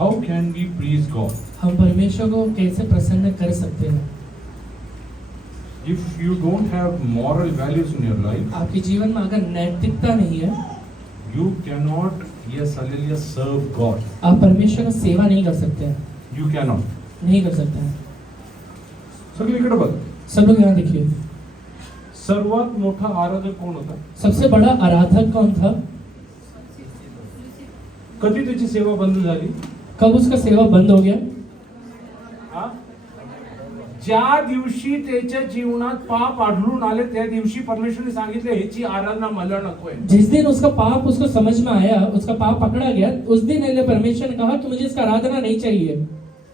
How can we please God? हम परमेश्वर को कैसे प्रसन्न कर सकते हैं? If you don't have moral values in your life, आपके जीवन में अगर नैतिकता नहीं है, you cannot, yes, hallelujah, serve God. आप परमेश्वर का सेवा नहीं कर सकते हैं, You cannot. नहीं कर सकते हैं। सगळी इकडे बघ. सब लोग यहाँ देखिए, सर्वात मोठा आराधक कोण होता? सबसे बड़ा आराधक कौन था? कधी त्याची सेवा बंद झाली? कब उसका सेवा बंद हो गया? हा? ज्या दिवशी त्याच्या जीवनात पाप आढळून आले त्या दिवशी परमेश्वरने सांगितले ह्याची आराधना मला नकोय. जिस दिन उसका पाप उसको समझ में आया, उसका पाप पकड़ा गया, उस दिन परमेश्वर ने कहा कि मुझे इसका आराधना नहीं चाहिए।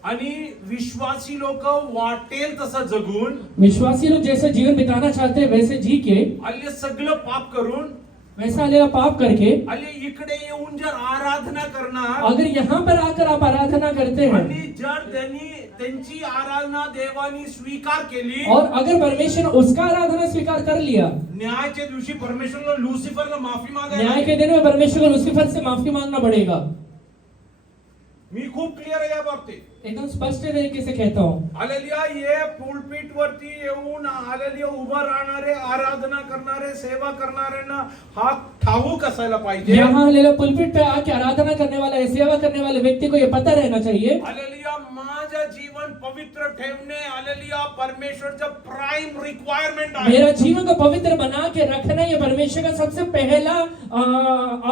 आणि विश्वासी लोक वाटेल तसं जगून, विश्वासी लोग जैसे जीवन बिताना चाहते हैं वैसे जी के, अल्ले सगळं पाप करून, वैसा अलेला पाप करके, अल्ले इकडे येऊन जर आराधना करणार, अगर यहाँ पर आकर आप आराधना करते हैं आणि जर त्यांची आराधना देवानी स्वीकार केली, और अगर परमेश्वर ने उसका आराधना स्वीकार कर लिया, न्यायाच्या दिवशी परमेश्वरला लुसिफरला माफी मागायला, न्याय के दिन में परमेश्वर को लूसीफर से माफी मांगना पड़ेगा। मी खूप क्लियर आहे या बाबतीत. एकदम स्पष्ट तरीके से कहता हूँ, हालेलुया. ये पुलपीट वरती येऊन हालेलुया उभं राहणारे, आराधना करणारे, सेवा करणाऱ्यांना हा ठाऊक असायला पाहिजे. यहाँ हालेलुया पुलपिट पे आके आराधना करने वाला, सेवा करने वाले व्यक्ति को ये पता रहना चाहिए, हालेलुया माझं जीवन पवित्र ठेवणे हालेलुया परमेश्वरचं प्राइम रिक्वायरमेंट आहे. मेरा जीवन को पवित्र बना के रखना ये परमेश्वर का सबसे पहला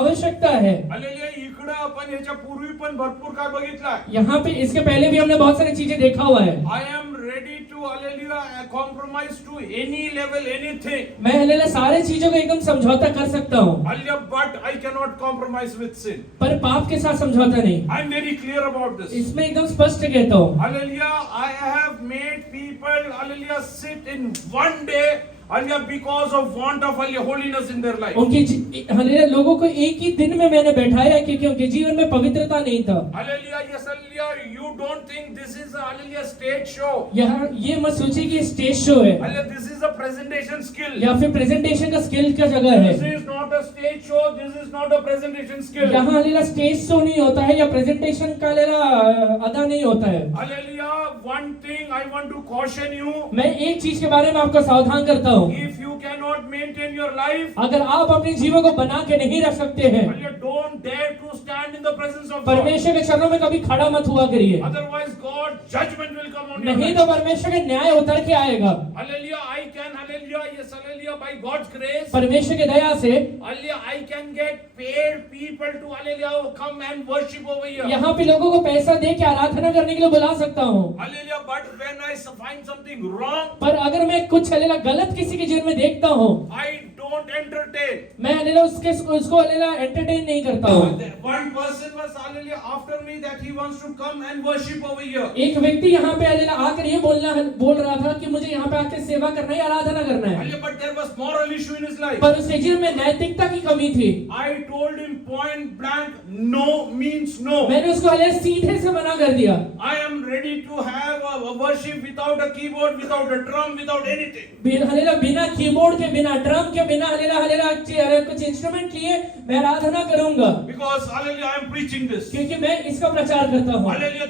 आवश्यकता है। हालेलुया. इकडं आपण ह्याच्या पूर्वी पण भरपूर काय बघितलं. यहाँ पे इसके पहले भी हमने बहुत सारी चीजें देखा हुआ है। I am ready to hallelujah compromise to any level anything. मैं हालेलुया सारे चीजों को एकदम समझौता कर सकता हूँ, hallelujah but I cannot compromise with sin. पर पाप के साथ समझौता नहीं। I am very clear about this. इसमें एकदम स्पष्ट कहता हूँ, Hallelujah, I have made people, hallelujah, sit in one day, hallelujah, because of want of holiness in their life. उनकी hallelujah लोगों को एक ही दिन में मैंने बैठाया क्योंकि उनके जीवन में पवित्रता नहीं था। Hallelujah, yes, hallelujah, you don't think this is a, hallelujah, stage show. यहाँ ये मत सोचिए कि स्टेज शो है Hallelujah, this is a presentation skill. या फिर प्रेजेंटेशन का स्किल का जगह है। This is not a stage show, this is not a presentation skill. यहाँ हालेलुया स्टेज शो नहीं होता है या प्रेजेंटेशन का हालेलुया अदा नहीं होता है। Hallelujah, one thing I want to caution you. मैं एक चीज के बारे में आपको सावधान करता हूँ, If you cannot maintain your life, अगर आप अपने जीवन को बना के नहीं रख सकते हैं, hallelujah, don't dare to stand in the presence of God. परमेश्वर के चरणों में कभी खड़ा मत हुआ करिए, Otherwise, God judgment will come on your नहीं life. तो परमेश्वर के न्याय उतर के आएगा। Hallelujah, I can, hallelujah, yes, hallelujah, by God's grace, परमेश्वर के दया से hallelujah, I can get paid people to, hallelujah, come and worship over here. यहाँ पे लोगों को पैसा दे के आराधना करने के लिए बुला सकता हूँ, Hallelujah, but when I find something wrong, पर अगर मैं कुछ हालेलुया गलत किसी के जीवन में देखता हूँ, I don't entertain. मैं हालेलुया उसको हालेलुया एंटरटेन नहीं करता हूँ। One person was, hallelujah, after me that he wants to come and worship over here. एक व्यक्ति यहाँ पे हालेलुया आकर ये बोल रहा था कि मुझे यहाँ पे आके सेवा करना है, आराधना करना है, Hallelujah, but there was moral issue in his life. पर उसके जीवन में नैतिकता की कमी थी। I told him point blank, no means no. मैंने उसको हालेलुया सीधे से मना कर दिया। I am ready to have a worship without a keyboard, without a drum, without anything. Hallelujah बिना कीबोर्ड के, बिना ड्रम के, बिना हालेलुया हालेलुया कुछ इंस्ट्रूमेंट लिए मैं आराधना करूंगा, Because, hallelujah, I am preaching this. क्योंकि मैं इसका प्रचार करता हूँ। Hallelujah,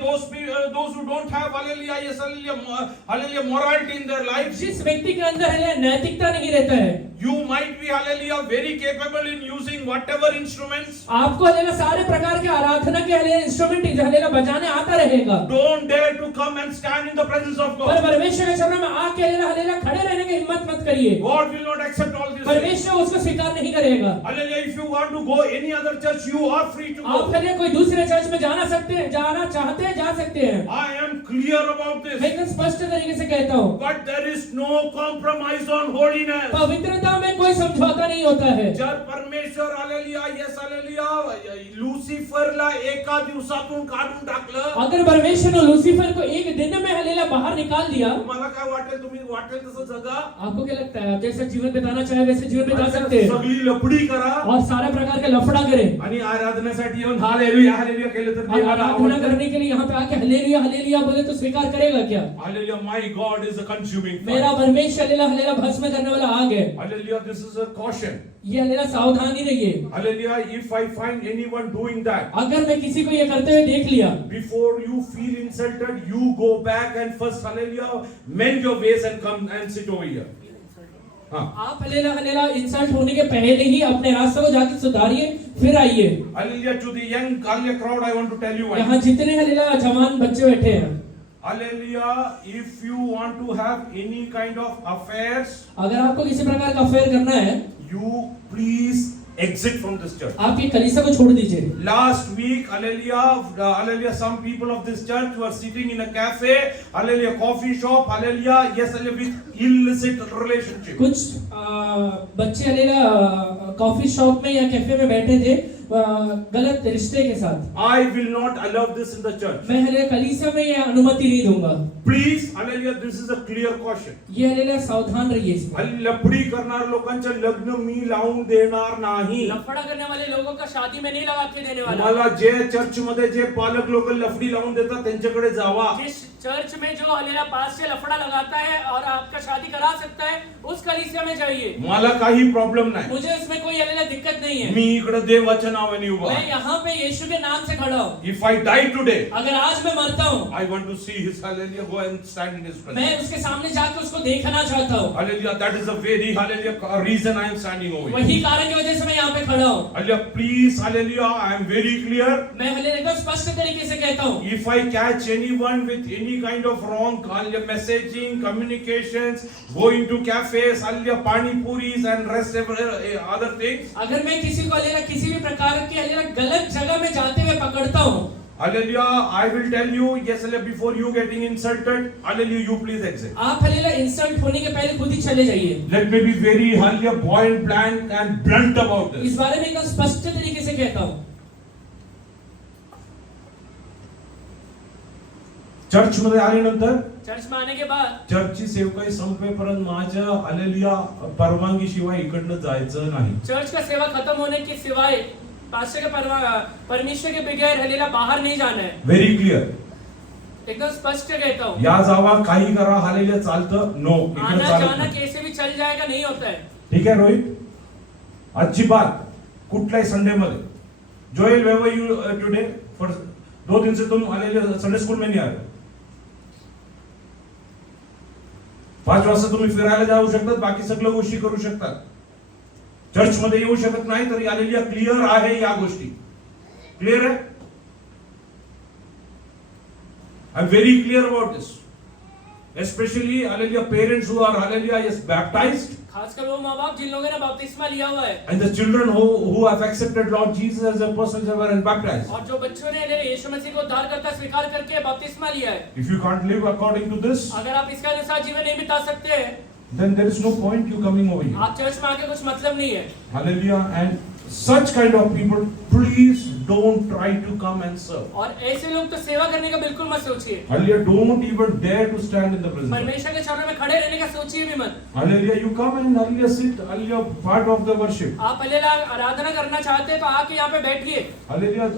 those who don't have, hallelujah, yes, hallelujah, morality in their lives, जिस व्यक्ति के अंदर हालेलुया नैतिकता नहीं रहता है, you might be, hallelujah, very capable in using whatever instruments. आपको हालेलुया सारे प्रकार के आराधना के हालेलुया इंस्ट्रूमेंट हालेलुया बजाने आता रहेगा, Don't dare to come and stand in the presence of per God. परमेश्वर के चरणों में आके हालेलुया खड़े रहने की हिम्मत मत करिए। God will not accept all this. परमेश्वर उसको स्वीकार नहीं करेगा। Hallelujah, if you want to go any other church, you are free to आप go. हालेलुया कोई दूसरे चर्च में जाना चाहते हैं, जा सकते हैं। I am clear about मैं this. एकदम स्पष्ट तरीके से कहता हूँ, But there is no compromise on holiness. पवित्रता में कोई समझौता नहीं होता है। जर परमेश्वर हालेलुया, येस हालेलुया, लुसिफरला एका दिवसातून काढून टाकलं, अगर परमेश्वर ने लूसीफर को एक दिन में हालेलुया बाहर निकाल दिया, तुम्हाला काय वाटेल? तुम्ही वाटेल तसं जगा, आपको क्या लगता है आप जैसा जीवन बिताना चाहे वैसे जीवन बिता सकते हैं सगळी लपडी करा और सारे प्रकार के लफड़ा करें आणि आराधनेसाठी येऊन हालेलुया हालेलुया केलं तर और देवाला आराधना आवडतं. करने के लिए यहाँ पे आके हलेलुया हलेलुया बोले तो स्वीकार करेगा क्या? Hallelujah, my God is a consuming मेरा fire. परमेश्वर हलेलुया हलेलुया भस्म करने वाला आग है। Hallelujah, this is a caution. ये हलेलुया सावधानी रहिए। Hallelujah, if I find anyone doing doing that, अगर मैं किसी को ये करते हुए देख लिया, before you feel insulted, you go back and first, hallelujah, mend your ways and come and sit over here. हाँ, आप हलेला हलेला इंसल्ट होने के पहले ही अपने रास्ते को जाके सुधारिए, फिर आइए। hallelujah, to the young hallelujah crowd, I want to tell you one यहाँ जितने हलेला जवान बच्चे बैठे हैं, hallelujah, if you want to have any kind of affairs, अगर आपको किसी प्रकार का अफेयर करना है, you please exit from this church. आप ये कलीसिया को छोड़ दीजिए। Last week, hallelujah, some people of this church were sitting in a cafe, hallelujah, coffee shop, hallelujah, yes, hallelujah, with illicit relationship. कुछ बच्चे हलेला कॉफी शॉप में या कैफे में बैठे थे गलत रिश्ते के साथ। I will not allow this in the church. मैं हलेला कलीसिया में ये अनुमति नहीं दूंगा। Please, hallelujah, this is a clear caution. ये हलेला सावधान रहिए इसमें। हल्ली लफडी करणार लोकांच्या लग्न मी लावून देणार नाही. लफड़ा करने वाले लोगों का शादी में नहीं लगा के देने वाला। मला जे चर्च मध्ये जे पालक लोक लफडी लावून देतात त्यांच्याकडे जावा. जिस चर्च में जो हलेला पास से लफड़ा लगाता है और आपका शादी करा सकता है, उस कलीसिया में जाइए। मला काही प्रॉब्लेम नाही. मुझे इसमें कोई हलेला दिक्कत नहीं है। मी इकडे देवाच्या नावाने उभा. मैं यहाँ पे यीशु के नाम से खड़ा हूँ। If I die today, अगर आज मैं मरता हूँ, I want to see his hallelujah, go and stand in his presence. मैं उसके सामने जाकर उसको देखना चाहता हूँ। Hallelujah, that is the very hallelujah reason I am standing over here. वही कारण की वजह से मैं यहाँ पे खड़ा हूँ। Hallelujah, please, hallelujah, I am very clear. मैं हलेला एकदम स्पष्ट तरीके से कहता हूँ। If I catch anyone with any kind of wrong hallelujah messaging, communications, going to cafes, hallelujah, pani puris and rest other things. अगर मैं किसी को हलेला किसी भी प्रकार की हलेला गलत जगह में जाते हुए पकड़ता हूँ, Hallelujah, I will tell you, yes, hallelujah, before you getting insulted, hallelujah, you please exit. आप हलेला इंसल्ट होने के पहले खुद ही चले जाइए। Let me be very hallelujah, point blank and blunt about this. इस बारे में एकदम स्पष्ट तरीके से कहता हूँ। चर्च मध्ये आल्यानंतर चर्च में आने के बाद चर्चची सेवकाई संपेपर्यंत माझ्या हालेलुया परवानगी शिवाय इकडनं जायचं नाही. चर्च का सेवा खत्म होने की सिवाय पास्टर के परमेश्वर के बगैर हलेला बाहर नहीं जाना है। Very clear. एकदम स्पष्ट कहता हूँ। या जावा काही करा हालेलुया चालतं. नो, इकडे आना चालत जाना नाही. कैसे भी चल जाएगा, नहीं होता है। ठीक आहे रोहित. अजिबात कुठल्याही संडे मध्ये जोएल वेवर यू टुडे फॉर 2 दिन से तुम हालेलुया संडे स्कूल में नहीं आ रहे. 5 वाजता तुम्ही फिरायला जाऊ शकतात, बाकी सगळं गोष्टी करू शकतात. चर्च मध्ये येऊ शकत नाही तरी हालेलुया क्लिअर आहे या गोष्टी. क्लिअर आहे. I am very clear about this. Especially hallelujah parents who are hallelujah yes baptized, खासकर वो माँ बाप जिन लोगों ने बपतिस्मा लिया हुआ है, and the children who have accepted Lord Jesus as their personal savior and baptized. और जो बच्चों ने यीशु मसीह को उद्धारकर्ता स्वीकार करके बपतिस्मा लिया है। If you can't live according to this, अगर आप इसके अनुसार जीवन नहीं बिता सकते हैं, then there is no point you coming over here. आप चर्च में आके कुछ मतलब नहीं है। Hallelujah. And such kind of people, please don't try to come and serve. और ऐसे लोग तो सेवा करने का बिल्कुल मत सोचिए। Hallelujah. Don't even dare to stand in the presence. परमेश्वर के चरणों में खड़े रहने का सोचिए भी मत। Hallelujah. You come and hallelujah sit. Hallelujah. Part of the worship. आप हलेला आराधना करना चाहते हैं तो आके यहाँ पे बैठिए। Hallelujah.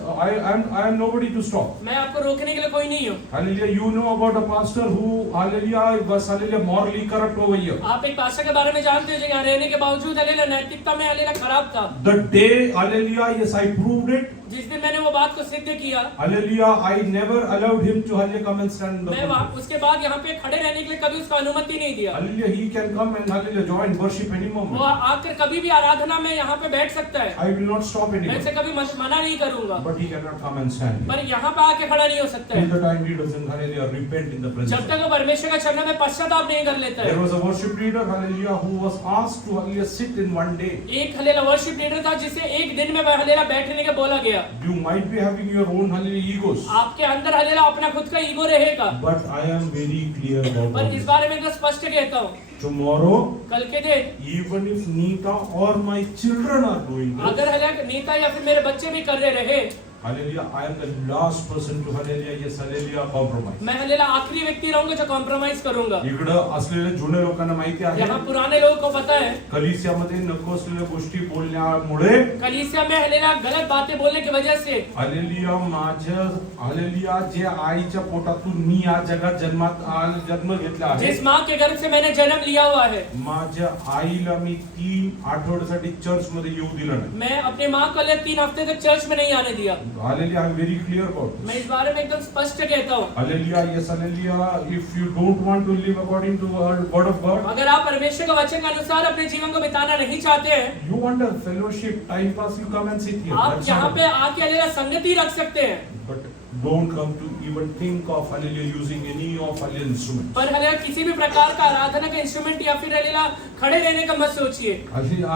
I am nobody to stop. मैं आपको रोकने के लिए कोई नहीं हूँ। Hallelujah. You know about a pastor who hallelujah was hallelujah morally corrupt over here. आप एक पास्टर के बारे में जानते हो जो यहाँ रहने के बावजूद हलेला नैतिकता में हलेला खराब था। The day hallelujah yes I proved it. जिस दिन मैंने वो बात को सिद्ध KIA, Hallelujah. I never allowed him to hallelujah come and stand in the मैं pulpit. उसके बाद यहाँ पे खड़े रहने के लिए कभी उसको अनुमति नहीं दिया। Hallelujah. He can come and hallelujah join worship any वो moment. आकर कभी भी आराधना में यहाँ पे बैठ सकता है। I will not stop मैं anyone. इसे कभी मना नहीं करूंगा, But he cannot come and stand. पर यहाँ पे आके खड़ा नहीं हो सकता Till है the time he doesn't hallelujah repent in the presence. जब तक वो परमेश्वर का चरणों में पश्चाताप नहीं कर लेता There है। was a worship leader hallelujah who was asked to hallelujah sit in one day. एक हलेला वर्शिप लीडर था जिसे एक दिन में हलेला बैठने के बोला गया। You might be having your own hallelujah egos. आपके अंदर हलेला अपना खुद का ईगो रहेगा, But I am very clear about per is this. बारे में तो स्पष्ट कहता हूँ, Tomorrow, कल के दिन even if Neeta or my children are doing this, अगर हलेला नेता या फिर मेरे बच्चे भी कर रहे, hallelujah, I am the last person to hallelujah yes hallelujah compromise. मैं हलेला आखिरी व्यक्ति रहूंगा जो कॉम्प्रोमाइज करूंगा। इकडं असलेल्या जुन्या लोकांना माहिती आहे यहाँ पुराने लोगों को पता है कलिसियामध्ये नको असलेल्या गोष्टी बोलण्यामुळे कलीसिया में हलेला गलत बातें बोलने की वजह से हालेलुया माझ्या हालेलुया जे आईच्या पोटातून मी या जगात जन्म घेतला आहे जिस माँ के गर्भ से मैंने जन्म लिया हुआ है। माझ्या आईला मी 3 आठवड्यासाठी चर्च मध्ये येऊ दिलं नाही. मैं अपनी माँ को ले 3 हफ्ते तक चर्च में नहीं आने दिया। Hallelujah, I am very clear about मैं दिस. इस बारे में एकदम स्पष्ट कहता हूँ। Hallelujah, yes hallelujah. If you don't want to live according to word of God, अगर आप परमेश्वर के वचन के अनुसार अपने जीवन को बिताना नहीं चाहते हैं, you want a fellowship, time pass, you come and sit here. आप यहाँ पे आके हालेलुया संगति रख सकते हैं, But don't come to even think of hallelujah using any of hallelujah instruments. Per hallelujah किसी भी प्रकार का आराधना का इंस्ट्रूमेंट या फिर हालेलुया खड़े रहने का मत सोचिए।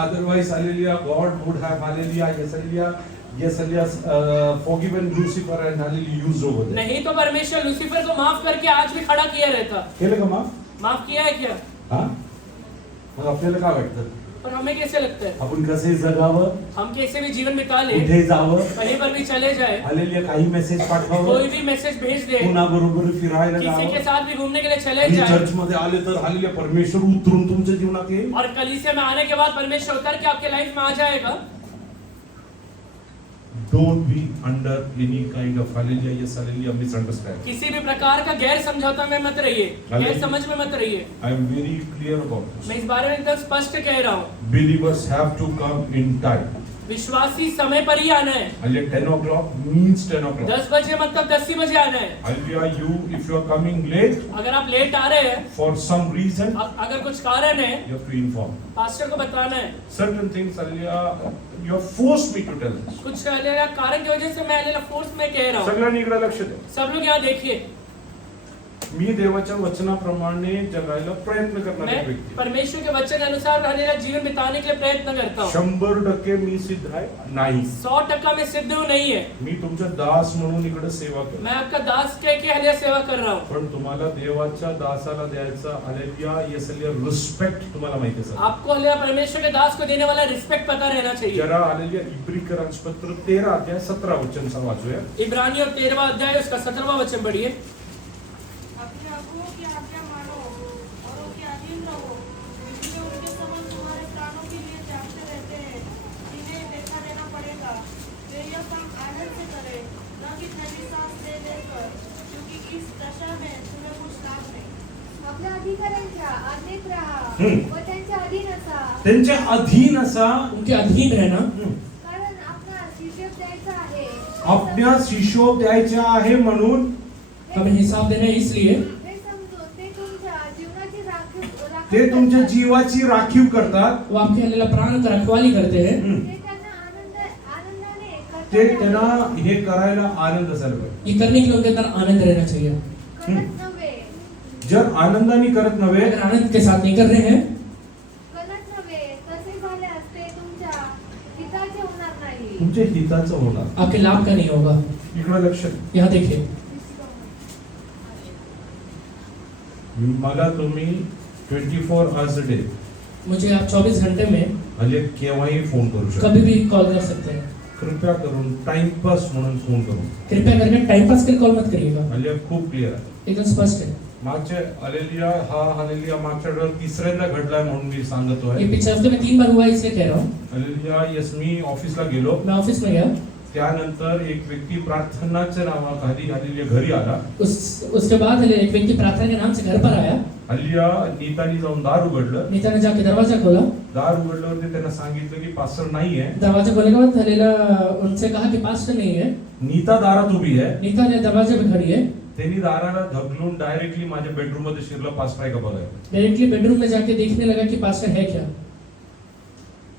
Otherwise, hallelujah, God would have hallelujah, yes, hallelujah, forgiven Lucifer and hallelujah used over there. नहीं तो परमेश्वर लूसीफर को माफ करके आज भी खड़ा किया रहता। केलं का माफ? माफ किया है क्या? हा? मग आपल्याला काय वाटतं? पर हमें कैसे लगता है आपण कसे जगावं, हम कैसे भी जीवन बिता ले, कुठे जावं, कहीं पर भी चले जाए, hallelujah, काही मेसेज पाठवावं, कोई भी मैसेज भेज दे, पुन्हा बरोबर फिरायला किसी के जावं, साथ भी घूमने के लिए चले आणि जाए, चर्च मध्ये आले तर hallelujah परमेश्वर उतरून तुमच्या जीवनात येईल. और कलीसिया में आने के बाद परमेश्वर उतर के आपके लाइफ में आ जाएगा। Don't be under any kind of hallelujah, yes, hallelujah, misunderstanding. किसी भी प्रकार का गैर समझौता में मत रहिए, गैर समझ में मत रहिए। I am very clear about this. मैं इस बारे में एकदम स्पष्ट कह रहा हूँ। Believers have to come in time. विश्वासी समय पर ही आना है। Hallelujah, 10 o'clock means 10 o'clock. 10 बजे मतलब 10 ही बजे आना है। Hallelujah, if you are coming late अगर आप लेट आ रहे हैं, for some reason, अगर कुछ कारण है, you have to inform. Pastor को बताना है। Certain things, hallelujah, you have forced me to tell this. कुछ हालेलुया कारण की वजह से मैं हालेलुया फोर्स में कह रहा हूँ। सगळ्यांनी इकडे लक्ष द्या. सब लोग यहाँ देखिए, मी देवाच्या वचनाप्रमाणे जगायला प्रयत्न करणारी मैं व्यक्ती. परमेश्वर के वचन के अनुसार हालेलुया जीवन बिताने के लिए प्रयत्न करता हूँ। 100% मी सिद्ध आहे नाही. 100% में सिद्ध हूँ नहीं है। मी तुमचा दास म्हणून इकडे सेवा करतो. मैं आपका दास कह के हालेलुया सेवा कर रहा हूँ। पण तुम्हाला देवाच्या दासाला द्यायचा हालेलुया, येस हालेलुया, रिस्पेक्ट तुम्हाला माहिती आहे. आपको हालेलुया परमेश्वर के दास को देने वाला रिस्पेक्ट पता रहना चाहिए। जरा हालेलुया इब्रिकरांस पत्र 13 अध्याय 17 वचन वाचूया. इब्रानी और 13वां अध्याय उसका 17वां वचन पढ़िए। अपने अगुओं की आज्ञा मानो और उनके अधीन रहो, इसलिए उनके समझ तुम्हारे प्राणों के लिए जागते रहते हैं, जिन्हें देखा देना पड़ेगा। वे यह काम आनंद से करें, न कि ठंडी सांस ले लेकर, क्योंकि इस दशा में तुम्हें कुछ लाभ नहीं। आपल्या अधिकाऱ्यांच्या आज्ञेत राहा व त्यांच्या अधीन असा, त्यांच्या अधीन असा, उनके अधीन रहना, कारण आपणास हिशोब द्यायचा आहे। आपणास हिशोब द्यायचा आहे म्हणून हमें हिसाब देना है इसलिए हे समजून ते तुमच्या जीवनाची राखीव ते तुमच्या जीवाची राखीव करतात. वो आपके हालेलुया प्राण का रखवाली करते हैं। ते त्यांना आनंदाने ते करतात, त्यांना हे करायला आनंद असायला पाहिजे. ये करने के लिए उनके अंदर आनंद रहना चाहिए। करत नव्हे, जर आनंदाने करत नव्हे, अगर आनंद के साथ नहीं कर रहे हैं, करत नव्हे, तसे झाले असते तुमच्या हिताचे होणार नाही। तुमच्या हिताचं होणार. आपके लाभ का नहीं होगा। इकडे लक्ष द्या. यहाँ देखिए, मला तुम्ही 24 hours a day मुझे आप 24 घंटे में म्हणजे केव्हाही फोन करू शकता. कभी भी कॉल कर सकते हैं। कृपया करून टाइमपास म्हणून फोन करू. कृपया करके टाइम पास के लिए कॉल मत करिएगा। म्हणजे खूप क्लिअर आहे. एकदम स्पष्ट है। मागच्या हालेलुया, हा हालेलुया मागच्या वेळेला तिसऱ्यांदा घडलाय म्हणून मी सांगतोय. ये पिछले हफ्ते में 3 बार हुआ है इसलिए कह रहा हूँ। हालेलुया, यस, मी ऑफिसला गेलो. मैं ऑफिस में गया, त्यानंतर एक व्यक्ती प्रार्थनाच्या नावाखाली हालेलुया घरी आला. उसके बाद एक व्यक्ति प्रार्थना के नाम से घर पर आया। हालेलुया, नीतानी जाऊन दार उघडलं. नीता ने जाके दरवाजा खोला। दार उघडल्यावरती त्यांना सांगितलं की पास्टर नाहीये. दरवाजा खोलने के बाद हालेलुया उनसे कहा कि पास्टर नहीं है। नीता दारात उभी आहे. नीता ने दरवाजे पे खड़ी है। त्यांनी दाराला धकलून डायरेक्टली माझ्या बेडरूम मध्ये शिरलं पास्टर आहे का बघायला. डायरेक्टली बेडरूम में जाके देखने लगा कि पास्टर है क्या।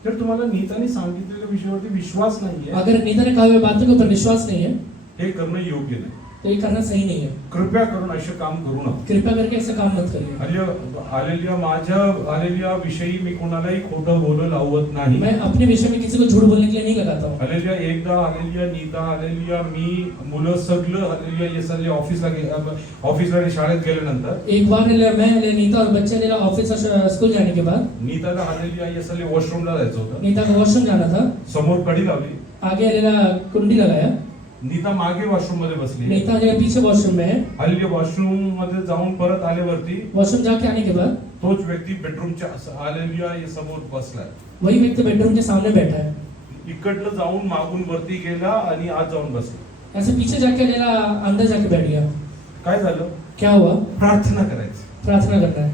जर तुम्हाला नीताने सांगितलेल्या विषयावरती विश्वास नाहीये, अगर नीता ने कहा हुआ बातों के ऊपर विश्वास नहीं है, हे करणं योग्य नाही. तो ये करना सही नहीं है। कृपया करून असे काम करू नका. कृपया करके ऐसा काम मत करिए। हालेलुया, माझ्या हालेलुया विषयी मी कोणालाही खोटं बोलू लावत नाही. मैं अपने विषय में किसी को झूठ बोलने के लिए नहीं लगाता हूँ। हालेलुया, एकदा हालेलुया, नीता हालेलुया, मी मुलं सगळं हालेलुया, हे सगळे ऑफिसला शाळेत गेल्यानंतर एक बार मैं नीता और बच्चे ऑफिस और स्कूल जाने के बाद नीताला हालेलुया, हे सगळे वॉशरूमला जायचं होतं. नीता को वॉशरूम जाना था। समोर कडी लावली. आगे कुंडी लगाया। नीता मागे वॉशरूम मध्ये बसली. नीता पीछे वॉशरूम में है। हालेलुया, वॉशरूम मध्ये जाऊन परत आल्यावरती वॉशरूम जाके आने के बाद तोच व्यक्ती बेडरूमच्या हालेलुया या समोर बसलाय. वही व्यक्ति बेडरूम के सामने बैठा है। इकडनं जाऊन मागून वरती गेला आणि आत जाऊन बसला. ऐसे पीछे जाके अंदर जाके बैठ गया। काय झालं? क्या हुआ? प्रार्थना करायची. प्रार्थना करना है।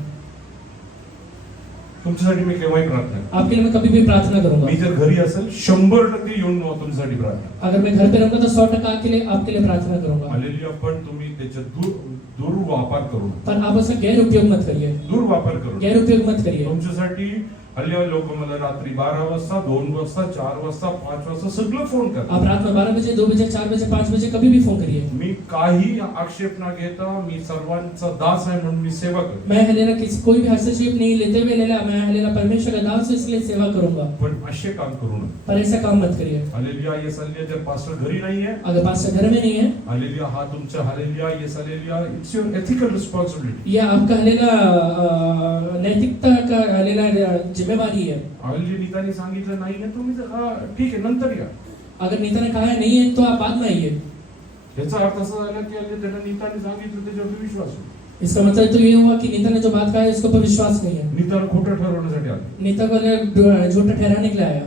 तुमच्यासाठी मी केव्हाही प्रार्थना करतो. आपके लिए मैं कभी भी प्रार्थना करूंगा. मी जर घरी असेल 100% येऊन तुमच्यासाठी प्रार्थना. अगर मैं घर पे रहूंगा तो 100% के लिए आपके लिए प्रार्थना करूंगा. हालेलुया. पण तुम्ही त्याचा दुर्वापर करू नका. पर आप उसका गैर उपयोग मत करिए. दुर्वापर करू नका. गैर उपयोग मत करिए. तुमच्यासाठी हल्ली लोक मला रात्री 12 वाजता 2 वाजता 4 वाजता 5 वाजता सगळं फोन करतात. आप रात में 12 बजे 2 बजे 4 बजे 5 बजे कभी भी फोन करिए. मी काही आक्षेप न घेता मी सर्वांचा दास आहे म्हणून मी सेवा करतो. मैं हलेला किसी कोई भी हस्तक्षेप नहीं लेते हुए लेला मैं हलेला परमेश्वर का दास हूं, इसलिए सेवा करूंगा. पण असे काम करू नका. पर ऐसा काम मत करिए. हालेलुया. Yes hallelujah. जर पास्टर घरी नाहीये, अगर पास्टर घर में नहीं है, हालेलुया, हा तुमचा hallelujah. Yes hallelujah. It's your ethical responsibility. यह आपका हलेला नैतिकता का हलेला जिम्मेवारी है. हालेलुया. नीताने सांगितलं नाही ना, तुम्ही ठीक आहे नंतर या. अगर नेता ने कहा है नहीं है तो आप बाद में आइए. याचा अर्थ असा झाला की त्याला नीताने सांगितलं त्याच्यावर विश्वास आहे. इसका मतलब तो ये हुआ कि नेता ने जो बात कहा है उसके ऊपर विश्वास नहीं है. नीताला खोटं ठरवण्यासाठी आले. नेता को झूठा ठहराने के लिए आया.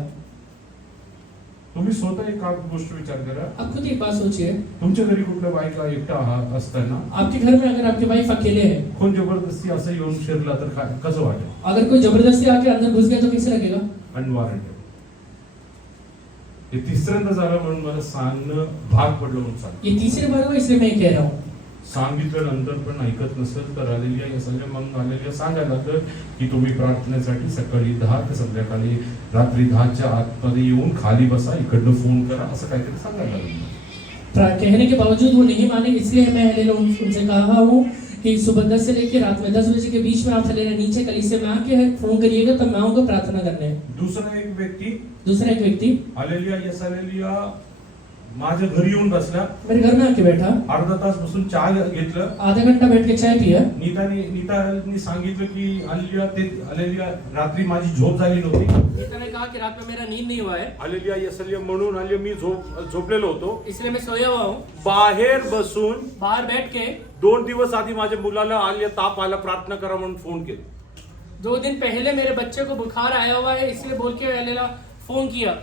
तुम्ही स्वतः एक गोष्ट विचार करा. आप खुद एक बात सोचिए. तुमच्या घरी कुठल्या बायका एकटा असताना आपके घर में अगर आपकी वाइफ अकेले है, कोण जबरदस्ती असं येऊन शिरला तर काय कसं वाटेल? अगर कोई जबरदस्ती आके अंदर घुस गया तो कैसे लगेगा? अनवॉरंटेड. हे तिसऱ्यांदा झालं म्हणून मला सांगणं भाग पडलं म्हणून सांग. ये तीसरी बार हुआ इसलिए मैं कह रहा हूँ. सांगितलं नंतर पण ऐकत नसेल तर हालेलुया. या सगळ्या मग हालेलुया सांगायला लागलं की तुम्ही प्रार्थनेसाठी सकाळी 10 ते संध्याकाळी रात्री 10च्या आतमध्ये येऊन खाली बसा, इकडनं फोन करा, असं काहीतरी सांगायला लागलं. कहने के बावजूद वो नहीं माने, इसलिए मैं हलेला उनसे कहा हूँ कि सुबह 10 से लेकर रात में 10 बजे के बीच में आप हलेला नीचे कलीसिया में आके फोन करिएगा, तब मैं आऊंगा प्रार्थना करने. दूसरा एक व्यक्ती हालेलुया. Yes hallelujah. माझ्या घरी येऊन बसला. मेरे घर में आके बैठा. अर्धा तास बसून चहा घेतलं. आधा घंटा बैठ के चाय पिया. नीताने सांगितलं की हालेलुया रात्री माझी झोप झाली नव्हती. नीता ने कहा कि रात में मेरा नींद नहीं हुआ है, हालेलुया. Yes hallelujah. म्हणून हालेलुया मी झोपलेलो होतो. इसलिए मैं सोया हुआ हूँ. बाहेर बसून बाहर बैठ के 2 दिवस आधी माझ्या मुलाला हालेलुया ताप आला, प्रार्थना करा म्हणून फोन केला. 2 दिन पहले मेरे बच्चे को बुखार आया हुआ है, इसलिए बोल के हलेला फोन किया.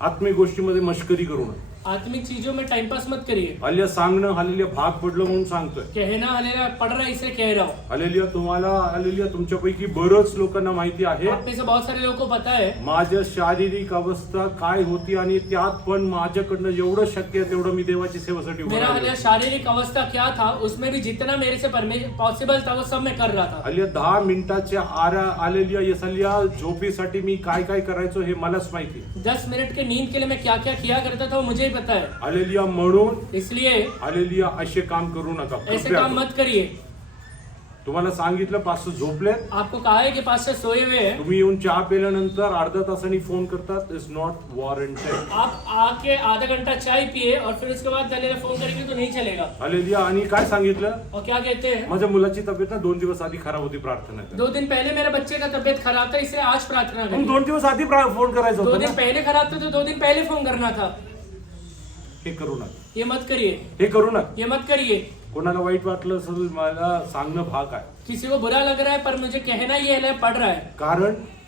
आत्मिक गोष्टीमध्ये मश्करी करू नका. आत्मिक चीजों में टाइम पास मत करिए. हालेलुया. सांगणं हालेलुया भाग पडलं म्हणून सांगतोय. कहना हलेला पढ़ रहा है इसलिए कह रहा हूँ. हालेलुया. तुम्हाला हालेलुया तुमच्यापैकी बरंच लोकांना माहिती आहे आप में से बहुत सारे लोगों को पता है माझ्या शारीरिक अवस्था काय होती आणि त्यात पण माझ्याकडनं जेवढं शक्य आहे तेवढं मी देवाची सेवेसाठी उभं मेरा राहिलो. हलेला शारीरिक अवस्था क्या था, उसमें भी जितना मेरे से पॉसिबल था वो सब मैं कर रहा था. हालेलुया. 10 मिनिटाच्या हालेलुया यस हालेलुया झोपेसाठी मी काय काय करायचो हे मलाच माहिती. 10 मिनट के नींद के लिए मैं क्या क्या किया करता था वो मुझे ही पता है. हालेलुया. म्हणून इसलिए हालेलुया असे काम करू नका. ऐसे काम मत करिए. तुम्हाला सांगितलं पास्टर झोपले, आपको कहा है कि पास्टर सोए हुए हैं, तुम्ही येऊन चहा पिल्यानंतर अर्धा तासांनी फोन करतात, इज नॉट वॉरंटेड. आप आके आधा घंटा चाय पिए और फिर उसके बाद हलेला फोन करेंगे तो नहीं चलेगा. हालेलुया. आणि काय सांगितलं? और क्या कहते हैं, माझ्या मुलाची तब्येत ना 2 दिवस आधी खराब होती, प्रार्थना कर. 2 दिन पहले मेरे बच्चे का तबियत खराब था, इसलिए आज प्रार्थना मग करें. 2 दिवस आधी फोन करायचा 2 होता दिन ना. पहले खराब था तो 2 दिन पहले फोन करना था. हे करू नका. ये मत करिए, हे करू नका. ये मत करिए. कोणाला वाईट वाटलं असेल मला सांगणं भाग आहे. किसी को बुरा लग रहा है पर मुझे कहना ये है पड़ रहा है.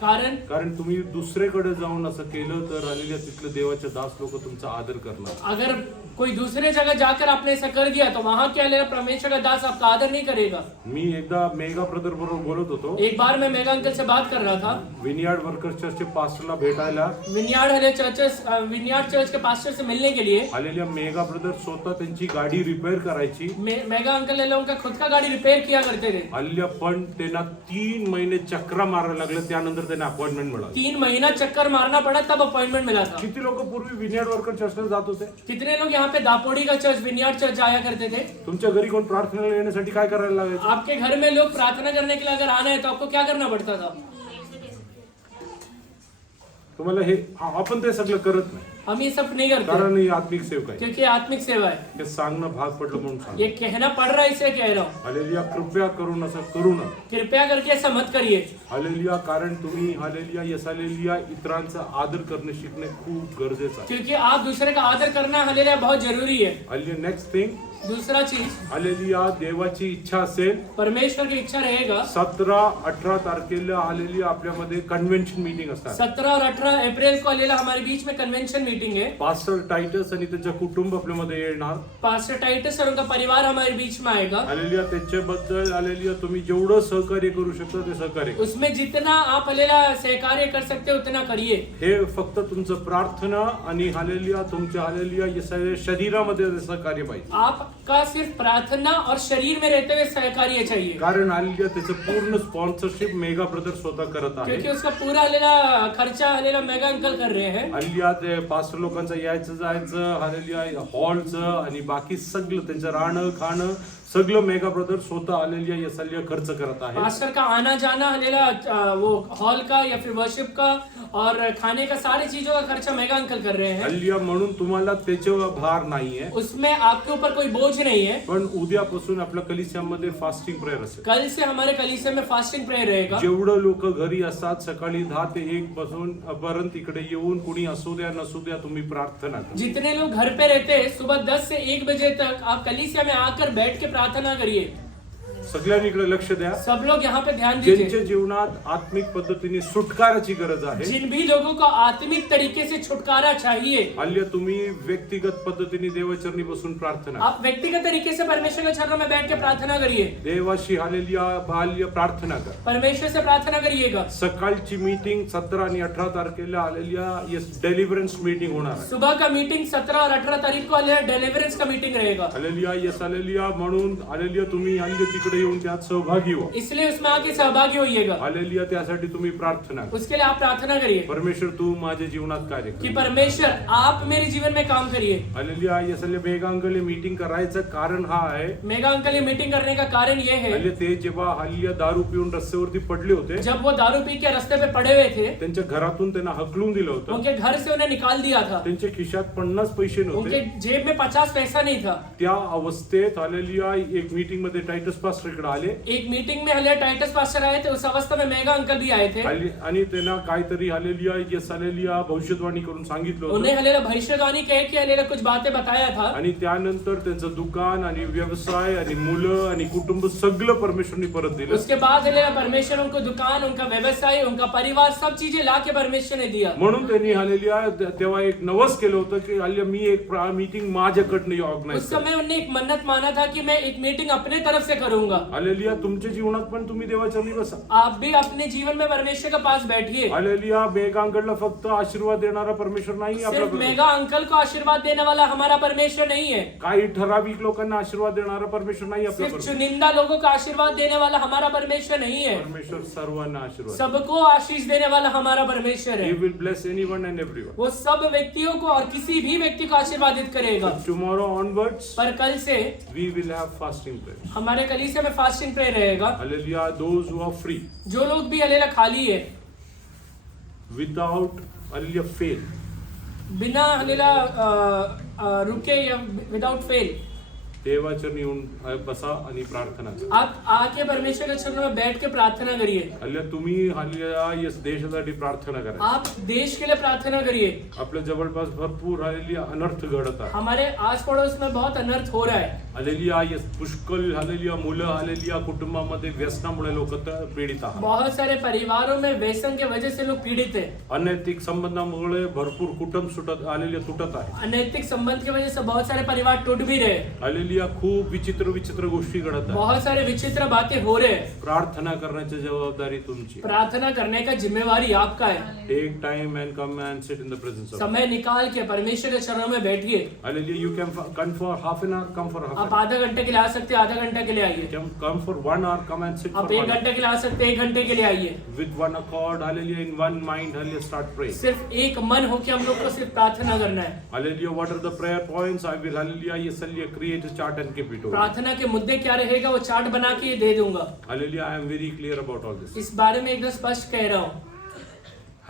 कारण तुम्ही दुसरेकडे जाऊन असं केलं तर आलेल्या तिथले देवाचे दास लोक तुमचा आदर करणार. अगर कोई दूसरे जगह जाकर आपने ऐसा कर दिया तो वहां क्या लेगा, परमेश्वर का दास आपका आदर नहीं करेगा. मी एकदा मेगा ब्रदर बरोबर बोलत होतो. एक बार मैं मेगा अंकल से बात कर रहा था. विनयार्ड वर्कर्स चर्चचे पास्टरला भेटायला विनयार्ड चर्च के पास्टर से मिलने के लिए आलेल्या मेगा ब्रदर स्वतः त्यांची गाडी रिपेअर करायची. मेगा अंकल ने उनका खुद का गाड़ी रिपेयर किया करते थे. आलेल्या पण त्यांना 3 महिने चक्रा मारायला लागलं, त्यानंतर त्यांना अपॉइंटमेंट मिळाली. 3 महीना चक्कर मारना पड़ा तब अपॉइंटमेंट मिला था. किती लोक पूर्वी विनयार्ड वर्कर चर्चला जात होते? कितने लोग यहाँ पे दापोड़ी का चर्च विनयार्ड चर्च जाया करते थे. तुमच्या घरी कोण प्रार्थनेला येण्यासाठी काय करायला लागायचं? आपके घर में लोग प्रार्थना करने के लिए अगर आना है तो आपको क्या करना पड़ता था? तुम्हाला हे आपण ते सगळं करत नाही, हम ये सब नहीं करते कारण ही आत्मिक सेवक आहे. क्योंकि आत्मिक सेवा है. हे सांगणं भाग पडलं म्हणून सांग. ये कहना पड़ रहा है इसलिए कह रहा हूँ. हालेलुया. कृपया करून असं करू नका. कृपया करके ऐसा मत करिए. हालेलुया. कारण तुम्ही हालेलुया यस हालेलुया इतरांचा आदर करणं शिकणे खूप गरजेचं आहे. क्योंकि आप दूसरे का आदर करना हलेला बहुत जरूरी है. हालेलुया. नेक्स्ट थिंग, दूसरा चीज, हालेलुया, देवाची इच्छा असेल परमेश्वर की इच्छा रहेगा 17-18 तारखेला हालेलुया आपल्यामध्ये कन्व्हेन्शन मीटिंग असतात. 17 और 18 अप्रैल को अलेला हमारे बीच में कन्वेंशन मीटिंग है. पास्टर टायटस आणि त्यांचं कुटुंब आपल्यामध्ये येणार. पास्टर टाइटस और उनका परिवार हमारे बीच में आएगा. हालेलुया, त्याच्याबद्दल हालेलुया तुम्ही जेवढं सहकार्य करू शकता ते सहकार्य करा. उसमें जितना आप अलेला सहकार्य कर सकते हो उतना करिए. हे फक्त तुमचं प्रार्थना आणि हालेलुया तुमच्या हालेलुया या शरीरामध्ये ते सहकार्य पाहिजे. आपका सिर्फ प्रार्थना और शरीर में रहते हुए सहकार्य चाहिए. कारण हालेलुया त्याचं पूर्ण स्पॉन्सरशिप मेगा ब्रदर स्वतः करत आहे. क्योंकि उसका पूरा अलेला खर्चा अलेला मेगा अंकल कर रहे हैं. हालेलुया, ते पास्टर लोकांचं यायचं जायचं हालेलुया, हॉलचं आणि बाकी सगळं त्यांचं राहणं खाणं सगळं मेगा ब्रदर स्वतः हालेलुया यसल्या खर्च करत आहे. पास्टर का आना जाना हलेला वो हॉल का या फिर वर्शिप का और खाने का सारी चीजों का खर्चा मेगा अंकल कर रहे हैं. हालेलुया, म्हणून तुम्हाला त्याच्यावर भार नाहीये. उसमें आपके ऊपर कोई बोझ नहीं है. पण उद्यापासून आपल्या कलिसियामध्ये फास्टिंग प्रेयर असेल. कल से हमारे कलीसिया में फास्टिंग प्रेयर रहेगा. जेवढं लोक घरी असतात सकाळी 10 ते 1 पासून पर्यंत इकडे येऊन कुणी असू द्या नसू द्या तुम्ही प्रार्थना करा. जितने लोग घर पे रहते हैं सुबह 10 से 1 बजे तक आप कलीसिया में आकर बैठ के प्रार्थना करिए. सगळ्यांनी इकडे लक्ष द्या. सब लोग यहाँ पे ध्यान दीजिए. ज्यांच्या जीवनात आत्मिक पद्धतीने सुटकाराची गरज आहे, जिन भी लोगों को आत्मिक तरीके से छुटकारा चाहिए, हालेलुया, तुम्ही व्यक्तिगत पद्धतीने देवाचरणी बसून प्रार्थना करा. आप व्यक्तिगत तरीके से परमेश्वर के चरणों में बैठ के प्रार्थना करिए. देवाशी हालेलुया हालेलुया प्रार्थना करा. परमेश्वर से प्रार्थना करिएगा. सकाळची मीटिंग 17 आणि 18 तारखेला हालेलुया यस डेलिव्हरन्स मीटिंग होणार आहे. सुबह का मीटिंग 17 और 18 तारीख को डिलीवरेंस का मीटिंग रहेगा. हालेलुया, यस हालेलुया, म्हणून हालेलुया तुम्ही हालेलुया तिकडे येऊन त्यात सहभागी व्हा. इसलिए उसमें आके सहभागी होइएगा. हालेलुया, त्यासाठी तुम्ही प्रार्थना करा. उसके लिए आप प्रार्थना करिए परमेश्वर तू माझ्या जीवनात कार्य कि कर. परमेश्वर आप मेरे जीवन में काम करिए. हालेलुया, यसले मेगांगले मीटिंग करायचं कारण हा आहे. मेगा अंकल ये मीटिंग करने का कारण ये है, हालेलुया, ते जेव्हा हालेलुया दारू पिऊन रस्त्यावरती पडले होते, जब वो दारू पी के रास्ते पे पड़े हुए थे, त्यांच्या घरातून त्यांना हकलून दिलं होतं. उनके घर से उन्हें निकाल दिया था. त्यांच्या खिशात 50 पैसे उनके नव्हते. जेब में 50 पैसा नहीं था. त्या अवस्थेत हालेलुया एक मीटिंग मध्ये टायटस पास्टर इकडे आले. एक मीटिंग में हले टाइटस पास्टर आए थे. उस अवस्था में मेगा अंकल भी आए थे. आणि त्यांना काहीतरी हालेलुया यस हालेलुया भविष्यवाणी करून सांगितलं उन्हें होतं. हलेला भविष्यवाणी कह के हलेला कुछ बातें बताया था. आणि त्यानंतर त्यांचं दुकान आणि व्यवसाय आणि मुलं आणि कुटुंब सगळं परमेश्वरने परत दिलं. उसके बाद हलेला परमेश्वर उनको दुकान, उनका व्यवसाय, उनका परिवार, सब चीजें ला के परमेश्वर ने दिया. म्हणून त्यांनी हालेलुया तेव्हा एक नवस केलं होतं की हालेलुया मी एक मीटिंग माझ्याकडनं ऑर्गनाइज उस समय उन्होंने एक मन्नत माना था कि मैं एक मीटिंग अपने तरफ से करूंगा. हालेलुया, तुमच्या जीवनात पण तुम्ही देवाचरणी बसा. आप भी अपने जीवन में परमेश्वर के पास बैठिए. हालेलुया, मेगांकडला फक्त आशीर्वाद देणारा परमेश्वर नाही आपला सिर्फ परमेश्वर. मेगा अंकल को आशीर्वाद देने वाला हमारा परमेश्वर नहीं है. काही ठराविक लोकांना आशीर्वाद देणारा परमेश्वर नाही आपला सिर्फ परमेश्वर. चुनिंदा लोगों को आशीर्वाद देने वाला हमारा परमेश्वर नहीं है. परमेश्वर सर्वांना आशीर्वाद. सबको आशीष देने वाला हमारा परमेश्वर है. He will bless anyone and everyone. वो सब व्यक्तियों को और किसी भी व्यक्ति को आशीर्वादित करेगा. Tomorrow onwards पर कल से we will have fasting prayer. हमारे कलीसिया में फास्टिंग प्रेयर रहेगा. Hallelujah, those who are free जो लोग भी हलेला खाली है, without hallelujah fail, बिना हलेला रुके या विदाउट फेल, देवाचरणी येऊन बसा आणि प्रार्थना करा. आप आके परमेश्वर के चरणों में बैठ के प्रार्थना करिए. हल्ल्या तुम्ही हल्ल्या या देशासाठी प्रार्थना करा. आप देश के लिए प्रार्थना करिए. आपल्या जवळपास भरपूर हल्ल्या अनर्थ घडत आहे. हमारे आस पड़ोस में बहुत अनर्थ हो रहा है. हल्ल्या या पुष्कळ हल्ल्या मुलं हल्ल्या कुटुंबामध्ये व्यसनामुळे लोक पीडित आहेत. बहुत सारे परिवारों में व्यसन के वजह से लोग पीड़ित है. अनैतिक संबंधामुळे भरपूर कुटुंब तुटत आहे. अनैतिक संबंध की वजह से बहुत सारे परिवार टूट भी रहे. हल्ल्या खूप विचित्र गोष्टी घडत आहेत. बहुत सारे विचित्र बातें हो रहे हैं. प्रार्थना करण्याची जबाबदारी तुमची. प्रार्थना करने का जिम्मेवारी आपका है. Take time and come and sit in the presence of. समय निकाल के परमेश्वर के चरणों में बैठिए. Hallelujah, you can come for half an hour, come for half. आप आधा घंटे के लिए आ सकते हैं, आधा घंटे के लिए आइए. Come for 1 hour, come and seat आप फॉर 1 घंटे के लिए आ सकते हैं, 1 घंटे के लिए आइए. with one accord. Hallelujah, in one mind. Hallelujah, start praying. सिर्फ एक मन होकर हम लोग को सिर्फ प्रार्थना करना है. Hallelujah, what are the prayer points? I will hallelujah, yes, hallelujah, create a chart and keep it over. प्रार्थना के मुद्दे क्या रहेगा वो चार्ट बना के ये दे दूंगा. Hallelujah, I am very clear about all this. इस बारे में एकदम स्पष्ट कह रहा हूँ.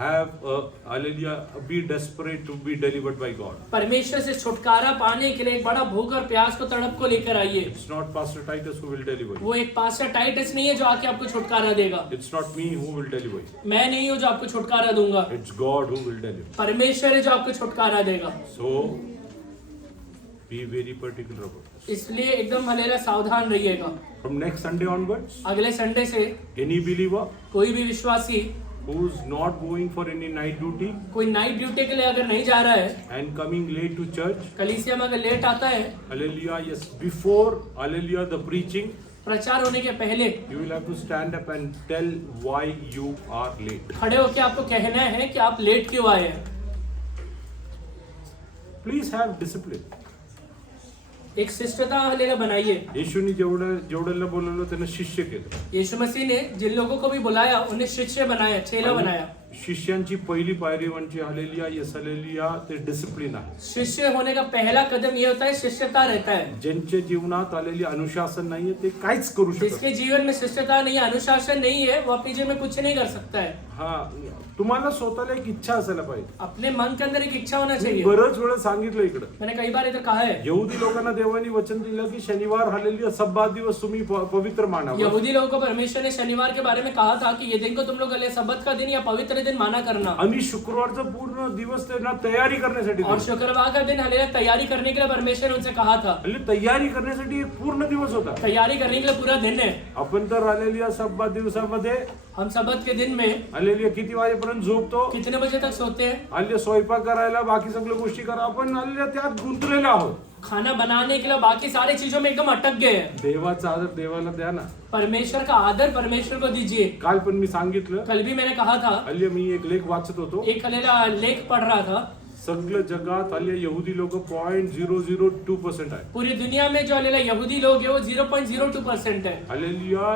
Have a hallelujah, be desperate to be delivered by God. परमेश्वर से छुटकारा पाने के लिए एक बड़ा भूख और प्यास को तड़प को लेकर आइए. It's not Pastor Titus who will deliver you. वो एक पास्टर टाइटस नहीं है जो आके आपको छुटकारा देगा. It's not me who will deliver you. मैं नहीं हूँ जो आपको छुटकारा दूंगा. It's God who will deliver. परमेश्वर है जो आपको छुटकारा देगा. So Be very particular about this. इसलिए एकदम हालेलुया सावधान रहिएगा। From next Sunday onwards, अगले संडे से any believer कोई भी विश्वासी who's not going for any night duty कोई नाइट ड्यूटी के लिए अगर नहीं जा रहा है, and coming late to church, कलीसिया में अगर लेट आता है, hallelujah, yes, before, hallelujah, the preaching, प्रचार होने के पहले you will have to stand up and tell why you are late. खड़े होकर आपको कहना है कि आप लेट क्यों आए हैं। Please have discipline. एक शिष्टता हालेलुया बनाइए। येशूने जेवढ्याला बोलवलं त्यांना शिष्य केलं. यीशु मसीह ने जिन लोगों को भी बुलाया उन्हें शिष्य बनाया, चेला बनाया। शिष्यांची पहिली पायरी म्हणजे हालेलुया, येस हालेलुया, ते डिसिप्लिन आहे. शिष्य होने का पहला कदम ये होता है शिष्यता रहता है। ज्यांच्या जीवनात आलेली अनुशासन नाहीये ते काहीच करू शकत जिसके जीवन में शिष्टता नहीं है, अनुशासन नहीं है, वो अपने जीवन में कुछ नहीं कर सकता है। हा, तुम्हाला स्वतःला एक इच्छा असायला पाहिजे. अपने मन के अंदर एक इच्छा होना चाहिए। बरंच वेळा सांगितलं इकडं, मैंने कई बार इधर कहा है, यहुदी लोकांना देवानी वचन दिलं की शनिवार हालेलुया सब्बात दिवस तुम्ही पवित्र मानावं. यहूदी लोगों को परमेश्वर ने शनिवार के बारे में कहा था कि ये दिन को तुम लोग सब्बत का दिन या पवित्र दिन माना करना, आणि शुक्रवारचा पूर्ण दिवस त्यांना तयारी करण्यासाठी और दिला. शुक्रवार का दिन हालेलुया तैयारी करने के लिए परमेश्वर ने उनसे कहा था। म्हणजे तयारी करण्यासाठी एक पूर्ण दिवस होता. तैयारी करने के लिए पूरा दिन है। आपण तर हालेलुया सब्बात दिवसामध्ये हम सब्बत के दिन में हालेलुया किती वाजेपर्यंत झोपतो, कितने बजे तक सोते हैं, हालेलुया स्वयंपाक करायला बाकी सगळ्या गोष्टी करा, आपण हालेलुया त्यात गुंतलेलो आहोत. खाना बनाने के लिए बाकी सारी चीजों में एकदम अटक गए हैं। देवाचा आदर देवाला द्या ना. परमेश्वर का आदर परमेश्वर को दीजिए। काल पण मी सांगितलं, कल भी मैंने कहा था, हालेलुया, मी एक लेख वाचत होतो. एक हालेलुया लेख पढ़ रहा था, सगळं जगात हालेलुया यहुदी लोक 0.002% आहे. पूरी दुनिया में जो हालेलुया यहूदी लोग हैं वो 0.02% है। Hallelujah,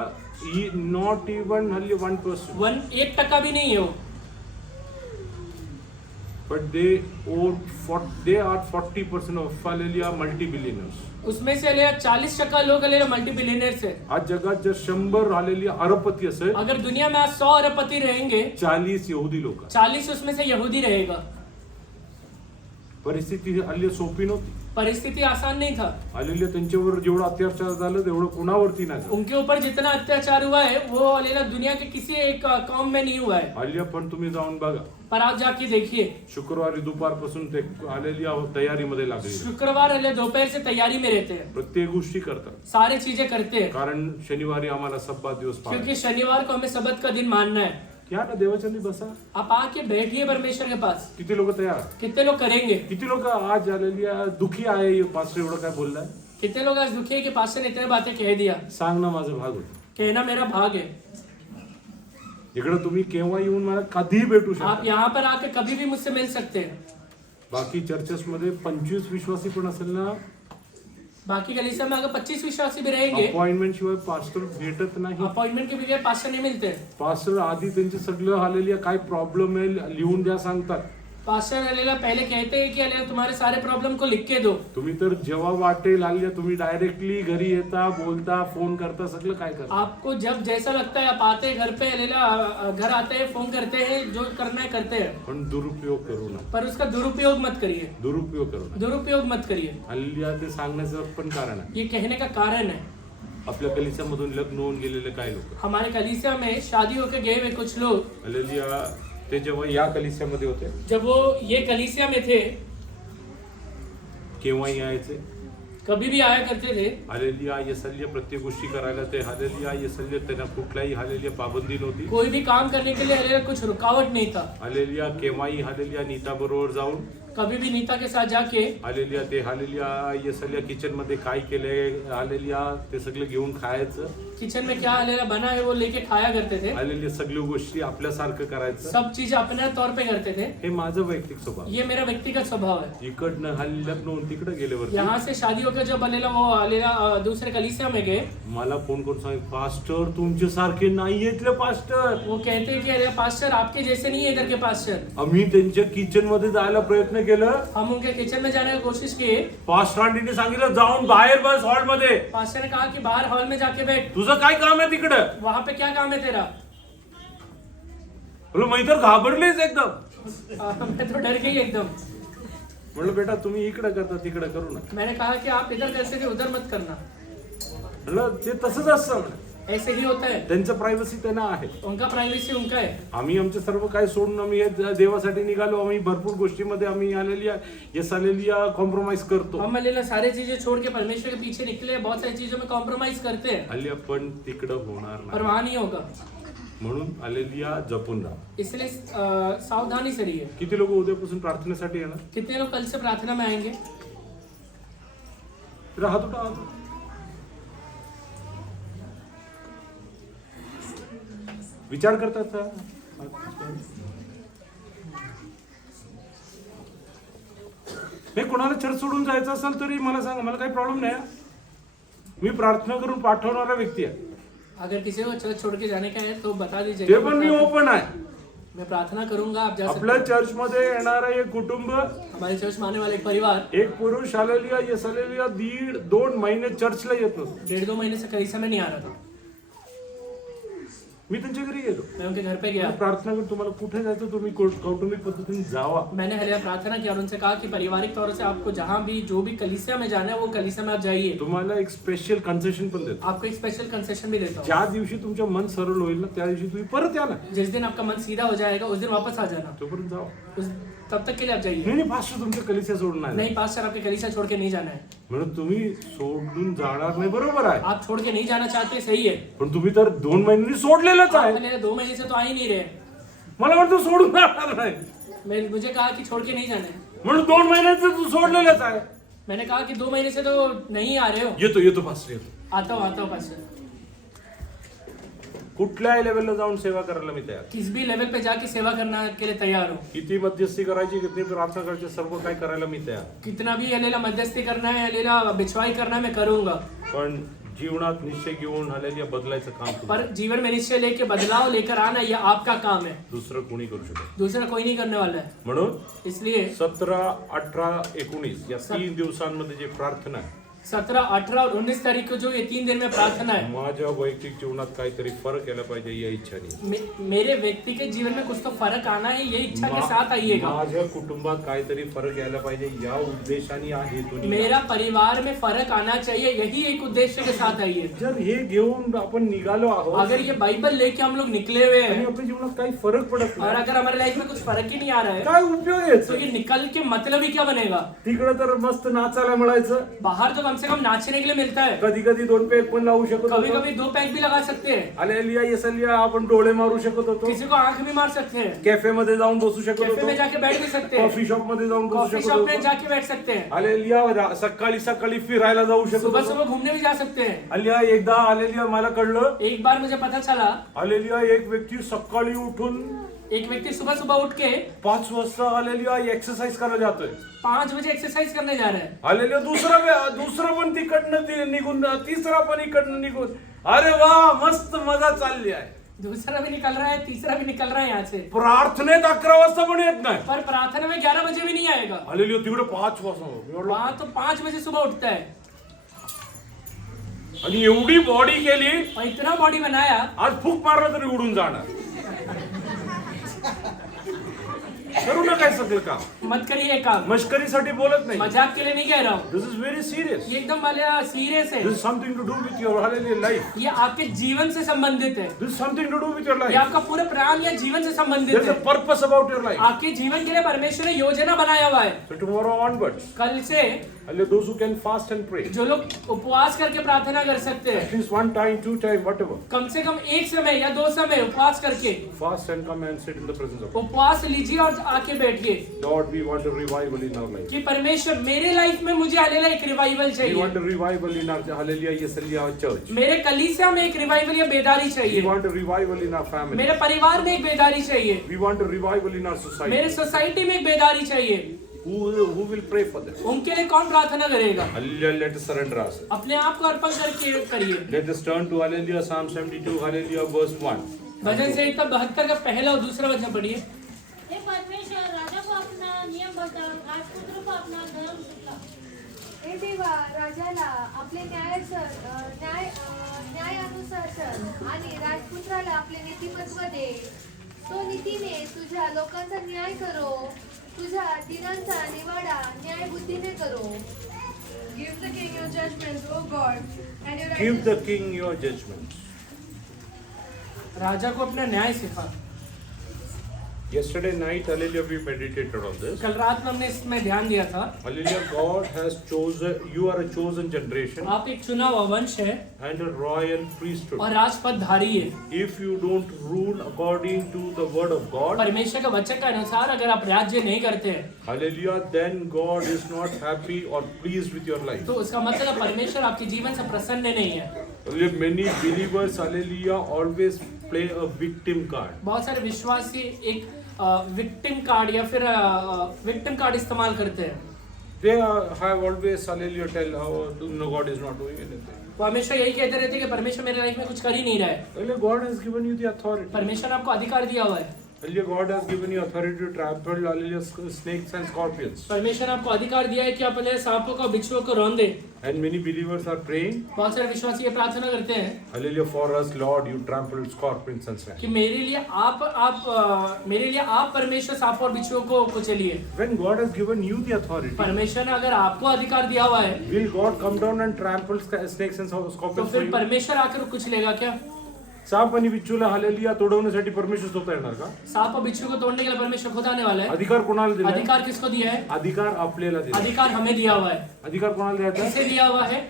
not even hallelujah 1%. 1% भी नहीं है वो। But they are 40% of hallelujah multi-billionaires. उसमें से हालेलुया 40% लोग हालेलुया मल्टीबिलियनर्स है। आज जगात जर 100 हालेलुया अरबपती असेल, अगर दुनिया में आज 100 अरबपति रहेंगे, 40 यहुदी लोक. 40 उसमें से यहूदी रहेगा। परिस्थिती हालेलुया सोपी नव्हती. परिस्थिति आसान नहीं था। हालेलुया, त्यांच्यावर जेवढं अत्याचार झालं तेवढं कोणावरती नाही झालं. उनके ऊपर जितना अत्याचार हुआ है वो हालेलुया दुनिया के किसी एक कौम में नहीं हुआ है। हालेलुया, पण तुम्ही जाऊन बघा, पर आप जाके देखिए, शुक्रवारी दुपारपासून ते हालेलुया तयारीमध्ये लागले. शुक्रवार हालेलुया दोपहर से तैयारी में रहते हैं, प्रत्येक गोष्टी करतात, सारी चीजें करते हैं, कारण शनिवारी आम्हाला सब्बात दिवस पाळायचा. क्योंकि शनिवार को हमें सबत का दिन मानना है। या ना देवाच्या बसा. आप आके बैठिए परमेश्वर के पास। किती लोक तयार, कितने लोग करेंगे? किती लोक आज हालेलुया दुखी आहे, पास्टर एवढं काय बोललाय, कितने लोग आज दुखी है कि पास्टर ने इतने बातें कह दिया? सांग ना, माझं भाग होतं. कहना मेरा भाग है। इकडे तुम्ही केव्हा येऊन मला कधीही भेटू आप शकता. यहाँ पर आके कभी भी मुझसे मिल सकते हैं। बाकी चर्चेस मध्ये 25 विश्वासी पण असेल ना, बाकी कलीसिया में अगर 25 विश्वासी भी रहेंगे, अपॉइंटमेंट शिवाय पास्टर भेटत नाही. अपॉइंटमेंट के बगैर पास्टर नहीं मिलते। पास्टर आधी त्यांचे सगळं हालेलुया काय प्रॉब्लेम आहे लिहून द्या सांगतात. पास्टर हालेलुया पहले कहते हैं कि हालेलुया तुम्हारे सारे प्रॉब्लम को लिख के दो। तुम्ही तर जेव्हा वाटेल हालेलुया तुम्ही डायरेक्टली घरी येता, बोलता, फोन करता, सगळं काय करता. आपको जब जैसा लगता है आप आते हैं घर पे, हालेलुया घर आते हैं, फोन करते हैं, जो करना है करते हैं, पण दुरुपयोग करू नका. पर उसका दुरुपयोग मत करिए। दुरुपयोग करू नका. दुरुपयोग मत करिए। हालेलुया, ते सांगण्याचं पण कारण आहे. ये कहने का कारण है। आपल्या कलिसियामधून लग्न होऊन गेलेले काय लोक, हमारे कलीसिया में शादी होकर गए हुए कुछ लोग, हालेलुया, ते जेव्हा या कलिसियामध्ये होते जब वो ये कलीसिया में थे, केव्हाही यायचे, कभी भी आया करते थे, हालेलुया, येसल्य प्रत्येक गोष्टी करायला ते हालेलुया, येसल्य त्यांना कुठलाही हालेलुया पाबंदी नव्हती. कोई भी काम करने के लिए हालेलुया कुछ रुकावट नहीं था। हालेलुया, केव्हाही हालेलुया नीता बरोबर जाऊन कभी भी नीता के साथ जाके हालेलुया ते हालेलुया येसल्य किचन मध्ये काय केलंय हालेलुया ते सगळं घेऊन खायचं. किचन में क्या हालेलुया बना है वो लेके खाया करते थे। हालेलुया, सगळ्या गोष्टी आपल्यासारखं करायचं. सब चीज अपने तौर पे करते थे। हे माझं वैयक्तिक स्वभाव. ये मेरा व्यक्तिगत स्वभाव है। इकडनं हाली लग्न होऊन तिकडे गेल्यावर यहाँ से शादी होकर जब हालेलुया वो हालेलुया दूसरे कलीसिया में गए, मला फोन करून सांग, पास्टर तुमचे सारखे नाही इथले पास्टर. वो कहते हैं कि अरे पास्टर आपके जैसे नहीं है इधर के पास्टर। आम्ही त्यांच्या किचन मध्ये जायला प्रयत्न केलं, हम उनके किचन में जाने की कोशिश की। पास्टरांनी सांगितलं जाऊन बाहेर बस हॉल मध्ये. पास्टर ने कहा कि बाहर हॉल में जाके बैठ, तुझं काय काम आहे तिकडे. वहां पे क्या काम है तेरा? बोलो मी तर घाबरलीच एकदम. मैं तो डर गई एकदम। म्हणलं बेटा तुम्ही इकडे करता तिकडे करू नका. मैंने कहा कि आप इधर करते थे उधर मत करना। म्हणलं ते तसंच असतं म्हणे. ऐसे ही होता है, त्यांचं प्रायव्हसी त्यांना आहे. उनका प्राइवेसी उनका है. आम्ही आमचे सर्व काय सोडून आम्ही या देवासाठी निघालो. आम्ही भरपूर गोष्टीमध्ये आम्ही हालेलुया कॉम्प्रोमाइज करतो. हम हालेलुया सारी चीजें छोड़ के परमेश्वर के पीछे निकले, बहुत सारी चीजों में कॉम्प्रोमाइज करते हैं, हालेलुया पण तिकडं होणार पर नाही. वहां नहीं होगा. म्हणून हालेलुया जपून राहा. इसलिए सावधानी से रहिए. किती लोक उद्यापासून प्रार्थनेसाठी येणार? कितने लोग कल से प्रार्थना में आएंगे? राहतो. विचार करतात का? हे कोणाला चर्च सोडून जायचं असेल तरी मला सांगा, मला काही प्रॉब्लेम नाही. मी प्रार्थना करून पाठवणारा व्यक्ती आहे. अगर किसी को चर्च छोड़ के जाने का है तो बता दीजिए. ते पण मी ओपन आहे. मैं प्रार्थना करूंगा, आप जा सकते आपल्या हैं. चर्च मध्ये येणारा एक कुटुंब, हमारे चर्च में आने वाले एक परिवार एक पुरुष हालेलुया येस हालेलुया 1.5-2 महिने चर्चला येत नव्हतं. 1.5-2 महीने से कई समय नहीं आ रहा था. मी त्यांच्या घरी गेलो. मैं उनके घर पे गया. प्रार्थना करून तुम्हाला कुठे जायचं तुम्ही कौटुंबिक पद्धतीने जावा. मैंने हालेलुया प्रार्थना किया और उनसे कहा कि पारिवारिक तौर से आपको जहां भी जो भी कलीसिया में जाना है वो कलीसिया में आप जाइए. तुम्हाला एक स्पेशल कन्सेशन पण देतो. आपको एक स्पेशल कंसेशन भी देता हूँ. ज्या दिवशी तुमचं मन सरळ होईल ना त्या दिवशी तुम्ही परत या ना. जिस दिन आपका मन सीधा हो जाएगा उस दिन वापस आ जाना. तोपर्यंत जावा. तब तक के लिए आप जाइए. नाही पास्टर तुमच्या कलिसिया सोडणार नाही. नहीं पास्टर आपके कलीसिया छोड़ के नहीं जाना है. म्हणून तुम्ही सोडून जाणार नाही, बरोबर आहे. आप छोड़ के नहीं जाना चाहते, सही है. पण तुम्ही तर 2 महिन्यांनी सोडलेलंच आहे. मैंने 2 महीने से तो आ ही नहीं रहे. मला वाटतं सोडून जाणार नाही. मुझे कहा कि छोड़ के नहीं जाना है. म्हणून 2 महिन्याचं तू सोडलेलंच आहे. मैंने कहा कि 2 महीने से तो नहीं आ रहे हो. येतो पास्टर येतो. आता हूँ पास्टर. कुठल्याही लेवलला जाऊन सेवा करायला मी तयार. किस भी लेवल पे जाके सेवा करना के लिए तैयार हूँ. किती मध्यस्थी करायची, किती प्रार्थना करायची, सर्व काय करायला मी तयार. कितना भी अलेला मध्यस्थी करना है, अलेला बिछवाई करना है, मैं करूंगा. पण जीवनात निश्चय घेऊन हालेलुया बदलायचं काम तुम्ही. पर जीवन में निश्चय लेके बदलाव लेकर आना ये आपका काम है. दुसरं कोणी करू शकत. दूसरा कोई नहीं करने वाला है. म्हणून इसलिए 17, 18, 19 या 3 दिवसांमध्ये जे प्रार्थना आहे, 17, 18 और 19 तारीख को जो ये 3 दिन में प्रार्थना है, माझ्या वैयक्तिक जीवनात काहीतरी फरक यायला पाहिजे या इच्छाने. मेरे व्यक्तिगत जीवन में कुछ तो फर्क आना है, ये इच्छा के साथ आइएगा. माझ्या कुटुंबात काहीतरी फरक यायला पाहिजे या उद्देशाने या हेतूने. मेरा परिवार में फर्क आना चाहिए, यही एक उद्देश्य के साथ आइए. जर हे घेऊन आपण निघालो आहोत अगर ये बाइबल लेके हम लोग निकले हुए आणि हैं आपल्या जीवनात काही फरक पडत और नाही, अगर हमारे लाइफ में कुछ फर्क ही नहीं आ रहा है काय उपयोग तो यायचा? ये निकल के मतलब ही क्या बनेगा. तिकडे तर मस्त नाचायला मिळायचं. बाहर तो कम से कम नाचने के लिए मिलता है. कधी कधी 2 पॅक पण लावू शकत कभी होतो. कभी 2 पैक भी लगा सकते हैं. हालेलुया येसलिया आपण डोळे मारू शकत होतो. किसी को आंख भी मार सकते हैं. कॅफे मध्ये जाऊन बसू शकत कैफे में होतो. जाके बैठ भी सकते हैं. कॉफी शॉप मध्ये जाऊन बसू कॉफी शकत शॉप में होतो. जाके बैठ सकते हैं. हालेलुया सकाळी फिरायला जाऊ शकत सुबह होतो. सुबह घूमने भी जा सकते हैं. हालेलुया एकदा हालेलुया मला कळलं. एक बार मुझे पता चला, हालेलुया एक व्यक्ती सकाळी उठून एक व्यक्ति सुबह सुबह उठ के 5 वाजता हालेलुया एक्सरसाइज करायला जातोय. 5 बजे एक्सरसाइज करने जा रहे हैं. हालेलुया दुसरा पण तिकडनं निघून, तिसरा पण इकडनं निघून. अरे वा मस्त मजा चालली आहे. दूसरा भी निकल रहा है, तीसरा भी निकल रहा है यहाँ से. प्रार्थनेत 11 वाजता पण येत नाही. पर प्रार्थना में 11 बजे भी नहीं आएगा. हालेलुया तिकडे 5 वाजता. वहां तो 5 बजे सुबह उठता है. आणि एवढी बॉडी केली, और इतना बॉडी बनाया, आज फूक मारला तरी उडून जाणार. करू नका हे सगळं काम. मत करिए काम. मस्करीसाठी बोलत नाही. मजाक के लिए नहीं कह रहा हूँ. This is very serious. ये एकदम वाला सीरियस है. This is something to do with your hallelujah life. ये आपके जीवन से संबंधित है. This is something to do with your ये लाइफ. आपका पूरा प्राण या जीवन से संबंधित देयर इज है. A purpose about your life. आपके जीवन के लिए परमेश्वर ने योजना बनाया हुआ है. सो टुमारो ऑनवर्ड्स, कल से hallelujah those who can fast and pray जो लोग उपवास करके प्रार्थना कर सकते हैं, एटलीस्ट 1 टाइम 2 टाइम व्हाटएवर, कम से कम 1 समय या 2 समय उपवास करके fast and come and sit in the presence of उपवास लीजिए और आके बैठिए God. We want a revival in our life. कि परमेश्वर मेरे लाइफ में मुझे हालेलुया एक रिवाइवल वी चाहिए. Want a revival in our hallelujah येसलिया चर्च. मेरे कलीसिया में एक रिवाइवल या बेदारी वी चाहिए. Want a revival in our family. मेरे परिवार में एक बेदारी चाहिए. We want a revival in our मेरे सोसाइटी. सोसाइटी में एक बेदारी चाहिए. Who will pray for them? उनके लिए कौन प्रार्थना करेगा. Hallelujah, let us surrender ourselves. अपने आप को अर्पण करके करिए. Let us turn to Hallelujah, Psalm 72, Hallelujah, verse 1. भजन संहिता 72 का पहला और दूसरा वचन पढ़िए. हे परमेश्वर, राजा को अपना नियम बता, राजपुत्र को अपना धर्म सिखा. हे देवा, राजाला आपले न्यायानुसार चल आणि राजपुत्राला आपले नीतिमत्व दे. तो नीतीने तुझ्या लोकांचा न्याय करो, तुझ्या दिनांचा निवाडा न्याय बुद्धीने करो. Give the king your judgments, O God, and your Give the king your judgments. राजा को अपना न्याय सिखा। Yesterday night, hallelujah, we meditated on this. कल रात में हमने इसमें ध्यान दिया था। Hallelujah, God has chosen, you are a chosen generation आप एक चुना हुआ वंश है and a royal priesthood. और राजपद धारी है। If you don't rule according to the word of God, परमेश्वर के वचन के अनुसार अगर आप राज्य नहीं करते हैं hallelujah, then God is not happy or pleased with your life. तो उसका मतलब परमेश्वर आपके जीवन से प्रसन्न नहीं है। Hallelujah, many believers, hallelujah, always play a victim card. बहुत सारे विश्वासी एक विक्टिम कार्ड या फिर विक्टिम कार्ड इस्तेमाल करते हैं। They have always, hallelujah, tell how no, God is not doing anything. वो हमेशा यही कहते रहते हैं कि परमेश्वर मेरे लाइफ में कुछ कर ही नहीं रहा है। Hallelujah, God has given you the authority. परमेश्वर ने आपको अधिकार दिया हुआ है। Hallelujah, God has given you authority to trample, hallelujah, snakes and scorpions. परमेश्वर ने आपको अधिकार दिया है कि आप अपने सांपों को बिच्छुओं को रौंदे। And many believers are praying, बहुत सारे विश्वासी ये प्रार्थना करते हैं hallelujah, for us, Lord, you trampled scorpions and snakes. कि मेरे लिए आप परमेश्वर सांपों और बिच्छुओं को कुचलिए। When God has given you the authority, परमेश्वर ने अगर आपको अधिकार दिया हुआ है will God come down and trample snakes and तो scorpions for फिर you? परमेश्वर आकर कुचलेगा क्या? साप आणि बिच्छूला हालेलुया तोडवण्यासाठी परमेश्वर स्वतः येणार का? सांप और बिच्छू को तोड़ने के लिए परमेश्वर खुद आने वाला है। अधिकार कोणाला दिला? अधिकार किसको दिया है? अधिकार आपल्याला दिला. अधिकार हमें दिया हुआ है। अधिकार कोणाला द्यायचा? किसे दिया हुआ है?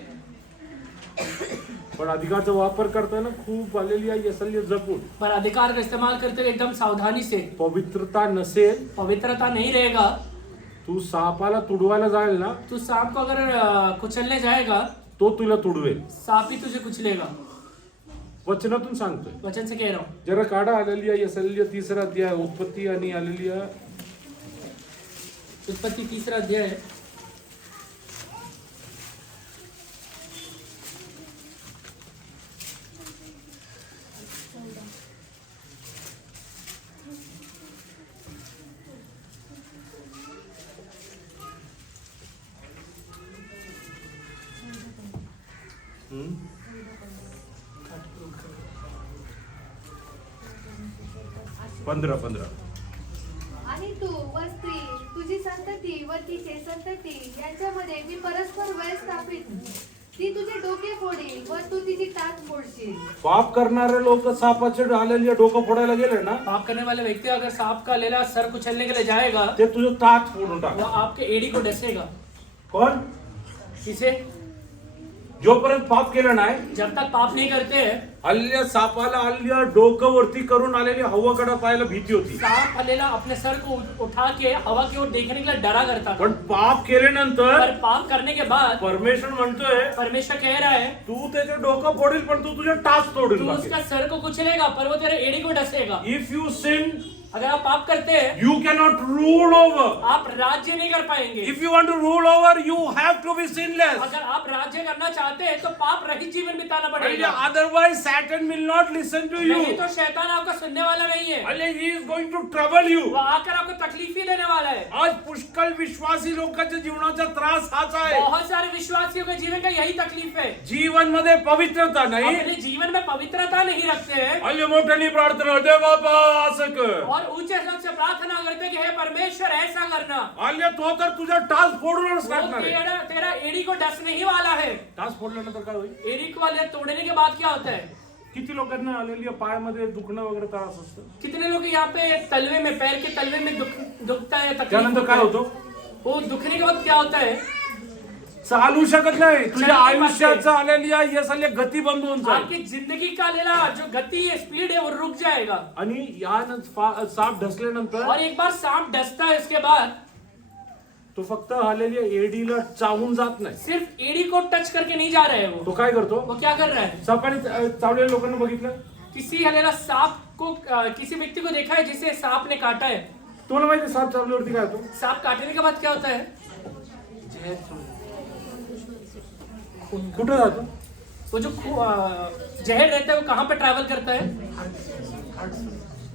पण अधिकारचा वापर करताना खूप हालेलुया यसल्य जपून. पर अधिकार का इस्तेमाल करते हुए एकदम सावधानी से। पवित्रता नसेल, पवित्रता नहीं रहेगा तू सापाला तुडवायला जाईल ना, तू सांप को अगर कुचलने जाएगा तो तुला तुडवेल. सांप ही तुझे कुचलेगा। वचनातून सांगतोय. वचन से कह रहा हूँ। जरा काढा हालेलुया यसल्य 3रा अध्याय उत्पत्ती आणि हालेलुया उत्पत्ति 3रा अध्याय है। पंधरा. आणि तू व स्त्री तुझी संतती व तिचे संतती यांच्यामध्ये मी परस्पर वय स्थापित ती तुझे डोके फोडील व तू तिची टाच फोडशील. पाप करणारे लोक सापाचे हालेलुया डोकं फोडायला गेले ना, पाप करने वाले व्यक्ति अगर सांप का लेला सर कुचलने के लिए जाएगा ते तुझं टाच फोडून टाक. वो आपके एड़ी को डसेगा। कोण? किसे? जोपर्यंत पाप केलं नाही, जब तक पाप नहीं करते हैं हल्ल्या सापाला हल्ल्या डोकं वरती करून आलेली हवाकडे पाहायला भीती होती. सांप हलेला अपने सर को उठा के हवा की ओर देखने के लिए डरा करता था। पण पाप केल्यानंतर पर पाप करने के बाद परमेश्वर म्हणतोय परमेश्वर कह रहा है तू त्याचं डोकं फोडील पण तू तुझ्या टाच तोडील. तू उसका सर को कुचलेगा पर वो तेरे एड़ी को डसेगा। इफ यू सिन, अगर आप पाप करते हैं यू कैनॉट रूल ओवर. आप राज्य नहीं कर पाएंगे। If you want to rule over, you have to be sinless. अगर आप राज्य करना चाहते हैं तो पाप रहित जीवन बिताना पड़ेगा। Otherwise Satan will not listen to you. नहीं तो शैतान आपका सुनने वाला नहीं है। He is going to trouble you. वो आकर आपको तकलीफ ही देने वाला है। आज पुष्कळ विश्वासी लोकांच्या जीवनाचा त्रास हाच आहे. बहुत सारे विश्वासियों के जीवन का यही तकलीफ है। जीवन मध्ये पवित्रता नाही. अपने जीवन में पवित्रता नहीं रखते हैं हल्ली मोठ्याने प्रार्थना, दे बाबा असं कर. और ऊंचे स्वर से प्रार्थना करते कि हे परमेश्वर ऐसा करना। हल्ली तो तर तुझ्या टाच फोडूनच वो टाकणार आहे. तेरा एड़ी को डसने ही वाला है। टाच फोडल्यानंतर काय होईल? एड़ी को वाले तोड़ने के बाद क्या होता है? किती लोकांना आलेली पायामध्ये दुखणं वगैरे त्रास असतं. कितने लोग यहाँ पे तलवे में पैर के तलवे में दुखता है, तकलीफ त्यानंतर काय होतं? वो दुखने के बाद क्या होता है? चालू शकत नाही. तुझ्या आयुष्याचं आलेली हे सगळे गती बंद होऊन जाईल. आपकी जिंदगी का लेला जो गति है, स्पीड है, वो रुक जाएगा। आणि या साप ढसल्यानंतर और एक बार सांप डसता है इसके बाद तो फक्त आलेली एडीला चावून जात नाही. सिर्फ एड़ी को टच करके नहीं जा रहा है तो काय करतो? वो क्या कर रहा है? सापाने चावलेल्या लोकांना बघितलं. किसी हलेला सांप को किसी व्यक्ति को देखा है जिसे सांप ने काटा है? तुम्हाला माहिती साप चावल्यावरती काय होतो? सांप काटने के बाद क्या होता है? कुठं जातो? वो जो जहर रहता है वो कहाँ पे ट्रैवल करता है?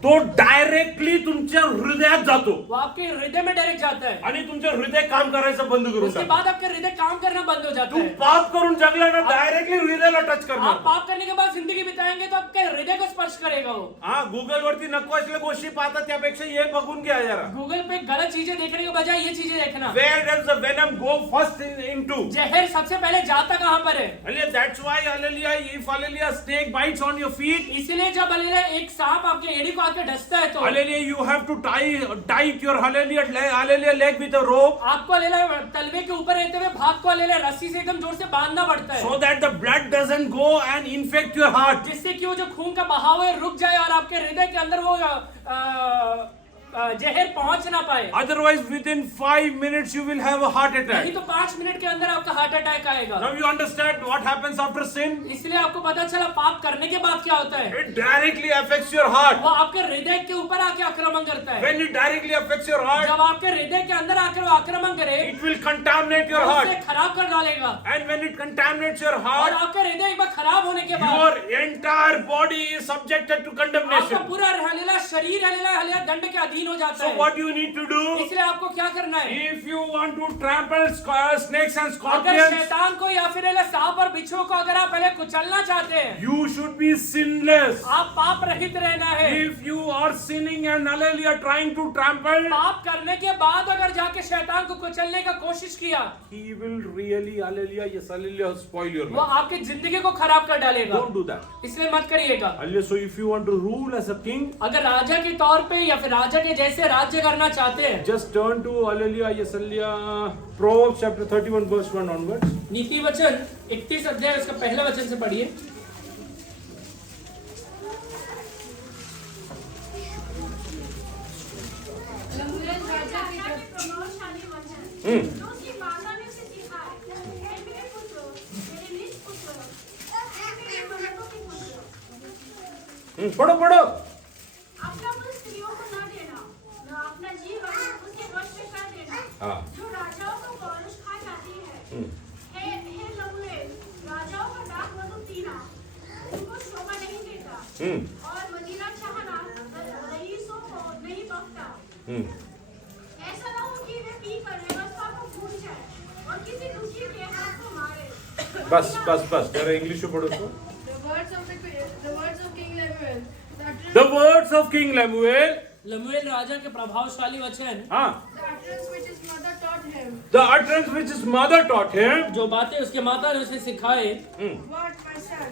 तो डायरेक्टली तुमच्या हृदयात जातो वो आपके हृदय में डायरेक्ट जाता है, आणि तुमचं हृदय काम करायचं बंद करून उसके टाकतो. बाद आपके हृदय काम करना बंद हो जाता तू है. पाप करून जगला ना डायरेक्टली हृदयाला टच आप करणार. पाप करने के बाद जिंदगी बिताएंगे तो आपके हृदय को स्पर्श करेगा वो. हा गुगल वरती नको असलेल्या गोष्टी पाहता त्यापेक्षा हे बघून घ्या जरा. गूगल पे गलत चीजें देखने के बजाय ये चीजें देखना. Where does the venom go first into? जहर सबसे पहले जाता कहाँ पर है? Hallelujah, that's why hallelujah, if hallelujah snake bites on your feet, इसीलिए जब हालेलुया एक सांप आपके एड़ी को आके डसता है तो hallelujah, you have to tie your hallelujah leg with a rope आपको हालेलुया तलवे के ऊपर रहते हुए भाग को हालेलुया रस्सी से एकदम जोर से बांधना पड़ता है, so that the blood doesn't go and infect your heart. जिससे कि वो जो खून का बहाव है रुक जाए और आपके हृदय के अंदर वो जहर पहुंच ना पाए. Otherwise, within 5 minutes you will have a heart नहीं attack. तो 5 मिनट के अंदर आपका हार्ट अटैक आएगा. Now you understand what happens after sin? इसलिए आपको पता चला पाप करने के बाद क्या होता है. It directly affects your heart. वो आपके हृदय के ऊपर आके आक्रमण करता है. When it directly affects your heart, जब आपके हृदय के अंदर आकर वो आक्रमण करे it will contaminate your तो heart. उसे खराब कर डालेगा. And when it contaminates your और heart, आपका हृदय एक बार खराब होने के बाद your entire body is subjected to आपका condemnation. पूरा हालेलुया शरीर हालेलुया दंड के अधीन हो जाता So है. what you need to do? इसलिए आपको क्या करना है? If you want to trample snakes and अगर scorpions, शैतान को या फिर सांप और बिच्छू को अगर आप पहले कुचलना चाहते हैं, you should be sinless. आप पाप रहित रहना है. If you are sinning and hallelujah trying to trample, पाप करने के बाद अगर जाके शैतान को कुचलने का कोशिश KIA, he will really hallelujah yes hallelujah spoil your वो life. आपकी जिंदगी को खराब कर डालेगा. Don't do that. इसलिए मत करिएगा. Hallelujah. So if you want to rule as a king, अगर राजा के तौर पे या फिर राजा के जैसे राज्य करना चाहते हैं, just turn to hallelujah yes hallelujah Proverbs chapter 31 verse 1 onwards. नीति वचन 31 अध्याय उसका पहला वचन से पढ़िए. लंबुएल राजा के प्रभावशाली वचन जो उसकी माता ने उसे सिखाए, हे मेरे पुत्रों, मेरे निज पुत्रों, हे मेरे मर्दों के पुत्रों, पढ़ो अपना मुझ स्त्रियों को न देना, न अपना जीवन उसके वश में कर देना, हाँ। जो राजाओं को पौरुष खा जाती है. हे लंबुएल, राजाओं का डाक वधु पीना उनको शोभा नहीं देता, और मदिरा चाहना रईसों को नहीं बख्ता. ऐसा ना हो कि वे पीकर व्यवस्था को भूल जाए और किसी दुखी के हाथ को मारे. बस जरा इंग्लिश में पढ़ो तो. The words of King Lemuel. The words of King Lemuel. लमुएल राजा के प्रभावशाली वचन, हाँ. The utterance which his mother taught him. The utterance which his mother taught him. जो बातें उसके माता ने उसे सिखाए. What, my son,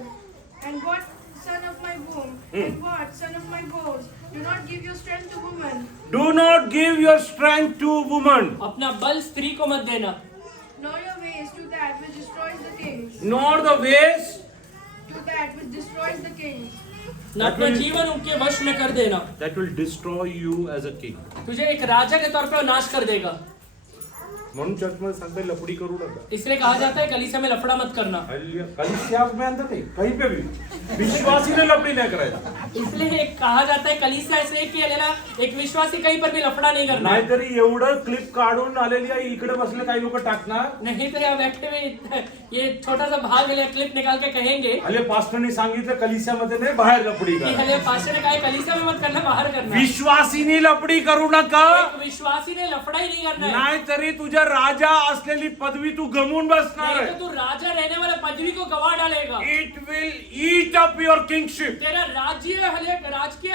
and what, son of my womb, and what, son of my bones, do not give your strength to woman, Do not give your strength to woman, अपना बल स्त्री को मत देना, nor your ways to that which destroys the kings. nor the ways To that which destroys the kings. न अपना जीवन उनके वश में कर देना. that will destroy you as a king. तुझे एक राजा के तौर पे वो नाश कर देगा. म्हणून चर्च मध्ये सांगते लपडी करू नका. इसलिए कहा जाता है कलीसिया में लफड़ा मत करना. कलिसिया में अंदर नहीं कहीं पे भी विश्वासी ने लपडी नहीं करायचा. इसलिए कहा जाता है कलीसिया ऐसे की आलेला एक विश्वासी कहीं पर भी लफड़ा नहीं करना. नाहीतरी एवढं क्लिप काढून आलेली आहे इकडे बसले काही लोक टाकणार. नहीं तो आप बैठे हुए ये छोटा सा भाग या क्लिप निकाल के कहेंगे अरे पास्टरने सांगितलं कलिसियामध्ये नाही बाहेर लपडी कि करा. हले पास्टर ने कहा है, कलीसिया में मत करना, बाहर करना. विश्वासीने लपडी करू नका. एक विश्वासी ने लफड़ा ही नहीं करना है. नाहीतरी तुझ्या राजा असलेली पदवी तू गमवून बसणार नहीं आहे. तो तू राजा रहने वाला पदवी को गवा डालेगा. It will eat up your kingship. तेरा राज्य राजकीय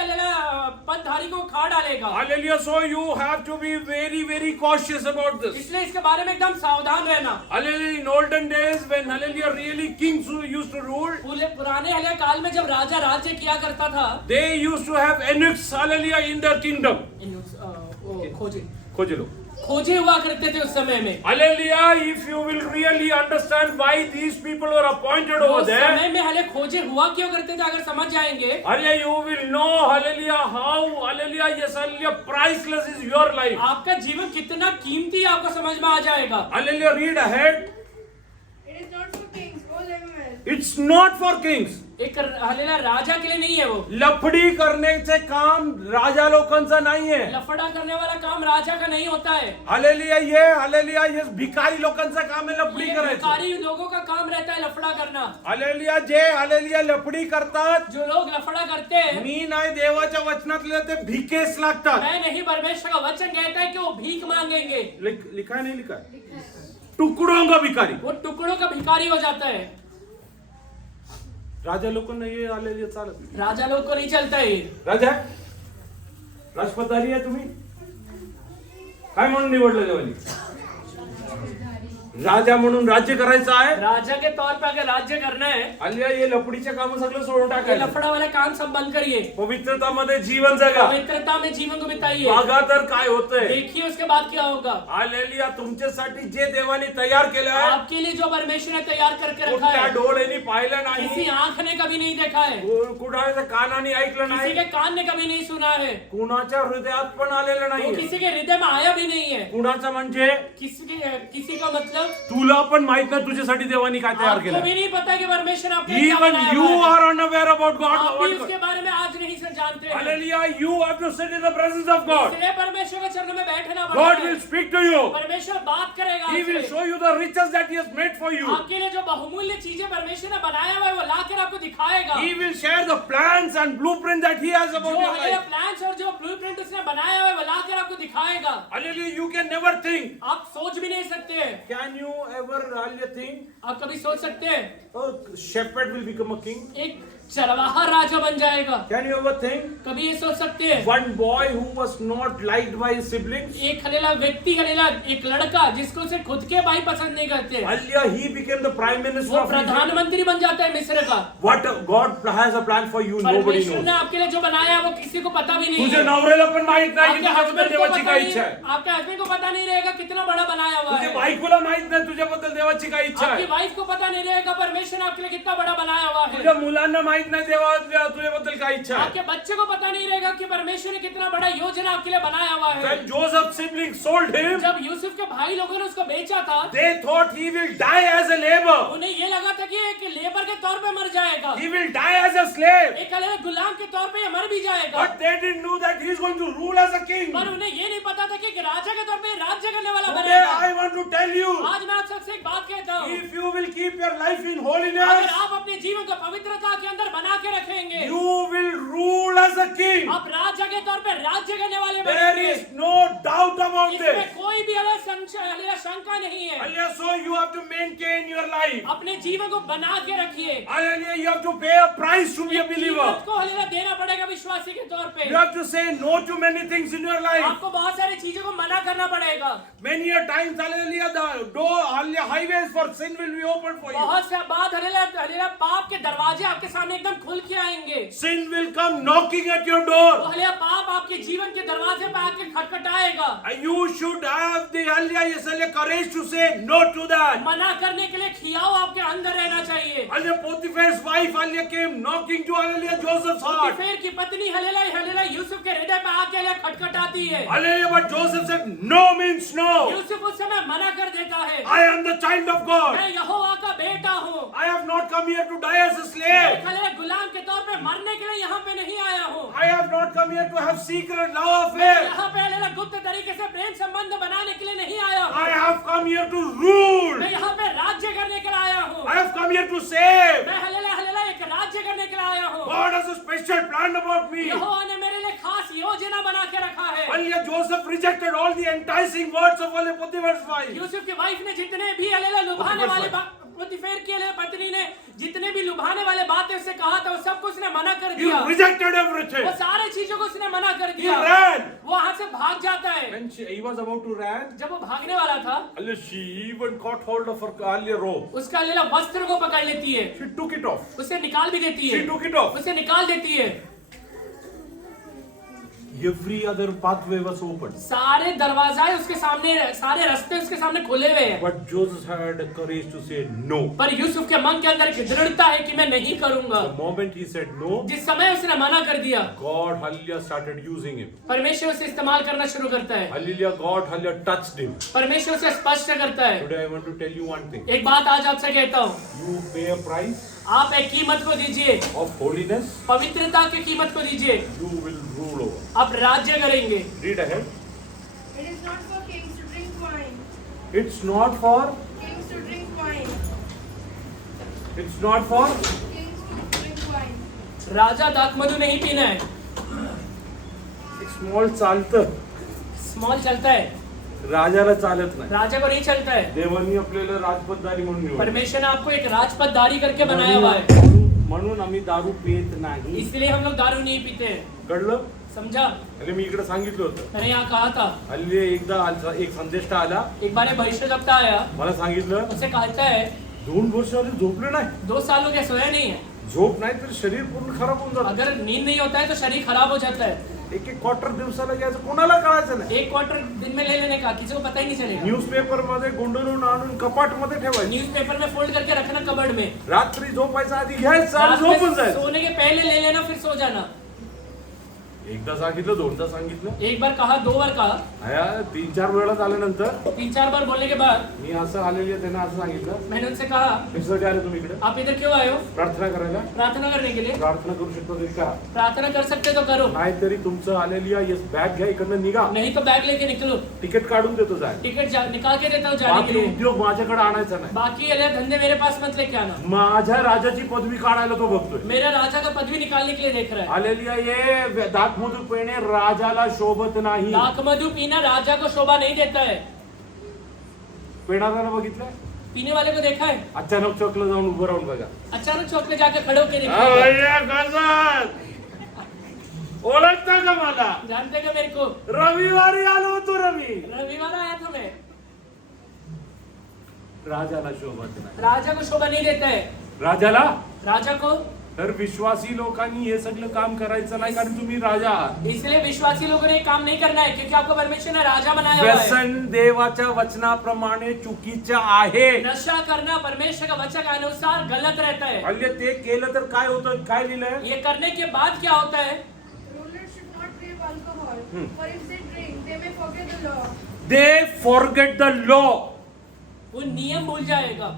पदधारी को खा डालेगा. Hallelujah. So you have to be very, very cautious about this. इसलिए इसके बारे में एकदम सावधान रहना. Hallelujah. In olden days, when hallelujah really kings who used to rule, पुराने हले काल में जब राजा राज्य किया करता था, they used to have eunuchs, hallelujah, in their kingdom. खोजे लो. खोजे हुआ करते थे उस समय में. Hallelujah. If you will really understand why these people were appointed over use there, समय में हले खोजे हुआ क्यों करते थे अगर समझ जाएंगे, hallelujah, you will know, hallelujah, how, hallelujah, yes, hallelujah, priceless is your life. आपका जीवन कितना कीमती आपको समझ में आ जाएगा. Hallelujah. Read ahead. It is not for kings, O Lemuel. It's not for kings. एक हालेलुया राजा के लिए नहीं है, वो लफडी करण्याचे काम राजा लोकांचं नाहीये. लफड़ा करने वाला काम राजा का नहीं होता है। हालेलुया ये भिकारी लोकांचं काम आहे लफडी ये करायचं. भिखारी लोगों का काम रहता है लफड़ा करना। हालेलुया लफडी करतात, जो लोग लफड़ा करते हैं, मी नाही देवाच्या वचनातले ते भिकेस लागतात. मैं नहीं, परमेश्वर का वचन कहता है कि वो भीख मांगेंगे, लिखा है नहीं लिखा है? टुकड़ों का भिकारी. वो टुकड़ों का भिखारी हो जाता है। राजा लोकांना हे हालेलुया चालत नाही. राजा लोग को नहीं चलता है। राजा राजपदारी आहे तुम्ही, काय म्हणून निवडलं देवानी? राजा म्हणून राज्य करायचं आहे. राजा के तौर पे अगर राज्य करना है, हालेलुया हे लफडीचे काम सगळं सोडून ये टाकायचं. लफड़ा वाले काम सब बंद करिए, पवित्रतामध्ये जीवन जगा. पवित्रता में जीवन को बिताइए। बघा तर काय होतंय. देखिए उसके बाद क्या होगा। हालेलुया तुमच्यासाठी जे देवाने तयार केलं आहे आपके लिए जो परमेश्वर ने तैयार करके रखा कुठल्या है, डोळ्यांनी पाहिलं नाही, किसी आंख ने कभी नहीं देखा है, कुणाच्या कानाने ऐकलं किसी नाही, के कान ने कभी नहीं सुना है, कुणाच्या हृदयात पण आलेलं वो नाही. किसी के हृदय में आया भी नहीं है। कुणाचं म्हणजे किसी का मतलब तुला पण माहित नाही तुझ्यासाठी देवानी काय तयार आपको केलं. भी नहीं पता कि परमेश्वर आपके लिए क्या Even बनाया you हुआ है। are unaware about आप भी God. उसके बारे में आज नहीं से जानते हैं। Hallelujah, you have to sit in the presence of God. इसलिए परमेश्वर के चरणों में बैठना पड़ता God है। will speak to you. परमेश्वर बात करेगा He will आपसे। show you the riches that He has made for you. आपके लिए जो बहुमूल्य चीजें परमेश्वर ने बनाया हुआ है वो लाकर आपको दिखाएगा। He will share the plans and blueprint that He has about जो your हमारे life. प्लान्स और जो ब्लूप्रिंट उसने बनाया हुआ है वो लाकर आपको दिखाएगा। Hallelujah, you can never think. आप सोच भी नहीं सकते हैं। Can you ever hallelujah think? आप कभी सोच सकते हैं A shepherd will become a king. एक चरवाहा राजा बन जाएगा? Can you ever think? कभी ये सोच सकते हैं One boy who was not liked by his siblings, एक हलेला व्यक्ति, हलेला एक लड़का जिसको से खुद के भाई पसंद नहीं करते, hallelujah, he became the prime minister वो of Egypt. प्रधानमंत्री बन जाता है मिस्र का। What God has a plan for you, nobody परमेश्वर knows. ने आपके लिए जो बनाया है वो किसी को पता भी नहीं तुझे है। नवऱ्याला पण माहित नाही की आपके तुझ्याबद्दल हस्बैंड को देवाची पता काय नहीं, इच्छा आहे. आपके हस्बैंड को पता नहीं रहेगा कितना बड़ा बनाया हुआ तुझे है। बायकोला माहित नाही तुझ्याबद्दल देवाची काय इच्छा आपकी आहे. वाइफ को पता नहीं रहेगा परमेश्वर ने आपके लिए कितना बड़ा बनाया हुआ तुझ्या है। मुलांना माहित नाही देवा तुझ्याबद्दल काय इच्छा आहे. आपके बच्चे को पता नहीं रहेगा कि परमेश्वर ने कितना बड़ा योजना आपके लिए बनाया हुआ है। When Joseph's siblings sold him, जब यूसुफ के भाई लोगों ने उसको बेचा था, they thought he will die as a labor. उन्हें ये लगा था कि एक लेबर के तौर पे मर जाएगा, He will die as a slave. एक अलग गुलाम के तौर पे ये मर भी जाएगा। But they didn't know that he is going to rule as a king. पर उन्हें ये नहीं पता था कि एक राजा के तौर पे राज्य करने वाला Today बनेगा। I want to tell you, आज मैं आप सबसे एक बात कहता हूँ, if you will keep your life in अगर holiness, आप अपने जीवन को पवित्रता के अंदर बना के रखेंगे, you will rule as a king. आप राजा के तौर पे राज्य करने वाले There बनेंगे। is no doubt about इसमें this. कोई भी अलग शंका नहीं है। Hallelujah, so you have to maintain your life. अपने जीवन को बना के रखिए। Hallelujah, you have to pay a price to be a believer. कीमत को हलेला देना पड़ेगा विश्वासी के तौर पे। You have to say no to many things in your life. आपको बहुत सारी चीजों को मना करना पड़ेगा। Many a times, hallelujah, the door, hallelujah, highways for sin will be open for you. बहुत से बाद हलेला पाप के दरवाजे आपके सामने एकदम खुल के आएंगे। Sin will come knocking at your door. वो हलेला पाप आपके जीवन के दरवाजे पे आके खटखटाएगा। And you should have the hallelujah, courage to say no to that. मना करने के लिए खियाव आपके अंदर रहना चाहिए। Hallelujah, Potiphar's wife, hallelujah, came knocking to hallelujah, Joseph's heart. पोतीफेर की पत्नी हलेला यूसुफ के हृदय पे आके हलेला खटखटाती है। Hallelujah, but Joseph said no means no. Yusuf उस समय मना कर देता है। I am the child of God. मैं यहोवा का बेटा हूँ। I have not come here to die as a slave. मैं हलेला गुलाम के तौर पे मरने के लिए यहाँ पे नहीं आया हूँ। I have not come here to have secret love affair. यहाँ पे हलेला गुप्त तरीके से प्रेम संबंध बनाने के लिए नहीं आया हूँ। I have come here to rule. मैं यहाँ पे राज्य करने के लिए आया हूँ। I have come here to save. मैं हलेला एक राज्य करने के लिए आया हूँ। God has a special plan about me. यहोवा ने मेरे लिए खास योजना बना के रखा है। Hallelujah, Joseph rejected all the enticing words of Potiphar's wife. Yusuf की वाइफ ने जितने भी हलेला लुभाने वाले पोतीफेर की हलेला पत्नी ने जितने भी लुभाने वाले बातें उससे कहा था वो सब कुछ उसने मना कर He दिया। rejected everything. वो सारे चीजों को उसने मना कर He दिया। ran. वो वहां से भाग जाता है। When he was about to run, जब वो भागने वाला था, hallelujah, she even caught hold of her hallelujah robe. उसका हलेला वस्त्र को पकड़ लेती है, She took it off. उसे निकाल भी देती है, She took it off. उसे निकाल देती है। Every other pathway was open. सारे दरवाजे उसके सामने, सारे रास्ते उसके सामने खुले हुए हैं। But Joseph had the courage to say no. पर यूसुफ के मन के अंदर एक दृढ़ता है कि मैं नहीं करूंगा। The moment he said no, जिस समय उसने मना कर दिया, God hallelujah started using him. परमेश्वर उसे इस्तेमाल करना शुरू करता है। Hallelujah, God hallelujah touched him. परमेश्वर उसे स्पष्ट करता है। Today I want to tell you one thing. एक बात आज आपसे कहता हूँ, You pay a price आप एक कीमत को दीजिए, of holiness, पवित्रता की कीमत को दीजिए, you will rule over. आप राज्य करेंगे। Read ahead. It is not for kings to drink wine. It's not for, Kings to drink wine. it's not for, Kings to drink wine. राजा दाखमधु नहीं पीना है। एक स्मॉल चालतं, स्मॉल चलता है, राजाला चालत नाही. राजा को नहीं चलता है। देवांनी आपल्याला राजपतदारी म्हणून निवडलं. परमेश्वर ने आपको एक राजपदधारी करके बनाया हुआ है, म्हणून आम्ही दारू पित नाही. इसलिए हम लोग दारू नहीं पीते हैं। कळलं? समझा? अरे मी इकडे सांगितलं होतं. मैंने यहाँ कहा था, हल्ली एकदा एक संदेश आला, एक बार भविष्यवक्ता आया, मला सांगितलं उससे कहता है 2 वर्ष आले झोपले नाही. 2 साल हो गया सोया नहीं है। झोप नाही तर शरीर पूर्ण खराब होऊन जातं. अगर नींद नहीं होता है तो शरीर खराब हो जाता है। एक क्वार्टर दिवसाला घ्यायचं कोणाला कळायचं नाही. 1 क्वार्टर दिन में ले लेने का किसी को पता ही नहीं चलेगा। न्यूजपेपर मध्ये गुंडळून आणून कपाट मध्ये ठेवायचं. न्यूज़पेपर में फोल्ड करके रखना कबर्ड में, रात्री झोपायच्या आधी घ्यायचं आणि रात में झोपून जायचं. सोने के पहले ले लेना फिर सो जाना। एकदा सांगितलं, दोनदा सांगितलं, एक बार कहा, 2 बार कहा, आया 3-4 वेळा झाल्यानंतर 3-4 बार बोलने के बाद मी असं आलेली त्यांना असं सांगितलं, मैंने उनसे कहा, कशासाठी आले तुम्ही इकडे? आप इधर क्यों आए हो? प्रार्थना करायला. प्रार्थना करने के लिए। प्रार्थना करू शकता तरी करा, प्रार्थना कर सकते तो करो, नाहीतरी तुमचं आलेली आहे बॅग घ्या, इकडनं निघा, नहीं तो बैग लेके निकलो, तिकीट काढून देतो जाय. निकाल के देता हूँ जाने के बाकी लिए। उद्योग माझ्याकडे आणायचा नाही. बाकी ये धंधे मेरे पास मत लेके आना। माझ्या राजाची पदवी काढायला तो बघतोय. मेरा राजा का पदवी निकालने के लिए देख रहा है। आलेली आहे ये दाखमधू पेणे राजाला शोभत नाही. दाखमधु पीना राजा को शोभा नहीं देता है। पेणाऱ्याला बघितलंय, पीने वाले को देखा है? अचानक चौकला जाऊन उभं राहून बघा. अचानक चौक पे जाकर खड़े होकर हा देखा। भैया गजब, ओळखता का मला? जानते का मेरे को? रविवारी आलो होतो रवी. रविवार आया था मैं। राजाला शोभत नाही. राजा को शोभा नहीं देता है। राजाला राजा को, तर विश्वासी लोकांनी हे सगळं काम करायचं नाही, कारण तुम्ही राजा आहात. इसलिए विश्वासी लोगों ने ये काम नहीं करना है, क्योंकि आपको परमेश्वर ने राजा बनाया हुआ है। व्यसन देवाच्या वचनाप्रमाणे चुकीचं आहे. नशा करना परमेश्वर का वचन के अनुसार गलत रहता है। म्हणजे ते केलं तर काय होतं, काय लिहिलंय? ये करने के बाद क्या होता है? Rulers should not drink alcohol, for if they drink, they may forget the law. They forget the law. वो नियम भूल जाएगा।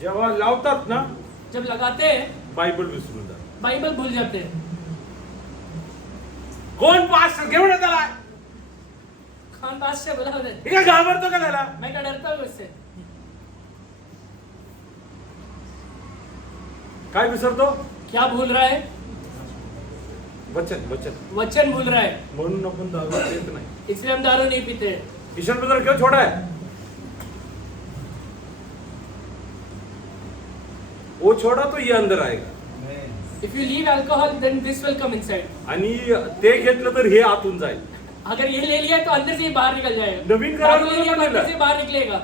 जेव्हा लावतात ना, जब लगाते हैं बायबल विसरून जातात. बाइबल भूल जाते हैं। कोण पास घेऊन येताला? खान पास से बोला उधर, हे काय घाबरतो का त्याला? मैं क्या डरता हूँ उससे? काय विसरतो? क्या भूल रहा है? वचन वचन. वचन भूल रहा है, म्हणून आपण दारू पित नाही. इसलिए हम दारू नहीं पीते हैं। किशन ब्रदर क्यों छोड़ा है? वो छोड़ा तो ये अंदर आएगा. If you leave alcohol, then this will come inside. आणि ते घेतलं तर हे आतून जाईल. अगर ये ले लिया तो अंदर से ही बाहर निकल जाएगा। नवीन करार दारू ले लिया तो में अंदर से बाहर निकलेगा।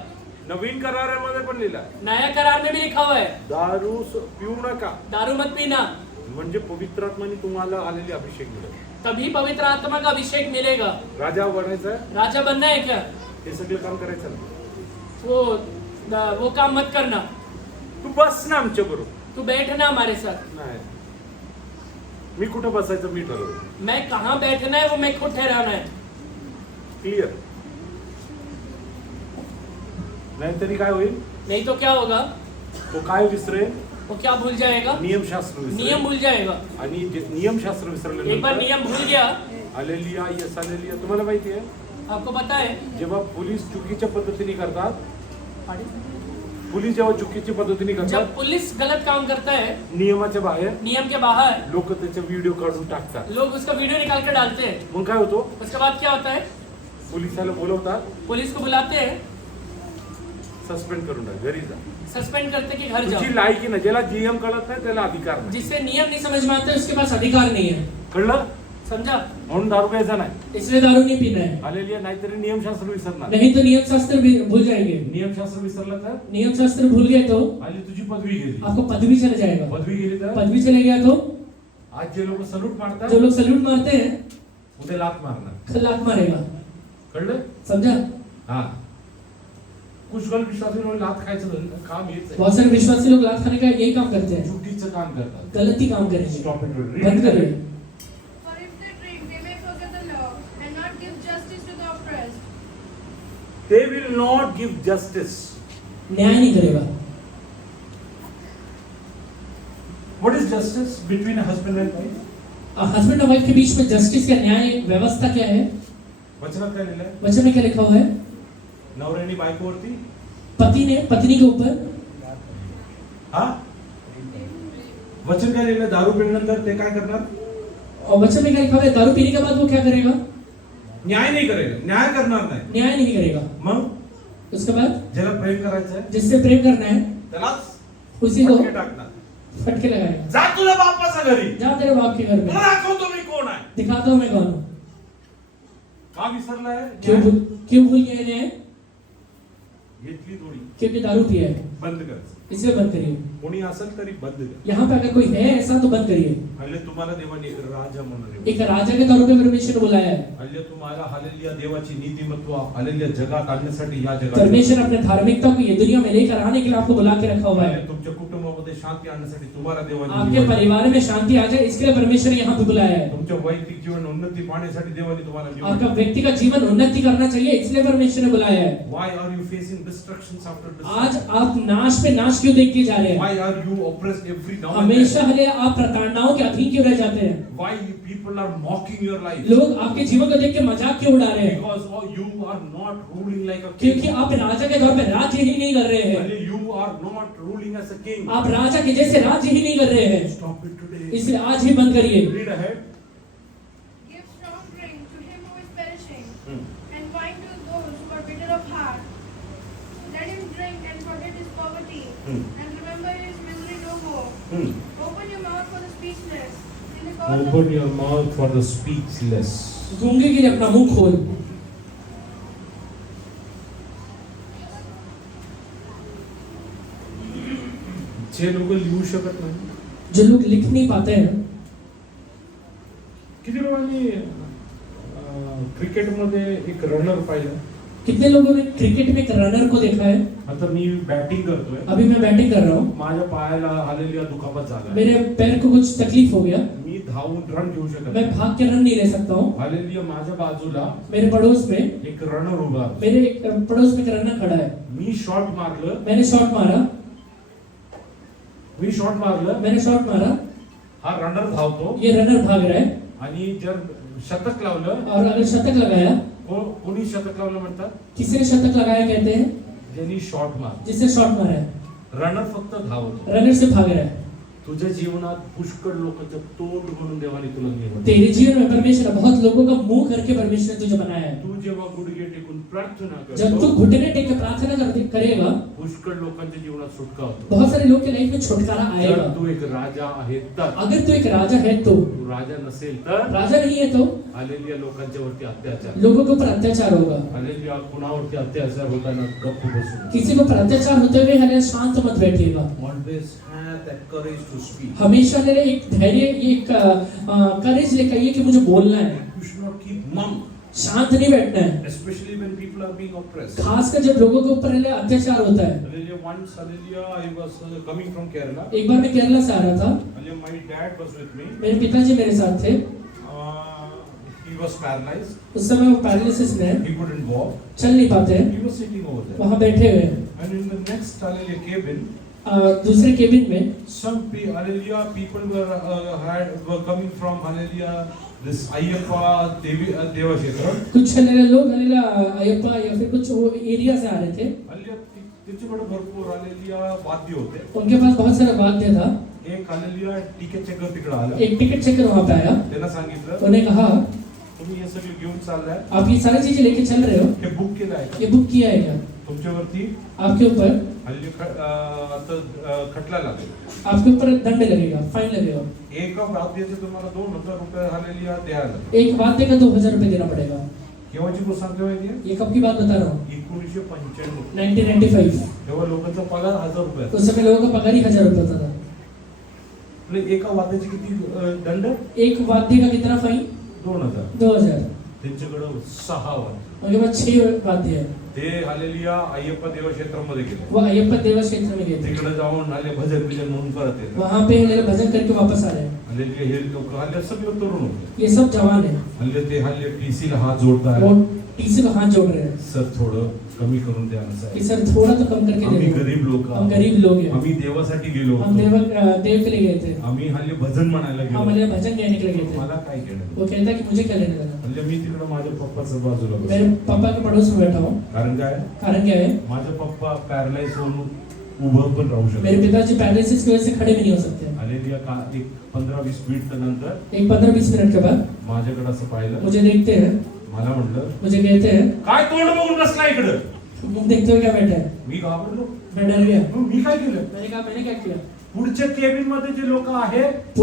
नवीन करारामध्ये पण लिहिलं आहे, नया करार में भी लिखा हुआ है, दारू पिऊ नका, दारू मत पीना, म्हणजे पवित्र आत्माने तुम्हाला आलेली अभिषेक मिळेल. तभी पवित्र आत्मा का अभिषेक मिलेगा। राजा बनायचं, राजा बनना है क्या? हे सगळं काम करायचं नाही. वो काम मत करना। तू बस ना आमच्या बरोबर. तू बैठना हमारे साथ। नाही, मी कुठं बसायचं मी ठरवलं. मैं कहाँ बैठना है वो मैं खुद ठहराना है। क्लिअर? नाहीतरी काय होईल? नहीं तो क्या होगा? तो काय विसरेल? वो क्या भूल जाएगा? नियमशास्त्र नियम विसरेल. भूल जाएगा। आणि जे नियमशास्त्र एक बार विसरल्यानंतर नियम भूल गया, आलेलिया यस आलेलिया. तुम्हाला माहिती आहे, आपको पता है, जेव्हा पोलीस चुकीच्या पद्धतीने करतात, पोलीस जेव्हा चुकीच्या पद्धतीने करतात, जब पुलिस गलत काम करता है नियमाच्या बाहेर नियम के बाहर, लोक त्याचा व्हिडिओ काढून टाकतात. लोग उसका वीडियो निकाल कर डालते हैं। मग काय होतो? उसके बाद क्या होता है? पोलिसाला बोलवतात, पुलिस को बुलाते हैं, सस्पेंड करून टाक, घरी जा. सस्पेंड करते कि घर जाओ। तुझी लायकी नाही, ज्याला जीएम कळत नाही त्याला अधिकार नाही. जिससे नियम नहीं समझ में आते उसके पास अधिकार नहीं है। कळलं? समझा? म्हणून दारू प्यायचा नाही. इसलिए दारू नहीं पीना है, आलेलिया नाहीतरी नियमशास्त्र विसरणार. नहीं तो नियम शास्त्र भी भूल जाएंगे। नियमशास्त्र विसरलं तर नियम शास्त्र भूल गए तो आली तुझी पदवी गेली. आपको पदवी चला जाएगा। पदवी गेली तर पदवी चले गया तो आज जे लोक सलूट मारतात, जो लोग सल्यूट मारते हैं उद्या लात मारणार. कल लात मारेगा। कळलं? समझा? हा. कुशल विश्वासी लोक लात खायचं काम हेच आहे. बहुत सारे विश्वासी लोग लात खाने का यही काम करते हैं, चुकीचं काम करतात. गलत ही काम करेंगे। Stop it. बंद करिए। For if they drink, they may forget the law and not give justice to the oppressed. They will not give justice. न्याय नहीं करेगा। What is justice between a husband and wife? Husband और wife के beach में justice का न्याय व्यवस्था क्या है? वचनात काय लिहिलंय? वचन में क्या लिखा हुआ है? नवऱ्याने बायकोवरती पति ने पत्नी के ऊपर, हा वचन काय लिहिलंय? दारू पिल्यानंतर ते काय करणार? और वचन में क्या लिखा हुआ है? दारू पीने के बाद वो क्या करेगा? न्याय नाही करेल, न्याय करणार नाही. न्याय नहीं करेगा. मग उसके बाद ज्याला प्रेम करायचं आहे जिससे प्रेम करना है त्यालाच उसी को फटके टाकणार. फटके लगाएगा. जा तुझ्या बापाच्या घरी, जा तेरे बाप के घर में, तुला दाखवतो मी कोण आहे. दिखाता हूँ मैं कौन हूँ. का विसरलाय? क्यों भूल गए न्याय? घेतली थोडी क्योंकि दारू पिया है, बंद करायचं. इसलिए बंद करिए. कोणी असेल तरी बंद कर. यहाँ पे अगर कोई है ऐसा तो बंद करिए. हल्ले तुम्हाला देवाने राजा म्हणून एक राजा के तौर पे परमेश्वर ने बुलाया है. हल्ले तुम्हाला हालेलुया देवाची नीतिमत्व हालेलुया जगात आणण्यासाठी या जगात परमेश्वर अपने धार्मिकता को ये दुनिया में लेकर आने के लिए आपको बुला के रखा हुआ है. तुमच्या कुटुंबामध्ये शांती आणण्यासाठी तुम्हाला देवाने आपके निवडलं. परिवार में शांति आ जाए इसके लिए परमेश्वर ने यहाँ पे बुलाया है. तुमच्या वैयक्तिक जीवन उन्नती पाहण्यासाठी देवाने तुम्हाला आपका निवडलं. व्यक्तिगत जीवन उन्नति करना चाहिए इसलिए परमेश्वर ने बुलाया है. Why are you facing destructions after आज destruction? आप नाश पे नाश क्यों देखते जा रहे हैं? Why are you oppressed every now and हमेशा then? हले आप प्रताड़नाओं के अधीन क्यों रह जाते हैं? Why people are mocking your life? लोग आपके जीवन को देख के मजाक क्यों उड़ा रहे हैं? Because you are not ruling like a क्योंकि king. आप राजा के तौर पे राज्य ही नहीं कर रहे हैं. Hallelujah, you are not ruling as a king. आप राजा के जैसे राज्य ही नहीं कर रहे हैं. Stop it today. इसलिए आज ही बंद करिए. Read ahead. Give strong drink to him who is perishing, Hmm. and wine to those who are bitter of heart. Let him drink and forget his poverty, Hmm. and remember his misery no more. Hmm. Open your mouth for the speechless. In the cause of Open your mouth for the speechless. गूंगे के लिए अपना मुंह खोल. जे लोक लिहू शकत नाही. जो लोग लिख नहीं पाते हैं. किती लोकांनी क्रिकेटमध्ये एक रनर पाहिलं. कितने लोगों ने क्रिकेट में एक रनर को देखा है? आता मी बॅटिंग करतोय. अभी मैं बैटिंग कर रहा हूँ. माझ्या पायाला हालेलुया दुखापत झाला. मेरे पैर को कुछ तकलीफ हो गया. मी धावून रन घेऊ शकत मैं नाही. भाग के रन नहीं ले सकता हूँ. हालेलुया माझ्या बाजूला मेरे पड़ोस में एक रनर उभा आहे. मेरे एक पड़ोस में एक रनर खड़ा है. मी शॉट मारलं. मैंने शॉट मारा. मैंने शॉट मारा. हा रनर धावतो ये रनर भाग रहा है. आणि जर शतक लावलं. और अगर शतक लगाया, कोणी शतक लावलं म्हणतात? किसने शतक लगाया कहते हैं? ज्यांनी शॉट मार. जिसने शॉट मारा है. रनर फक्त धावतो. रनर से भाग रहा है. तुझ्या जीवनात पुष्कळ लोकांचं तोंड म्हणून देवाने तुला निवडलं. तेरे जीवन में परमेश्वर ने बहुत लोगों का मुंह करके परमेश्वर ने तुझे बनाया है. तू जेव्हा गुडघे टेकून प्रार्थना जब तू करतो घुटने टेक के प्रार्थना करेगा, पुष्कळ लोकांच्या जीवनात सुटका होतो. बहुत सारे लोग के लाइफ में छुटकारा जर आएगा. तू एक राजा आहे तर. अगर तू एक राजा है तो, तू राजा नसेल तर राजा नहीं है तो हालेलुया लोकांच्या वरती अत्याचार. लोगों के ऊपर अत्याचार होगा. हालेलुया कुणावरती अत्याचार होताना गप्प बसू. किसी को पर अत्याचार होते हुए हमें शांत मत बैठिएगा. Always have that courage to speak. हमेशा मेरे एक धैर्य, एक करेज लेकर आइए कि मुझे बोलना है. You should not keep mum, शांत नहीं बैठना है. especially when people are being oppressed. खासकर जब लोगों के ऊपर अत्याचार होता है. Hallelujah. Once, hallelujah, I was coming from Kerala. एक बार मैं केरला से आ रहा था. Hallelujah, my dad was with me. मेरे पिताजी मेरे साथ थे. He was paralyzed. उस समय वो पैरालिसिस में He couldn't walk. चल नहीं पाते हैं. He was sitting over there. वहाँ बैठे हुए हैं. And in the next hallelujah cabin, दूसरे केबिन में hallelujah people were coming from hallelujah this Ayyappa Deva Kshetra. कुछ लोग अयप्पा या फिर कुछ वो एरिया से आ रहे थे. हल्ली त्यांच्याकडे भरपूर हालेलुया वाद्य होते. उनके पास बहुत सारा वाद्य था. एक हालेलुया तिकीट चेकर तिकडे आला. एक टिकट चेकर वहाँ पे आया. त्यांना सांगितलं उन्हें कहा, तुम्ही हे सगळे घेऊन चाललाय. आप ये सारी चीजें लेके चल रहे हो, हे बुक केलं आहे का? ये बुक किया है क्या? तुमच्यावरती आपके ऊपर हल्ली आता खटला लागेल. आपके ऊपर दंड लगेगा, फाइन लगेगा. एका वाद्याचे तुम्हाला 2000 रुपये हालेलुया द्यायला. एक वाद्य का 2000 रुपये देना पड़ेगा. केव्हाची गोष्ट सांगते माहितीये? ये कब की बात बता रहा हूँ? 1995. 1995. तेव्हा लोकांचा पगार 1000 रुपये. उस समय लोगों का पगार ही 1000 रुपये होता था. म्हणजे एका वाद्याची किती दंड? एक वाद्य का कितना फाइन? 2000. 2000. त्यांच्याकडे 6 वाद्य. उनके पास 6 वाद्य है. ते हालेलुया अय्यप्पा देव क्षेत्रामध्ये गेले. वो अयप्पा देवा क्षेत्र में गए थे. तिकडे जाऊन आले भजन बिजन म्हणून परत येतात. वहाँ पे ये भजन करके वापस आ रहे हैं. हालेलुया हे लोक हल्ले सगळे तरुण होते. ये सब जवान है. हल्ले ते हल्ले टीसीला हात जोडतात. वो टीसी को हाथ जोड़ रहे हैं. सर थोडं कमी करून द्या असं कि आहे. सर थोड़ा तो कम करके आम्ही दे दो. गरीब लोक हम गरीब लोग हैं. आम्ही देवासाठी गेलो हम होतो. देव के लिए गए थे. आम्ही हल्ली भजन म्हणायला गेलो. हमारे भजन गाने के लिए गए थे. मला काय केलं वो कहता है कि मुझे क्या लेने देना. म्हणजे मी तिकडे माझ्या पप्पाच्या बाजूला बसलो. मेरे पापा के पड़ोस में बैठा हूँ. कारण काय कारण क्या है, माझा पप्पा पॅरलाइज होऊन उभं पण राहू मेरे शकतो. पिताजी पैरालिसिस की वजह से खड़े भी नहीं हो सकते. आलेली एक 15-20 मिनिट नंतर एक 15-20 मिनट के बाद माझ्याकडे असं पाहिलं. मुझे देखते हैं, मला म्हणलं मुझे कहते हैं, काय तोंड बघून बसला इकडं. मुख देखते हुए क्या बैठा है. मी घाबरलो. मैं डर गया. मग मी काय केलं, मैंने कहा मैंने क्या किया. पुढच्या केबिन मध्ये जे लोक आहेत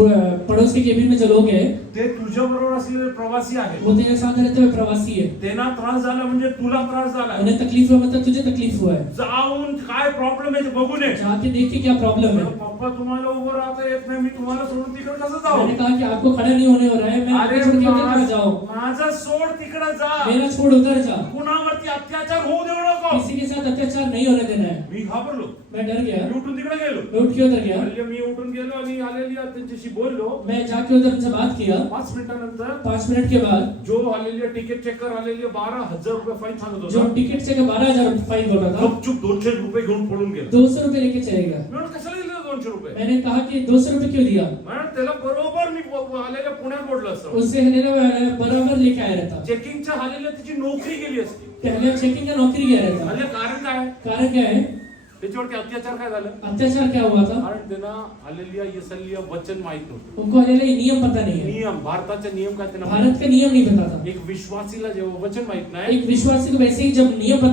पड़ोस के केबिन में जो लोग हैं ते तुझ्या बरोबर असलेले प्रवासी आहेत. वो तेरे साथ रहते हुए प्रवासी है. त्यांना त्रास झाला म्हणजे तुला त्रास झाला. उन्हें तकलीफ हुआ मतलब तुझे तकलीफ हुआ है. जाऊन काय प्रॉब्लेम आहे ते बघून ये. जाके देखिए क्या प्रॉब्लम है. पप्पा तुम्हाला उभं राहता येत नाही, मी तुम्हाला सोडून तिकडे कसं जाऊ. मैंने कहा कि आपको खड़ा नहीं होने हो रहा है, मैं अरे आपको छोड़ के उधर कहाँ जाऊं. माझं सोड तिकडे जा. मेरा छोड़ उधर जा. कुणावरती अत्याचार होऊ देऊ नको. किसी के साथ अत्याचार नहीं होने देना है. मी घाबरलो. मैं डर गया. मी उठून तिकडे गेलो. मैं उठ के उधर गया. म्हणजे मी उठून गेलो आणि आलेली त्यांच्याशी बोललो. मैं जाके उधर उनसे बात किया. 5 मिनिटानंतर 5 मिनट के बाद जो आलेली तिकीट चेकर आलेली 12,000 रुपये फाईन सांगत जो होता, टिकट से 12,000 फाइन बोला था, गपचूप 200 रुपये घेऊन पळून गेला. 200 रुपए लेके चले गया. मी म्हणलं कशाला दिले 200 रुपये. मैंने कहा कि 200 रुपए क्यों दिया. म्हणून त्याला बरोबर मी आलेल्या पुण्यात बोललो असतो. उससे बराबर लेके आया रहता. चेकिंगच्या आलेल्या तिची नोकरी गेली असती. पहले चेकिंग का नौकरी गया रहता. म्हणजे कारण काय, कारण क्या है, त्याच्यावरती अत्याचार काय झालं. अत्याचार क्या हुआ था. कारण त्यांना आलेल्या यसलिया वचन माहित नव्हतं. उनको हलेला ये नियम पता नहीं है. नियम, भारताचे नियम काय त्यांना भारत का नियम नहीं पता था. एक विश्वासीला जेव्हा वचन माहित नाही, एक विश्वासी को वैसे ही जब नियम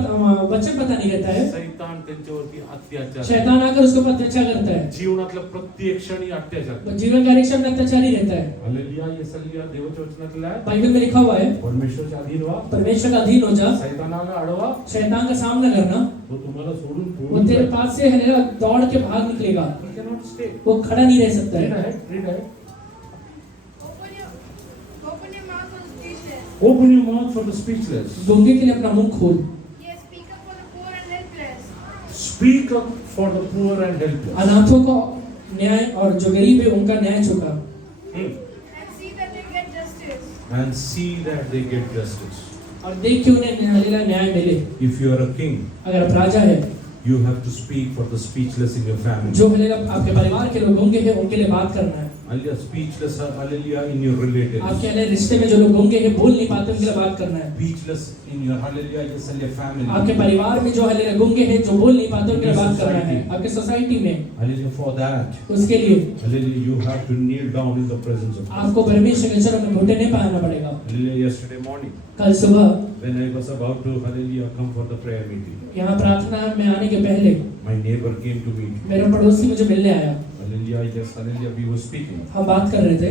वचन पता नहीं रहता है, सैतान त्यांच्यावरती अत्याचार, शैतान आकर उसके ऊपर अत्याचार करता है. जीवनातल्या प्रत्येक क्षणी अत्याचार. जीवन का रिक्शा में अत्याचार ही रहता है. हालेलुया, यसलिया देवाच्या वचनातला आहे. बाइबल में लिखा हुआ है, परमेश्वरच्या अधीन व्हा, परमेश्वर का अधीन हो जा, सैतानाला अडवा, शैतान का सामना करना. तो तुम्हाला सोडून वो तेरे पास से हलेला दौड़ के भाग निकलेगा. Cannot stay. वो खड़ा नहीं रह सकता रीड है. आहे, रीड आहे. Open your mouth and speechless. Open your mouth for the speechless. गूंगे के लिए अपना मुंह खोल. Yes, speak up for the poor and helpless. Speak up for the poor and helpless. अनाथों को न्याय और जो गरीब है उनका न्याय चुका. And see that they get justice. And see that they get justice. और देख के उन्हें हलेला न्याय मिले. If you are a king, अगर आप राजा है, you have to speak for the speechless in your family. जो हलेला आपके परिवार के लोग होंगे हैं उनके लिए बात करना है. Hallelujah, speechless, hallelujah, in your relatives. आपके हले रिश्ते में जो लोग होंगे हैं बोल नहीं पाते उनके लिए बात करना है. Speechless in your hallelujah, yes, in your family. आपके परिवार में जो हलेला गुंगे हैं जो बोल नहीं पाते उनके लिए बात करना है. आपके सोसाइटी में Hallelujah, for that, उसके लिए hallelujah, you have to kneel down in the presence of God. आपको परमेश्वर के चरणों में घुटने पाना पड़ेगा. Hallelujah, yesterday morning, कल सुबह when I was about to, hallelujah, come for the prayer meeting, यहाँ प्रार्थना में आने के पहले my neighbor came to meet me. मेरा पड़ोसी मुझे मिलने आया. Hallelujah, yes, hallelujah, we were speaking. हम बात कर रहे थे.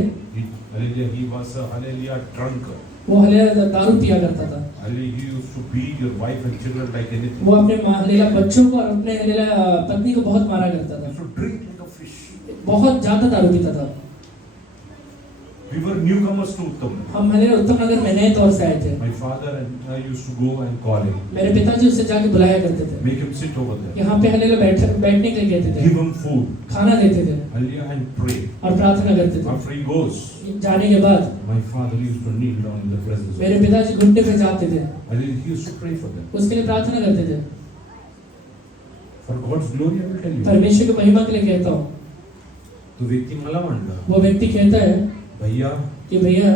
Hallelujah, he was a, hallelujah, drunk. वो हलेला दारू पिया करता था. Hallelujah, he used to beat your wife and children like anything. वो अपने हलेला बच्चों को और अपने हलेला पत्नी को बहुत मारा करता He था. used to drink like a fish. बहुत ज्यादा दारू पीता था. We were newcomers to Uttam. हम हलेला उत्तम नगर में नए तौर से आए थे. My father and I used to go and call him, मेरे पिताजी उससे जाके बुलाया करते थे. make him sit over there, यहाँ पे हलेला बैठने के लिए कहते थे. give him food, खाना देते थे hallelujah, and pray. और प्रार्थना करते थे. After he goes, जाने के बाद my father used to kneel down in the presence of मेरे God. पिताजी घुटने पे जाते थे. Hallelujah, he used to pray for them. उसके लिए प्रार्थना करते थे. For God's glory, I will tell you. परमेश्वर की महिमा के लिए कहता हूँ. तो व्यक्ती मला म्हणला, वो व्यक्ति कहता है भैया कि भैया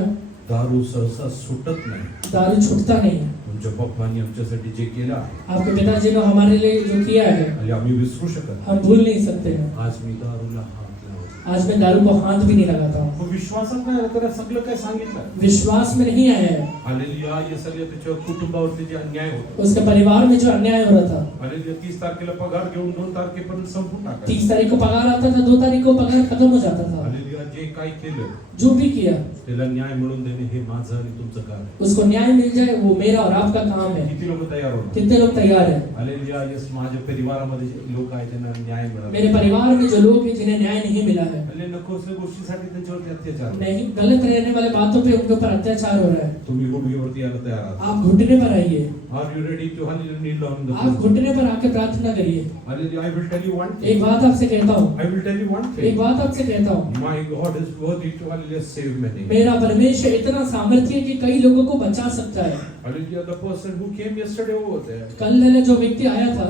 दारू सहसा सुटत नाही. दारू छूटता नहीं है. तुमच्या पप्पांनी आमच्यासाठी जे केलं आहे, आपके पिताजी ने हमारे लिए जो किया है म्हणजे आम्ही विसरू शकत नाही. हम भूल नहीं सकते हैं. आज मी दारूला हात लावतो. आज मैं दारू को हाथ भी नहीं लगाता हूँ. तो विश्वासात नाही आला तर सगळं काय सांगितलं. विश्वास में नहीं आया है. हालेलुया, हे सगळे त्याच्या कुटुंबावरती जे अन्याय होतो. उसके परिवार में जो अन्याय हो रहा था. हालेलुया, 30 तारखेला पगार घेऊन 2 तारखेपर्यंत संपून टाकायचं. 30 तारीख को पगार आता था, 2 तारीख को पगार खत्म हो जाता था. हालेलुया, जे काय केलं जो भी किया त्याला न्याय मिळवून देणे हे माझं आणि तुमचं काम आहे. उसको न्याय मिल जाए वो मेरा और आपका काम है. किती लोक तयार होतात. कितने लोग तैयार हैं. हालेलुया, यस, माझ्या परिवारामध्ये जे लोक आहेत त्यांना न्याय मिळाला. मेरे परिवार में जो लोग हैं जिन्हें न्याय नहीं मिला है. हालेलुया, नको असल्या गोष्टीसाठी त्यांच्यावरती अत्याचार होतो. नहीं, गलत रहने वाले बातों पे उनके ऊपर अत्याचार हो रहा है. तुम्ही गुडघेवरती यायला तयार आहात. आप घुटने पर आइए. Are you ready to hallelujah kneel down in the आप घुटने पर आके प्रार्थना करिए. Hallelujah, I will tell you one एक बात आपसे कहता हूँ. I will tell you one एक बात आपसे कहता हूँ. My God God is worthy to hallelujah save many. मेरा परमेश्वर इतना सामर्थ्य है कि कई लोगों को बचा सकता है। Hallelujah, the person who came yesterday over there, कल है जो व्यक्ति आया था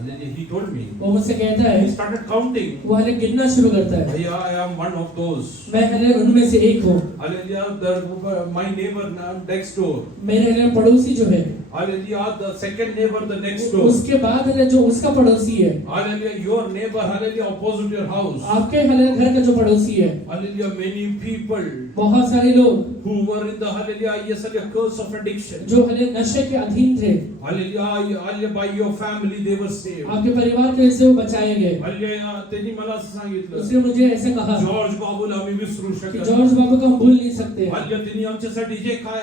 hallelujah, he told me, वो मुझसे कहता है, he started counting. वो हले गिनना शुरू करता है, Bhaiya, I am one of those. मैं हले उनमें से एक हूँ। Hallelujah, my neighbor next door. मेरे हले पड़ोसी जो है, Hallelujah, the second neighbor, the next door. उसके बाद हले जो उसका पड़ोसी है, Hallelujah, your neighbor, hallelujah, opposite your house. आपके हले घर का जो पड़ोसी है, Hallelujah, many people बहुत सारे लोग who were in the hallelujah, yes, hallelujah, curse of addiction. जो हले नशे के अधीन थे, Hallelujah, hallelujah, by your family they were saved. आपके परिवार के से वो बचाए गए। Hallelujah, त्यांनी मला असं सांगितलं, उसने मुझे ऐसे कहा जॉर्ज बाबूला आम्ही विसरू कि शकत जॉर्ज बाबू को हम भूल नहीं सकते, हल्ल्या त्यांनी आमच्यासाठी जे काय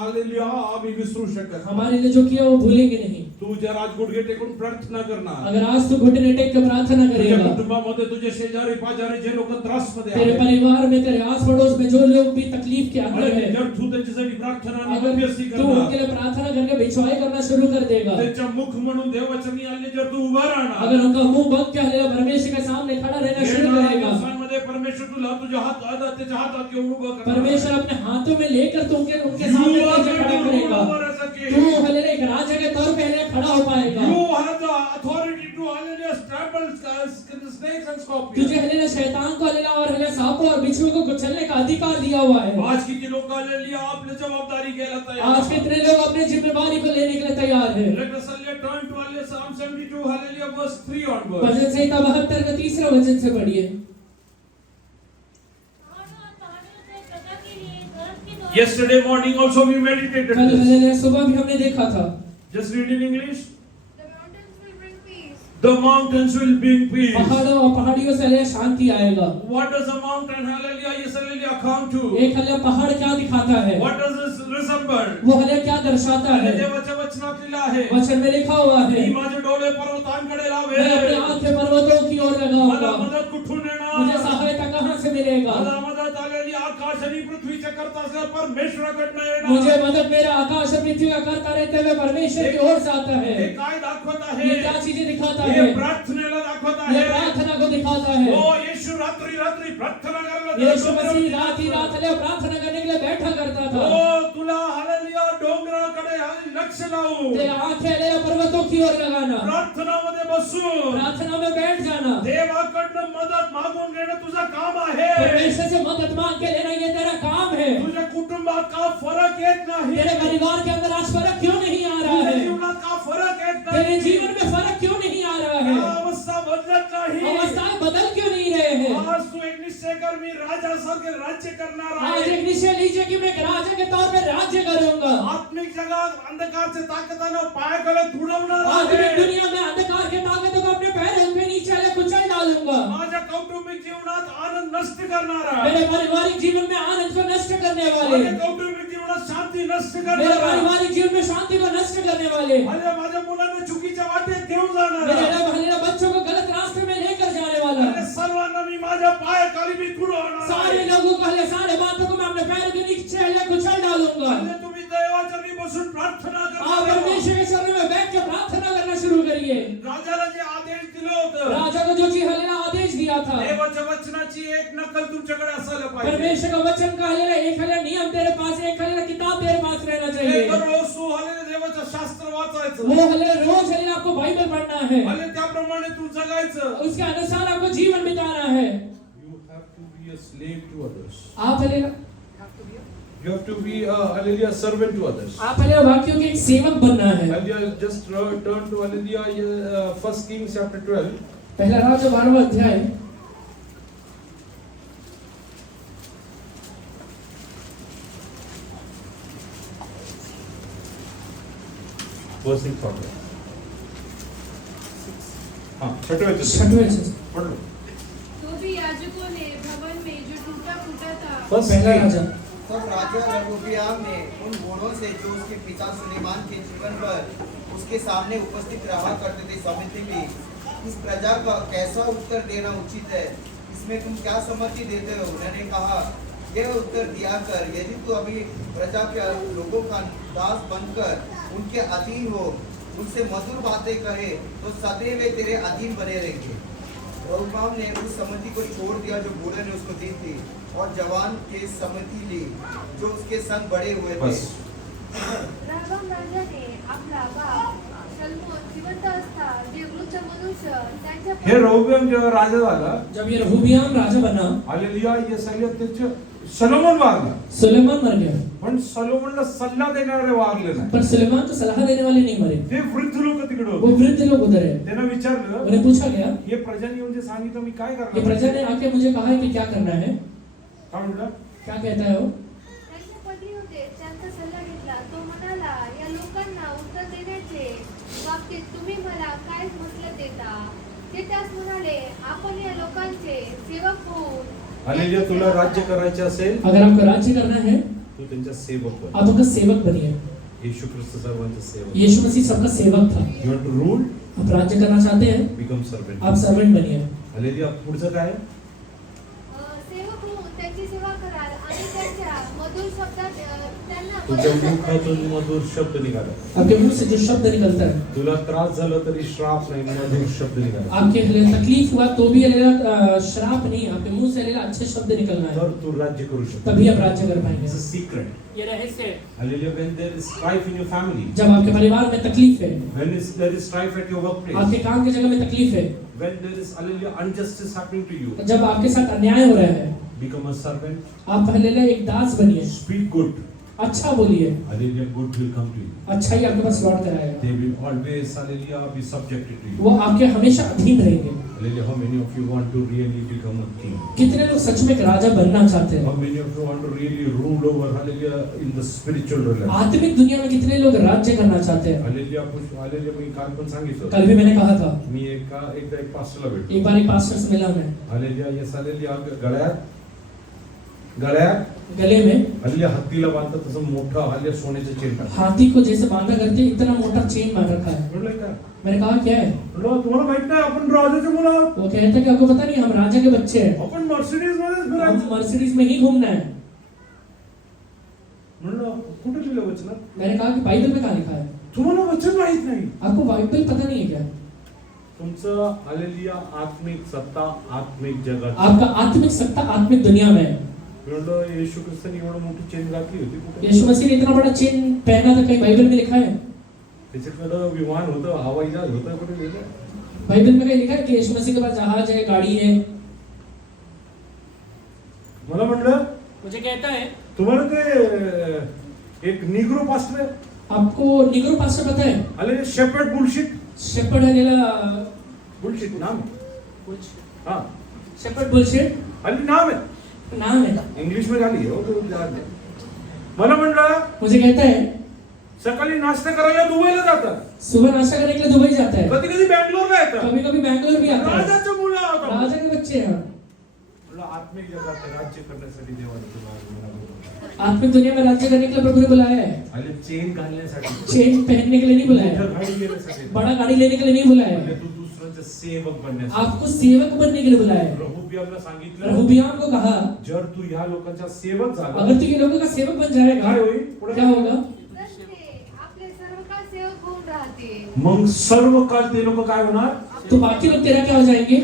हालेलुया आम्ही विसरू शकत हमारे लिए जो किया वो भूलेंगे नहीं। तू जर आज गुडघे टेकून प्रार्थना करणार, अगर आज तू घुटने टेक कर प्रार्थना तुझ्या करेगा, कुटुंबामध्ये तुझे शेजारी पाजारी जे लोक त्रासमध्ये तेरे आहेत, परिवार में, तेरे आस पड़ोस में जो लोग भी तकलीफ के अंदर है, जर तू त्यांच्यासाठी प्रार्थना आणि अगर मध्यस्थी तू उनके करणार, लिए प्रार्थना करके भिक्षुआई करना शुरू कर देगा, त्यांच्या मुख म्हणून देववचनी आले जर तू उभा राहणार, अगर उनका मुंह बंद कर लेगा, परमेश्वर के सामने खड़ा रहना शुरू येणाऱ्या करेगा, दिवसांमध्ये परमेश्वर तुला तुझ्या हातात त्याच्या हातात घेऊन उभं करणार. परमेश्वर अपने हाथों में लेकर तुमके उनके You सामने are तुझे खड़ा going to करेगा। rule over as a king. तू हले एक राजा के तौर पे हले खड़ा हो पाएगा। You have the authority to hallelujah trample snakes and scorpions. तुझे हले शैतान को हले और हले सांपों और बिच्छुओं को कुचलने का अधिकार दिया हुआ है। आज किती लोक हालेलुया आपली जबाबदारी घ्यायला तयार आज कितने लोग अपनी जिम्मेदारी को लेने के लिए तैयार हैं? Let us turn to hallelujah Psalm 72 hallelujah verse 3 onwards. भजन संहिता 72 का 3रा वचन से पढ़िए। Yesterday morning also we meditated कल this. हले सुबह भी हमने देखा था। Just read in English. The mountains will bring peace. The mountains will bring peace. पहाड़ों और पहाड़ियों से हले शांति आएगा। What does a mountain hallelujah yes hallelujah come to? एक हले पहाड़ क्या दिखाता है? What does this resemble? वो हले क्या दर्शाता है? देवाच्या वचनात लिहिलं आहे. वचन में लिखा हुआ है, मी माझे डोळे पर्वतांकडे लावे. मैं अपने आंखें पर्वतों की ओर मला लगाऊंगा, मदत कुठून मुझे येणार? सहायता कहाँ से मिलेगा? मला मदत आलेली आकाश आणि पृथ्वीच्या करता असलेल्या परमेश्वराकडनं येणार. मुझे मदद मेरा आकाश और पृथ्वी का करता रहते हुए परमेश्वर की ओर से आता हे है। काय दाखवत ये आहे? क्या चीजें दिखाता हे है? प्रार्थनेला दाखवत ये आहे. प्रार्थना को दिखाता है। ओ येशू रात्री रात्री प्रार्थना करायला यीशु मसीह रात ही रात हले प्रार्थना करने के लिए बैठा करता था। ओ तुला हालेलुया डोंगराकडे लक्ष लावू. तेरा आंखें हले पर्वतों की ओर लगाना, प्रार्थनामध्ये बसून प्रार्थना में बैठ जाना, देवाकडनं मदत मागून घेणं तुझं काम आहे. परमेश्वर से मदद मांग के लेना ये तेरा काम है। तुझ्या कुटुंबात का फरक येत नाही. तेरे परिवार के अंदर आज फर्क क्यों नहीं आ रहा तुझ्या है? जीवनात का फरक येत तेरे नाही. जीवन में फर्क क्यों नहीं आ रहा है? अवस्था बदलत नाही. अवस्थाएं बदल क्यों नहीं रहे हैं? आज तू एक निश्चय कर मी राजासारखे राज्य करणार आज आहे. एक निश्चय लीजिए कि मैं एक राजा के तौर पे राज्य करूंगा। आत्मिक जगात अंधकारच्या ताकदीनं पायाखाली तुडवणार आधुनिक आहे. दुनिया में अंधकार के ताकतों को अपने पैरों के नीचे हले कुचल डालूंगा। माझ्या कौटुंबिक जीवनात आनंद नष्ट करणार आहे. मेरे पारिवारिक जीवन में आनंद को नष्ट करने वाले, माझ्या कौटुंबिक जीवनात शांती नष्ट मेरे करणार आहे. पारिवारिक जीवन में शांति को नष्ट करने वाले, माझ्या मुलांना चुकीच्या वाटेत घेऊन जाणार मेरे आहे. हमारे बच्चों को गलत रास्ते में लेकर जाने वाला, सर्वांना मी माझ्या पायाखाली मी तुडवणार सारे आहे. लोगों को हले सारे बातों को मैं अपने पैरों के नीचे हले कुचल डालूंगा। तुम्ही देवाच्या मी बसून प्रार्थना आप करणार आहे. परमेश्वर के चरणों में बैठ के प्रार्थना करना शुरू करिए। राजाला जे आदेश दिले होते राजा को जो चीज हले आदेश दिया था, देवाच्या वचनाची एक नकल तुमच्याकडे असायला पाहिजे. परमेश्वर का वचन का हले एक हले नियम तेरे पास, एक हले किताब तेरे पास रहना चाहिए। दररोज तू हले देवाचं शास्त्र वाचायचं. वो हले रोज हले आपको बाइबल पढ़ना है, हले त्याप्रमाणे तू जगायचं. उसके अनुसार आपको जीवन बिताना है। You have to be a slave to others. आप हले You have to be a servant to others. आप हले वाक्यों के एक सेवक बनना है। Hallelujah. Just turn to hallelujah 1 Kings chapter 12. पहला राजा 12वां अध्याय verse 6 onward. हाँ छठवें वचन. 6वें वचन। पढ़ लो. तो भी याजकों ने भवन में जो टूटा फूटा था पहला राजा तब राजा रेहोबोआम ने उन गुणों से जो उसके पिता सुलेमान के जीवन पर उसके सामने उपस्थित रहा करते थे समझने ली, इस प्रजा का कैसा उत्तर देना उचित है, इसमें तुम क्या समझी देते हो? उन्होंने कहा, यह उत्तर दिया कर, यदि तू अभी प्रजा के लोगों का दास बनकर उनके अधीन हो, उनसे मधुर बातें कहे, तो सदैव वे तेरे अधीन बने रहेंगे। रहोबाम ने उस सम्मति को छोड़ दिया जो बूढ़े ने उसको दी थी और जवान के सम्मति ली जो उसके संग बड़े हुए थे। बस राहाब राजाने आपला बाप सलमोन जिवंत असता जे वृद्ध मनुष्य त्यांच्या हे रहोबोआम जेव्हा राजा झाला, जब ये रहोबियाम राजा बना, हालेलुया, येसाया त्याचे सलोमन वारला, सुलेमान मर गया, पण सलोमनला सल्ला देणारे वारले नाही. पर सुलेमान को सलाह देने वाले नहीं मरे। ते वृद्ध लोक तिकडे वो होते. वृद्ध लोग उधर है। त्यांना विचारलं, उन्हें पूछा गया, हे प्रजाने येऊन जे सांगितलं मी काय ये करणार? प्रजा ने आके मुझे कहा है कि क्या करना है। काय म्हटलं? क्या कहता है वो? त्यांचे पती होते त्यांचा सल्ला घेतला. तो म्हणाला, या लोकांना उत्तर देण्याचे बाबतीत तुम्ही मला काय म्हटलं देता? ते त्यास म्हणाले, आपण या लोकांचे सेवक होऊन हालेलुया, तुला राज्य करायचे असेल अगर आपको राज्य करना है, तू त्यांचा सेवक बन. आप उनका सेवक बनिए। येशू ख्रिस्त सर्वांचा सेवक. यीशु मसीह सबका सेवक था। यू वांट टू रूल, आप राज्य करना चाहते हैं, बिकम सर्वेंट. आप सर्वेंट बनिए। हालेलुया, पुढचं काय? सेवक होऊन त्यांची सेवा कराल आणि त्यांच्या मधुर शब्दात त्यांना तुझ्या मधुर शब्दात मुखातून मधुर शब्द निघाला. आपके मुंह से जो शब्द निकलता है, तुला त्रास झाला तरी श्राप नाही, मधुर शब्द निघाला. आपके लिए तकलीफ हुआ तो भी श्राप नहीं, आपके मुंह से अच्छे शब्द निकलना है, तर तू राज्य करू शकतो. तभी आप राज्य कर पाएंगे। It's a secret. ये रहस्य है। Hallelujah, when there is strife in your family, जब आपके परिवार में तकलीफ है, when there is strife at your workplace, आपके काम की जगह में तकलीफ है, when there is hallelujah injustice happening to you, जब आपके साथ अन्याय हो रहा है, become a servant, आप हालेलुया एक दास बनिए, speak good. अच्छा बोलिए, Hallelujah, good will come to you. अच्छा ही आपके पास लौट कर आएगा। They will always, hallelujah, be subjected to you. वो आपके हमेशा अधीन रहेंगे। Hallelujah, how many of you want to really become a king? कितने लोग सच में एक राजा बनना चाहते हैं? How many of you want to really rule over, hallelujah, in the spiritual realm? आत्मिक दुनिया में कितने लोग राज्य करना चाहते हैं? Hallelujah, hallelujah, मी काल पण सांगितलं. कल भी मैंने कहा था, मी एकदा एक पास्टरला भेटलो. एक बार एक पास्टर से मिला मैं, Hallelujah, yes, hallelujah, गळ्यात गले में हल्ली हत्तीला बांधतात तसं मोठा हल्ली सोन्याचं चेन टाकलं. हाथी को जैसे बांधा करते हैं, इतना मोटा चेन मार रखा है। म्हणलं काय? मैंने कहा क्या है? म्हणलं, तुम्हाला माहित नाही आपण राजाचे मुलं आहोत. वो कहता है कि आपको पता नहीं हम राजा के बच्चे हैं, आपण मर्सिडीज मध्येच हम फिरायचं. मर्सिडीज में ही घूमना है। म्हणलं, कुठे लिहिलं वचनात? मैंने कहा कि बाइबल में क्या लिखा है? तुम्हाला वचन माहित नाही. आपको बाइबल पता नहीं है क्या? तुमचं हालेलुया आत्मिक सत्ता आत्मिक जगात. आपका आत्मिक सत्ता आत्मिक दुनिया में है। म्हणलं येशू ख्रिस्तानी एवढं मोठी चेन घातली होती कुठे? यीशु मसीह ने इतना बड़ा चेन पहना था, कहीं बाइबल में लिखा है? त्याच्याकडं विमान होतं, हवाई जहाज होतं, कुठे लिहिलं? बाइबल में कहीं लिखा है कि यीशु मसीह के पास जहाज है, गाड़ी है? मला म्हणलं, मुझे कहता है, तुम्हाला ते एक निग्रो पास्टर आहे, आपको निग्रो पास्टर पता है? आले शेपर्ड बुलशिट. शेपर्ड हलेला बुलशिट नाम. हा, शेपर्ड बुलशिट हल्ली नाम आहे, नाम है। इंग्लिश मध्ये आली हो. मला म्हणलं, मुझे कहता है सकाळी नाश्ता करायला दुबईला जातात, सुबह नाश्ता करने के लिए दुबई जाता है, कधी कधी बँगलोरला येतात. कभी कभी बैंगलोर भी आता है। राजाचं मुलं आहोत आपण. राजा के बच्चे हैं। म्हणलं आत्मिक जगात राज्य करण्यासाठी देवाने तुला बोलावलं. आत्मिक दुनिया में राज्य करने के लिए प्रभु ने बुलाया है, आणि चेन घालण्यासाठी, चेन पहनने के लिए नहीं बुलाया है, मोठं गाडी घेण्यासाठी, बड़ा गाड़ी लेने के लिए नहीं बुलाया म्हणजे है, तू दुसऱ्यांचं सेवक बनण्यासाठी. आपको सेवक बनने के लिए बुलाया है। रहोबियामला सांगितलं, रहोबियाम को कहा, जर तू ह्या लोकांचा सेवक झाला, अगर तू ये लोगों का सेवक बन जाएगा, काय होईल? पुढे क्या होगा? तर ते आपले सर्व काळ सेवक होऊन राहतील. मग सर्व काळ ते लोक काय होणार? तो बाकी लोग तेरा क्या हो जाएंगे?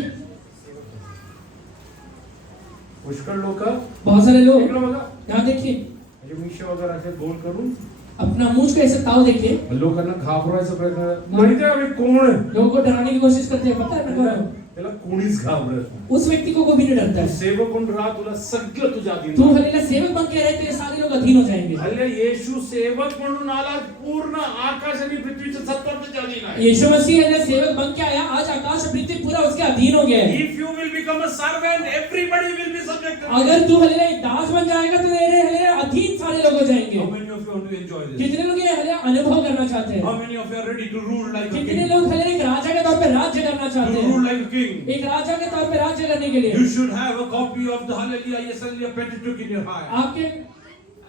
पुष्कळ लोक बहुत सारे लोग, इकडं बघा, यहाँ देखिए, म्हणजे मिशे वगैरे असे गोल करून अपना मुंह को ऐसे ताव देखिए, लोकांना घाबरवायचा प्रयत्न. माहिती आहे आम्ही कोण आहे? लोगों को डराने की कोशिश करते हैं, पता है ना कौन? त्याला कोणीच घाबरत नाही. उस व्यक्ति को कोई भी नहीं डरता तू है। सेवक म्हणून राहा, तुला सगळं तुझ्या अधीन तू आहे. हलेला सेवक बन के रहते हैं, सारे लोग अधीन हो जाएंगे। हल्ले येशू सेवक म्हणून आला, पूर्ण आकाश आणि पृथ्वीचं सत्ता त्याच्या अधीन आहे. यीशु मसीह हलेला सेवक बन के आया, आज आकाश और पृथ्वी पूरा उसके अधीन हो गया है। If you will become a servant, everybody will be subject. अगर तू हलेला एक दास बन जाएगा तो तेरे हलेला अधीन सारे लोग हो जाएंगे। How many of you want to enjoy this? कितने लोग ये हलेला अनुभव करना चाहते हैं? How many of you are ready to rule like a कितने king? लोग हलेला एक राजा के तौर पे राज्य करना चाहते To हैं? rule like a king. एक राजा के तौर पे राज्य करने के लिए You should have a copy of the Hallelujah, yes, Hallelujah Pentateuch in your heart. आपके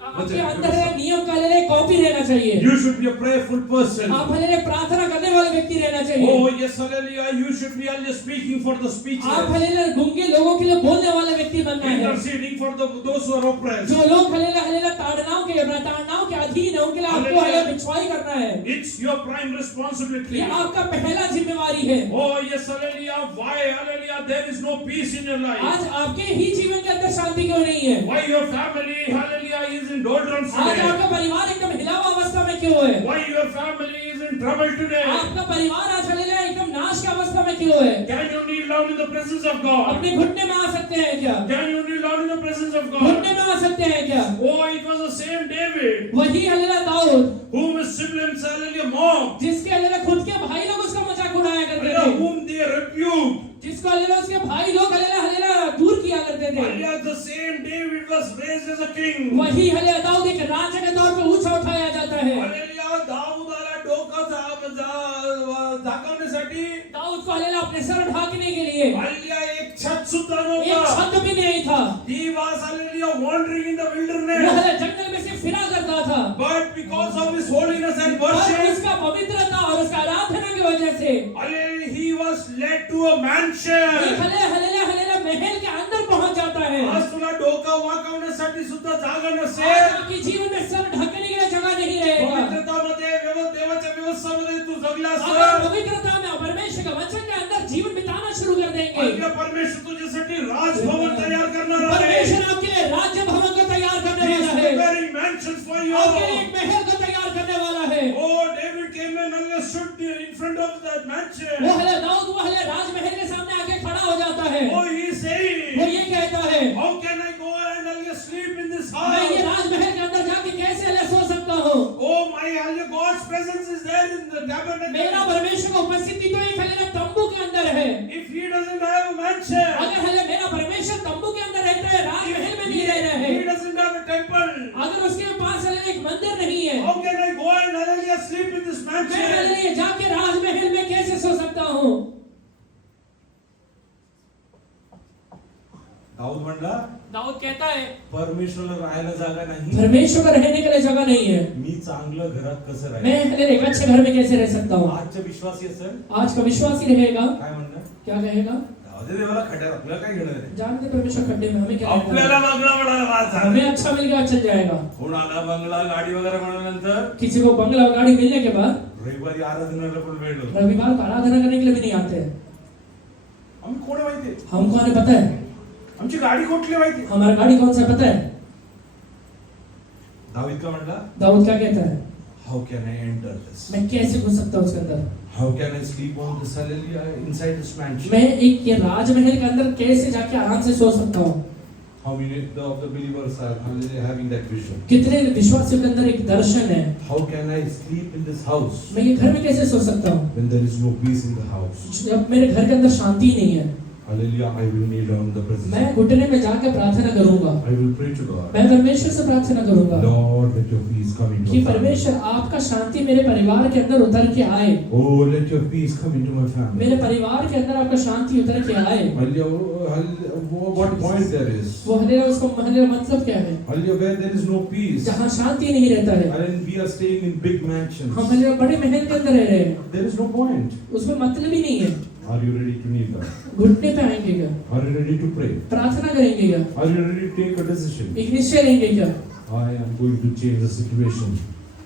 अंदर है नियम का हलेला एक कॉपी रहना चाहिए। You should be a prayerful person. आप हलेला प्रार्थना करने वाले व्यक्ति रहना चाहिए। Oh yes, Hallelujah. You should be always speaking for the speechless. आप हलेला गूंगे लोगों के लिए बोलने वाले व्यक्ति व्यक्ति बनना है। interceding for those who are oppressed. जो लोग हलेला हलेला ताड़नाओं के अधीन है, उनके लिए आपको हलेला बिछवाई करना है। It's your prime responsibility. ये आपका पहला जिम्मेवारी है। Oh yes, hallelujah. Why, hallelujah, there is no peace in your life. आज आपके ही जीवन के अंदर शांति क्यों नहीं है? Why your family, hallelujah, is in doldrums आज today. आपका परिवार एकदम हिला हुआ अवस्था में क्यों है? Why your family is in trouble today. आपका परिवार आज हलेला एकदम नाश की अवस्था में क्यों है? Can you kneel down in the presence of God? अपने घुटने में आ सकते हैं क्या? Can you kneel down in the presence of God? घुटने में आ सकते हैं क्या? Oh, it was the same David वही हलेला Dawood whom his siblings, hallelujah, mocked. जिसके हलेला खुद के भाई लोग उसका मजाक उड़ाया करते Hallelujah, थे, whom they rebuked. जिसको हलेला उसके भाई लोग हलेला हलेला दूर किया करते थे। Hallelujah, the same David was raised as a king. वही हलेला दाऊद एक राजा के तौर पे ऊंचा उठाया जाता है। Hallelujah, दाऊदाला डोकं झाकवण्यासाठी दाऊद को हलेला अपने सर ढाकने के लिए हल्ल्या एक छत सुद्धा एक नव्हता. छत भी नहीं था। He was, hallelujah, wandering in the वो wilderness. हलेला जंगल में से फिरा करता था, But because of his holiness and और worship, उसका पवित्रता और उसका आराधना की वजह से hallelujah, he was led to a एक mansion. हलेला हलेला महल के अंदर पहुंच जाता है। आज तुला डोकं वाकवण्यासाठी सुद्धा जागा आज नसेल. आपके जीवन में सर ढकने के लिए जगह नहीं रहेगा। पवित्रतामध्ये देवाच्या व्यवस्थामध्ये तू जगला अगर असेल, पवित्रता में परमेश्वर का वचन के अंदर जीवन बिताना शुरू कर देंगे, हल्ल्या परमेश्वर तुझ्यासाठी राजभवन तयार करणार आहे. परमेश्वर आपके लिए राज्य भवन को तैयार करने He is वाला है, preparing mansions for you. आपके लिए एक महल को तैयार करने वाला है। Oh, David came and hallelujah, stood in front of that mansion. वो हले दाऊद वो हले राजमहल के सामने आके खड़ा हो जाता है। Oh, he is वो saying, ये कहता है, how can I go and hallelujah, sleep in this मैं ये house? राजमहल के अंदर जाके कैसे हले सो सकता हूँ? Oh, my hallelujah, God's presence is there in the tabernacle. मेरा परमेश्वर का उपस्थिति तो एक हले तंबू के अंदर है। If he doesn't have a mansion, अगर हले मेरा परमेश्वर तंबू के अंदर रहता है, राजमहल में नहीं रह रहा he है, doesn't have a temple, अगर उसके पास हले एक मंदिर नहीं है, how can I go and hallelujah, sleep in this मैं mansion? हले जाके राजमहल में कैसे सो सकता हूँ? दाऊद म्हणला दाऊद कहता है परमेश्वरला राहायला जागा नाही, परमेश्वर का रहने के लिए जगह नहीं है, मी चांगलं घरात कसं मैं राहील. हले एक अच्छे घर में कैसे रह सकता हूँ? आजच्या विश्वासी असेल आज का विश्वासी रहेगा, काय म्हणणं, क्या कहेगा? जाऊ देवाला खड्यात आपल्याला काय घेणं आहे. जानते परमेश्वर खड्डे में हमें क्या लेना है? आपल्याला बंगला मिळाला माझा. हमें अच्छा मिल गया चल जाएगा। कोणाला बंगला गाडी वगैरे मिळाल्यानंतर किसी को बंगला और गाड़ी मिलने के बाद रविवारी आराधनाला पण वेळ होतो. रविवार को आराधना करने के लिए भी नहीं आते हैं। आम्ही कोण माहिती, हम कौन है पता है? आमची गाडी कुठली माहिती. हमारा गाड़ी कौन सा है पता है? दावीद का म्हणला, दाऊद क्या कहता है? हाऊ कॅन आय एंटर दिस, मैं कैसे घुस सकता हूँ उसके अंदर? How can I sleep on this hallelujah inside this mention. मैं एक ये राजमहल के अंदर कैसे जाके आराम से सो सकता हूँ? How many of the believers are hallelujah, having that vision? कितने विश्वासियों के अंदर एक दर्शन है, How can I sleep in this house मैं ये घर में कैसे सो सकता हूँ when there is no peace in the house? जब मेरे घर के अंदर शांति नहीं है? Hallelujah, I will kneel down in the presence. मैं घुटने में जाकर प्रार्थना करूंगा, I will pray to God. मैं परमेश्वर से प्रार्थना करूंगा Lord, let your peace come into कि my family. परमेश्वर आपका शांति मेरे परिवार के अंदर उतर के आए, Oh, let your peace come into my family. मेरे परिवार के अंदर आपका शांति उतर के आए। Hallelujah, hallelujah, what point there is? वो हलेला उसको हलेला मतलब क्या है? Hallelujah, where there is no peace. जहाँ शांति नहीं रहता है, And we are staying in big mansions. हम हलेला बड़े महल के अंदर रह रहे हैं, There is no point. उसमें मतलब ही नहीं है। Are you ready to kneel down? घुटने पे आएंगे क्या? Are you ready to pray? प्रार्थना करेंगे क्या? Are you ready to take a decision? एक निश्चय लेंगे क्या? I am going to change the situation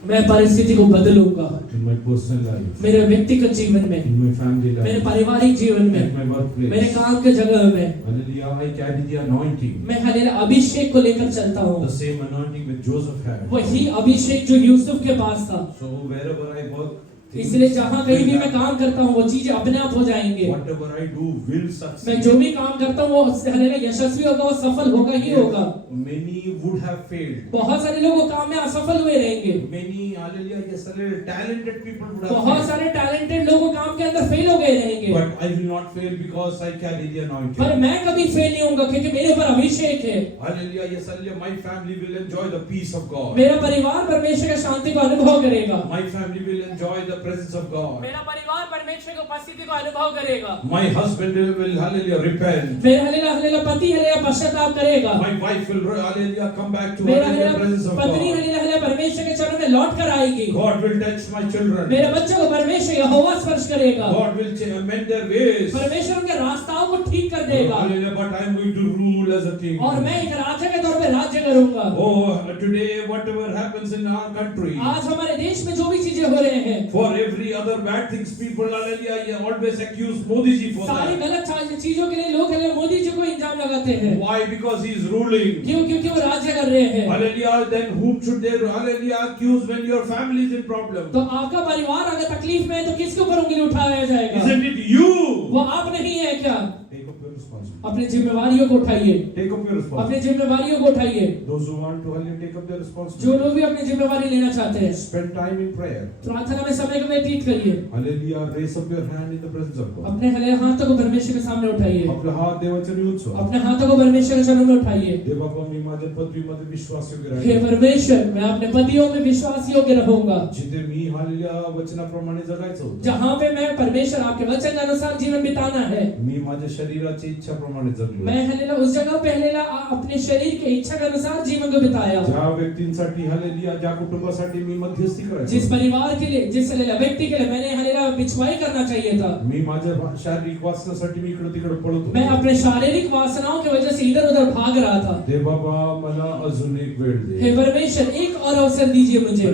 मैं परिस्थिति को बदलूंगा in my personal life, मेरे व्यक्तिगत जीवन में, in my family मेरे life, पारिवारिक जीवन at में, my मेरे workplace. काम के जगह में। Hallelujah, I carry the anointing. मैं हलेला अभिषेक को लेकर चलता हूँ, The same anointing which Joseph had. वही अभिषेक जो यूसुफ के पास था। So wherever I work, इसलिए जहाँ कहीं भी मैं काम करता हूँ वो चीजें अपने आप हो जाएंगे। whatever I do will मैं succeed. जो भी काम करता हूँ वो हलेला यशस्वी होगा, वो सफल होगा ही होगा। Many would have failed. बहुत सारे लोग वो काम में असफल हुए रहेंगे, Many, hallelujah, yes, hallelujah, talented people would have बहुत failed. सारे टैलेंटेड लोग वो काम के अंदर फेल हो गए रहेंगे, But I will not fail because I carry the per anointing. मैं कभी फेल नहीं होऊंगा क्योंकि मेरे ऊपर अभिषेक है। Hallelujah, yes, hallelujah, my family will enjoy the peace of God. मेरा परिवार परमेश्वर की शांति को अनुभव करेगा, My family will enjoy the presence of God. मेरा परिवार परमेश्वर की उपस्थिति को अनुभव करेगा। My husband will, hallelujah, repent. मेरे हलेला हलेला पति हलेला पश्चाताप करेगा। My wife will, hallelujah, come back to मेरा hallelujah, presence of पत्नी God. हल्लेलुया परमेश्वर के चरणों में लौट कर आएगी। God will touch my children. मेरे बच्चों को परमेश्वर यहोवा स्पर्श करेगा। God will amend their ways. परमेश्वर उनके रास्ताओं को ठीक कर देगा। Hallelujah, but I am going to rule as a king. और मैं एक राजा के तौर पे राज्य करूंगा। Oh, today whatever happens in our country, आज हमारे देश में जो भी चीजें हो रहे हैं, for every other bad things, people, hallelujah, always accuse Modi ji for सारी that. गलत चीजों के लिए लोग हल्लेलुया मोदी जी को इल्जाम लगाते हैं। Why? Because he is ruling. क्यों? क्योंकि वो राज्य कर रहे हैं। Hallelujah, then whom should they, hallelujah, accuse when your family is in problem? तो आपका परिवार अगर तकलीफ में है तो किसके ऊपर उंगली उठाया जाएगा? Isn't it you? वो आप नहीं है क्या? Take up your responsibility. अपनी जिम्मेवारियों को उठाइए। Take up your अपनी responsibility. जिम्मेवारियों को उठाइए। Those who want to, hallelujah, take up their जो responsibility. लोग भी अपनी जिम्मेवारी लेना चाहते हैं, Spend time in prayer. प्रार्थना में समय को व्यतीत करिए। Hallelujah, raise up your hand in the presence of God. अपने हले हाथों को परमेश्वर के सामने उठाइए। आपला हात देवाच्या उत्सव. अपने हाथों को परमेश्वर के चरणों में उठाइए। देव बाबा, मी माझ्या पदवीमध्ये विश्वासयोग्य हे राहील. परमेश्वर, मैं अपने पतियों में विश्वास योग्य रहूंगा। जिथे मी हल्ल्या वचनाप्रमाणे जगायचं होतं, जहाँ पे मैं परमेश्वर आपके वचन के अनुसार जीवन बिताना है, मी माझ्या शरीराची इच्छाप्रमाणे जगलो. मैं हलेला उस जगह पे हलेला अपने शरीर के इच्छा के अनुसार जीवन को बिताया। ज्या व्यक्तींसाठी हल्ल्या, ज्या कुटुंबासाठी मी मध्यस्थी जिस करायचो, परिवार के लिए, जिस हलेला व्यक्ति के लिए मैंने हलेला बिछवाई करना चाहिए था, मी माझ्या शारीरिक वासनासाठी मी इकडे तिकडे पळत मैं होतो. अपने शारीरिक वासनाओं की वजह से इधर उधर भाग रहा था। देव बाबा, मला अजून एक वेळ दे. हे परमेश्वर, एक और अवसर दीजिए मुझे,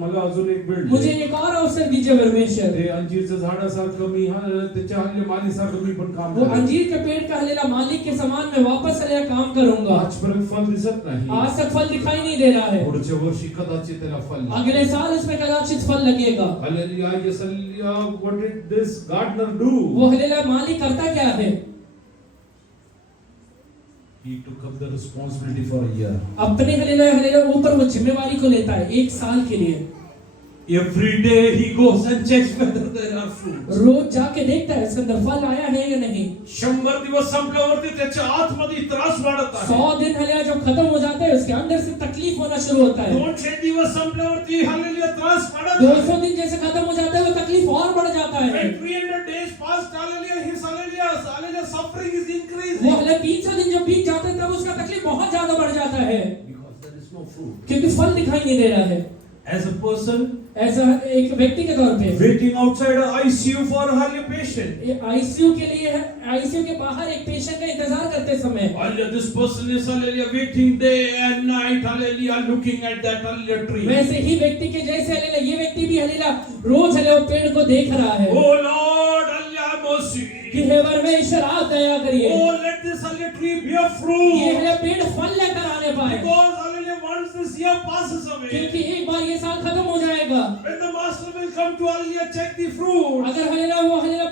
मला अजून एक वेळ मुझे दे. एक और अवसर दीजिए परमेश्वर। ते अंजीरचं झाडासारखं मी त्याच्या हल्ल्या मालीसारखं मी पण काम वो करेन. अंजीर के पेड़ का हलेला मालिक के समान मैं वापस हलेला काम करूंगा। आजपर्यंत फल दिसत नाही. आज तक फल दिखाई नहीं दे रहा है, पुढच्या वर्षी कदाचित त्याला फल लागेल. अगले साल उसमें कदाचित फल लगेगा। Hallelujah, yes, hallelujah. What did this gardener do? वो हलेला मालिक करता क्या है? He took up the responsibility for a year. अपने हलेला हलेला ऊपर वो जिम्मेवारी को लेता है एक साल के लिए। Every day he goes and checks whether there are fruits. रोज जाके देखता है इसके अंदर फल आया है या नहीं। 100 दिवस संपल्यावरती त्याच्या आतमध्ये त्रास वाढत आहे. 100 दिन हलेला जब खत्म हो जाते हैं उसके अंदर से तकलीफ होना शुरू होता है। 200 दिवस संपल्यावरती हालेलुया त्रास वाढत आहे. 200 दिन जैसे खत्म हो जाता है वो तकलीफ और बढ़ जाता है। When 300 days passed, hallelujah, his hallelujah suffering is increasing. वो हले 300 दिन जब बीत जाते हैं तब उसका तकलीफ बहुत ज्यादा बढ़ जाता है, Because there is no fruit. क्योंकि फल दिखाई नहीं दे रहा है। As a person ऐसा एक व्यक्ति के तौर पे waiting outside a ICU for a patient. ICU के लिए है, आईसीयू के बाहर एक पेशेंट का इंतजार करते समय Hallelujah, this person is hallelujah waiting day and night, hallelujah, looking at that hallelujah tree. वैसे ही व्यक्ति के जैसे हलेला ये व्यक्ति भी हलेला रोज हले वो पेड़ को देख रहा है Oh Lord, hallelujah, mercy. कि हे परमेश्वर आप दया करिए, Oh, let this hallelujah tree bear fruit. ये हले पेड़ फल लेकर आने पाए, Because hallelujah, once this year passes away, क्योंकि एक बार ये साल खत्म हो जाएगा। when the master will come to hallelujah check the fruit, अगर हलेला वो हलेला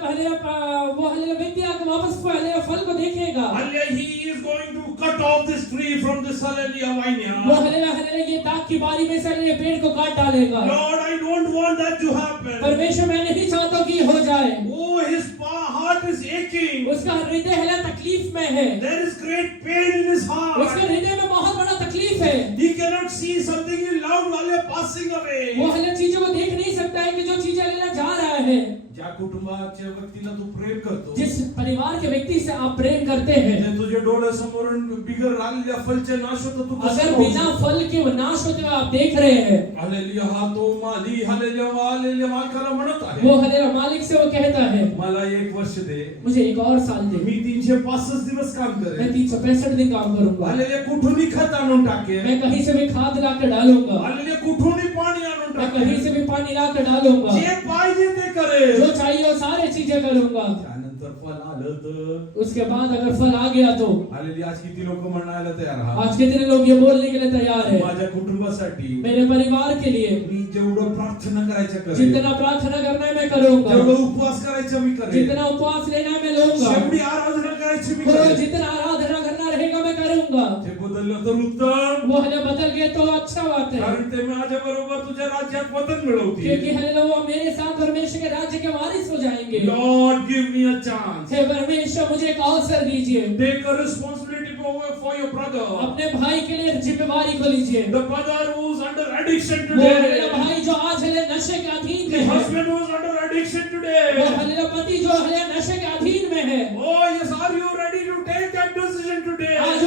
व्यक्ति आकर वापस हलेला फल को देखेगा, hallelujah, he is going to cut off this tree from this hallelujah वो vineyard. हलेला ये दाग की बारी में से हलेला पेड़ को काट डालेगा। Lord, I don't want that to happen. परमेश्वर मैं नहीं चाहता कि हो जाए। Oh, his heart is aching. उसका हृदय हलेला तकलीफ में है, There is great pain in his उसके heart. हृदय में बहुत बड़ा तकलीफ है। He cannot see something he loved while passing away. वो हले चीजों को देख नहीं सकता है कि जो चीजें हलेला जा रहा है। ज्या कुटुंबाच्या व्यक्तीला तू प्रेम करतो, जिस परिवार के व्यक्ति से आप प्रेम करते हैं, जे तुझ्या डोळ्यासमोरून बिगर आलेल्या फलचे नाश होतो, तू कसं अगर पाहू बिना शकतो? फल के वो नाश होते हुए आप देख रहे हैं, हालेलुया, हा तो माली हालेलुया मालकाला म्हणत आहे, वो हलेला मालिक से वो कहता है मला 1 वर्ष दे, मुझे एक और साल दे, मी 365 दिवस काम मैं करेन. 365 दिन काम करूंगा, हालेलुया, कुठूनही खत आणून टाकेन. मैं कहीं से भी खाद लाकर डालूंगा, हालेलुया, कुठूनही पाणी आणून मैं टाकेन. कहीं से भी पानी लाकर डालूंगा, जे पाहिजे ते करेन. जो चाहिए वो सारे चीजें करूंगा। त्यानंतर फल आलं तर उसके बाद अगर फल आ गया तो हालेलुया, आज किती लोक म्हणायला तयार आहात? आज कितने लोग ये बोलने के लिए तैयार है, माझ्या कुटुंबासाठी मेरे परिवार के लिए मी जेवढं प्रार्थना करायचं करेन, जितना प्रार्थना करना है मैं करूंगा, जेवढं उपवास करायचं मी करेन, जितना उपवास लेना है मैं लूंगा, जेवढी आराधना करायची मी वो करेन. जितना आराधना करना रहेगा मैं करूंगा। ते बदललं तर उत्तम, वो हले बदल गए तो अच्छा बात है, कारण ते माझ्या बरोबर तुझ्या राज्यात वतन मिळवतील. क्योंकि हले वो मेरे साथ परमेश्वर के राज्य के वारिस हो जाएंगे। Lord, give me a chance. हे परमेश्वर मुझे एक अवसर दीजिए, Take a responsibility for your brother, अपने भाई के लिए जिम्मेवारी को लीजिए। the brother who's under addiction वो हलेला today, भाई जो आज हले नशे के अधीन the में है, husband who's under addiction वो today. हलेला पति जो हले नशे के अधीन में है, Oh yes, are you ready to take that decision today? आज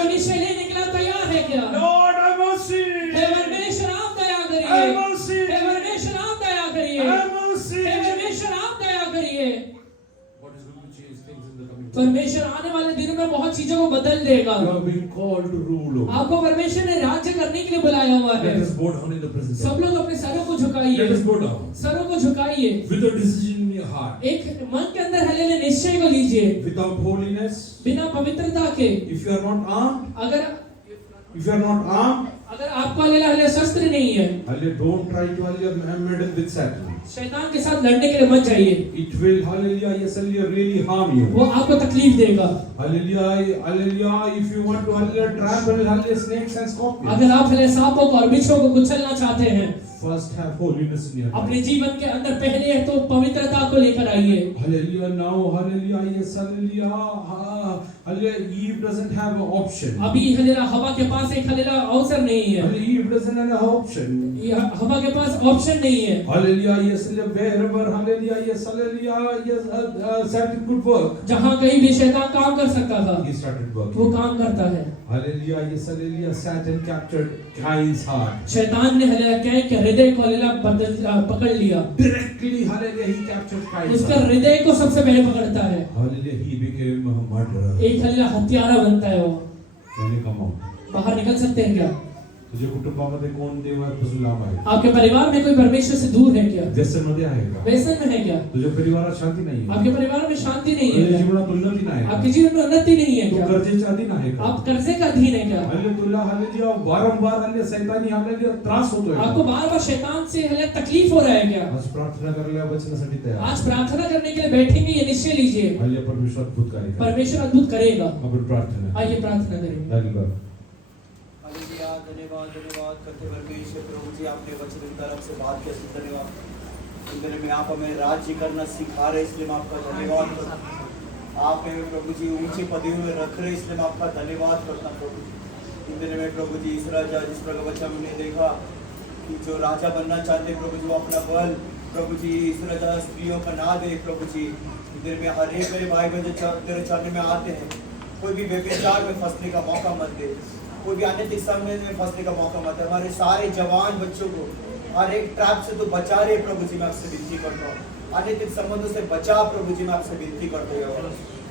क्या? Lord, have mercy. हे परमेश्वर आप दया Have करिए। mercy. हे परमेश्वर आप दया करिए। Have mercy. हे परमेश्वर आप दया करिए। God is going to change things in the coming days. परमेश्वर आने वाले दिनों में बहुत चीजों को बदल देगा। You are being called to rule over. आपको परमेश्वर ने राज्य करने के लिए बुलाया हुआ है। Let us bow down in the presence sub of लोग God. अपने सरों को Let us झुकाइए। bow down सरों को झुकाइए। with a decision in your heart. एक मन के अंदर हलेले निश्चय को लीजिए। Without holiness, बिना पवित्रता के if you are not armed, अगर आपको हलेले शस्त्र नहीं है, hallelujah, don't try to hallelujah meddle with Satan. शैतान के साथ लड़ने के लिए मत जाइए। It will hallelujah, yes, hallelujah, really harm you. वो आपको तकलीफ देगा। Hallelujah, hallelujah, if you want to hallelujah trample hallelujah snakes and scorpions, अगर आप हले सांपों को और बिच्छुओं को कुचलना चाहते हैं, first have holiness in your अपने life. जीवन के अंदर पहले तो पवित्रता को लेकर आइए। Hallelujah, now hallelujah, yes, hallelujah, hallelujah, Eve doesn't have an option. अभी हलेला हवा के पास एक हलेला अवसर नहीं है। Hallelujah, Eve doesn't have an option. ये हवा के पास ऑप्शन नहीं है। Hallelujah, yes, hallelujah, wherever, hallelujah, yes, hallelujah, yes, Satan could work. जहाँ कहीं भी शैतान काम कर सकता था, He started वो working. काम करता है। Hallelujah, yes, hallelujah, Satan captured Cain's heart. शैतान ने हलेला कैन के हृदय को हलेला पकड़ लिया। Directly, hallelujah, he captured Cain's उसका heart. हृदय को सबसे पहले पकड़ता है। Hallelujah, he became a murderer. एक हलेला हत्यारा बनता है वो। Can you come out? बाहर निकल सकते हैं क्या? तुझे कुटुंबामध्ये कोण देवापासून लांब आहे? आपके परिवार में कोई परमेश्वर से दूर है क्या? व्यसनमध्ये आहे का? व्यसन में है क्या? तुझ्या परिवारात शांती नाही आहे? आपके परिवार में शांति नहीं है तुझ्या क्या? जीवनात उन्नती नाही आहे? आपके जीवन में उन्नति नहीं है तू क्या? गरजेच्या अधीन आहे का? आप कर्जे का अधीन है क्या? हल्ले तुला हल्ले वारंवार हल्ले सैतानी हल्ले त्रास होतोय का? आपको बार बार शैतान से हले तकलीफ हो रहा है क्या? आज प्रार्थना करायला वचनासाठी तयार. आज प्रार्थना करने के लिए बैठेंगे, ये निश्चय लीजिए, हल्ले परमेश्वर अद्भुत कार्य करेल. परमेश्वर अद्भुत करेगा। आपण प्रार्थना. आइए प्रार्थना करेंगे। धन्यवाद. हालेलुया, धन्यवाद धन्यवाद करते परमेश्वर प्रभु जी, आपने वचन की तरफ से बात किया, धन्यवाद। इन दिनों में आप हमें राज्य करना सिखा रहे, इसलिए मैं आपका धन्यवाद करता हूं। आप हमें प्रभु जी ऊंची पदवियों में रख रहे, इसलिए मैं आपका धन्यवाद करता हूं प्रभु जी। इन दिनों में प्रभु जी इस राजा जिस प्रकार बच्चा हमने देखा कि जो राजा बनना चाहते प्रभु जी, वो अपना बल प्रभु जी इस राजा स्त्रियों का ना दे प्रभु जी। इन दिनों में हर एक मेरे भाई बहन जो तेरे चरण में आते हैं, कोई भी व्यभिचार में फंसने का मौका मत दे, कोई भी अनैतिक समय में फंसने का मौका मत है। हमारे सारे जवान बच्चों को हर एक ट्रैप से तो बचा रहे प्रभु जी, मैं आपसे विनती करता हूँ। अनैतिक संबंधों से बचा प्रभु जी, मैं आपसे विनती करता हूँ।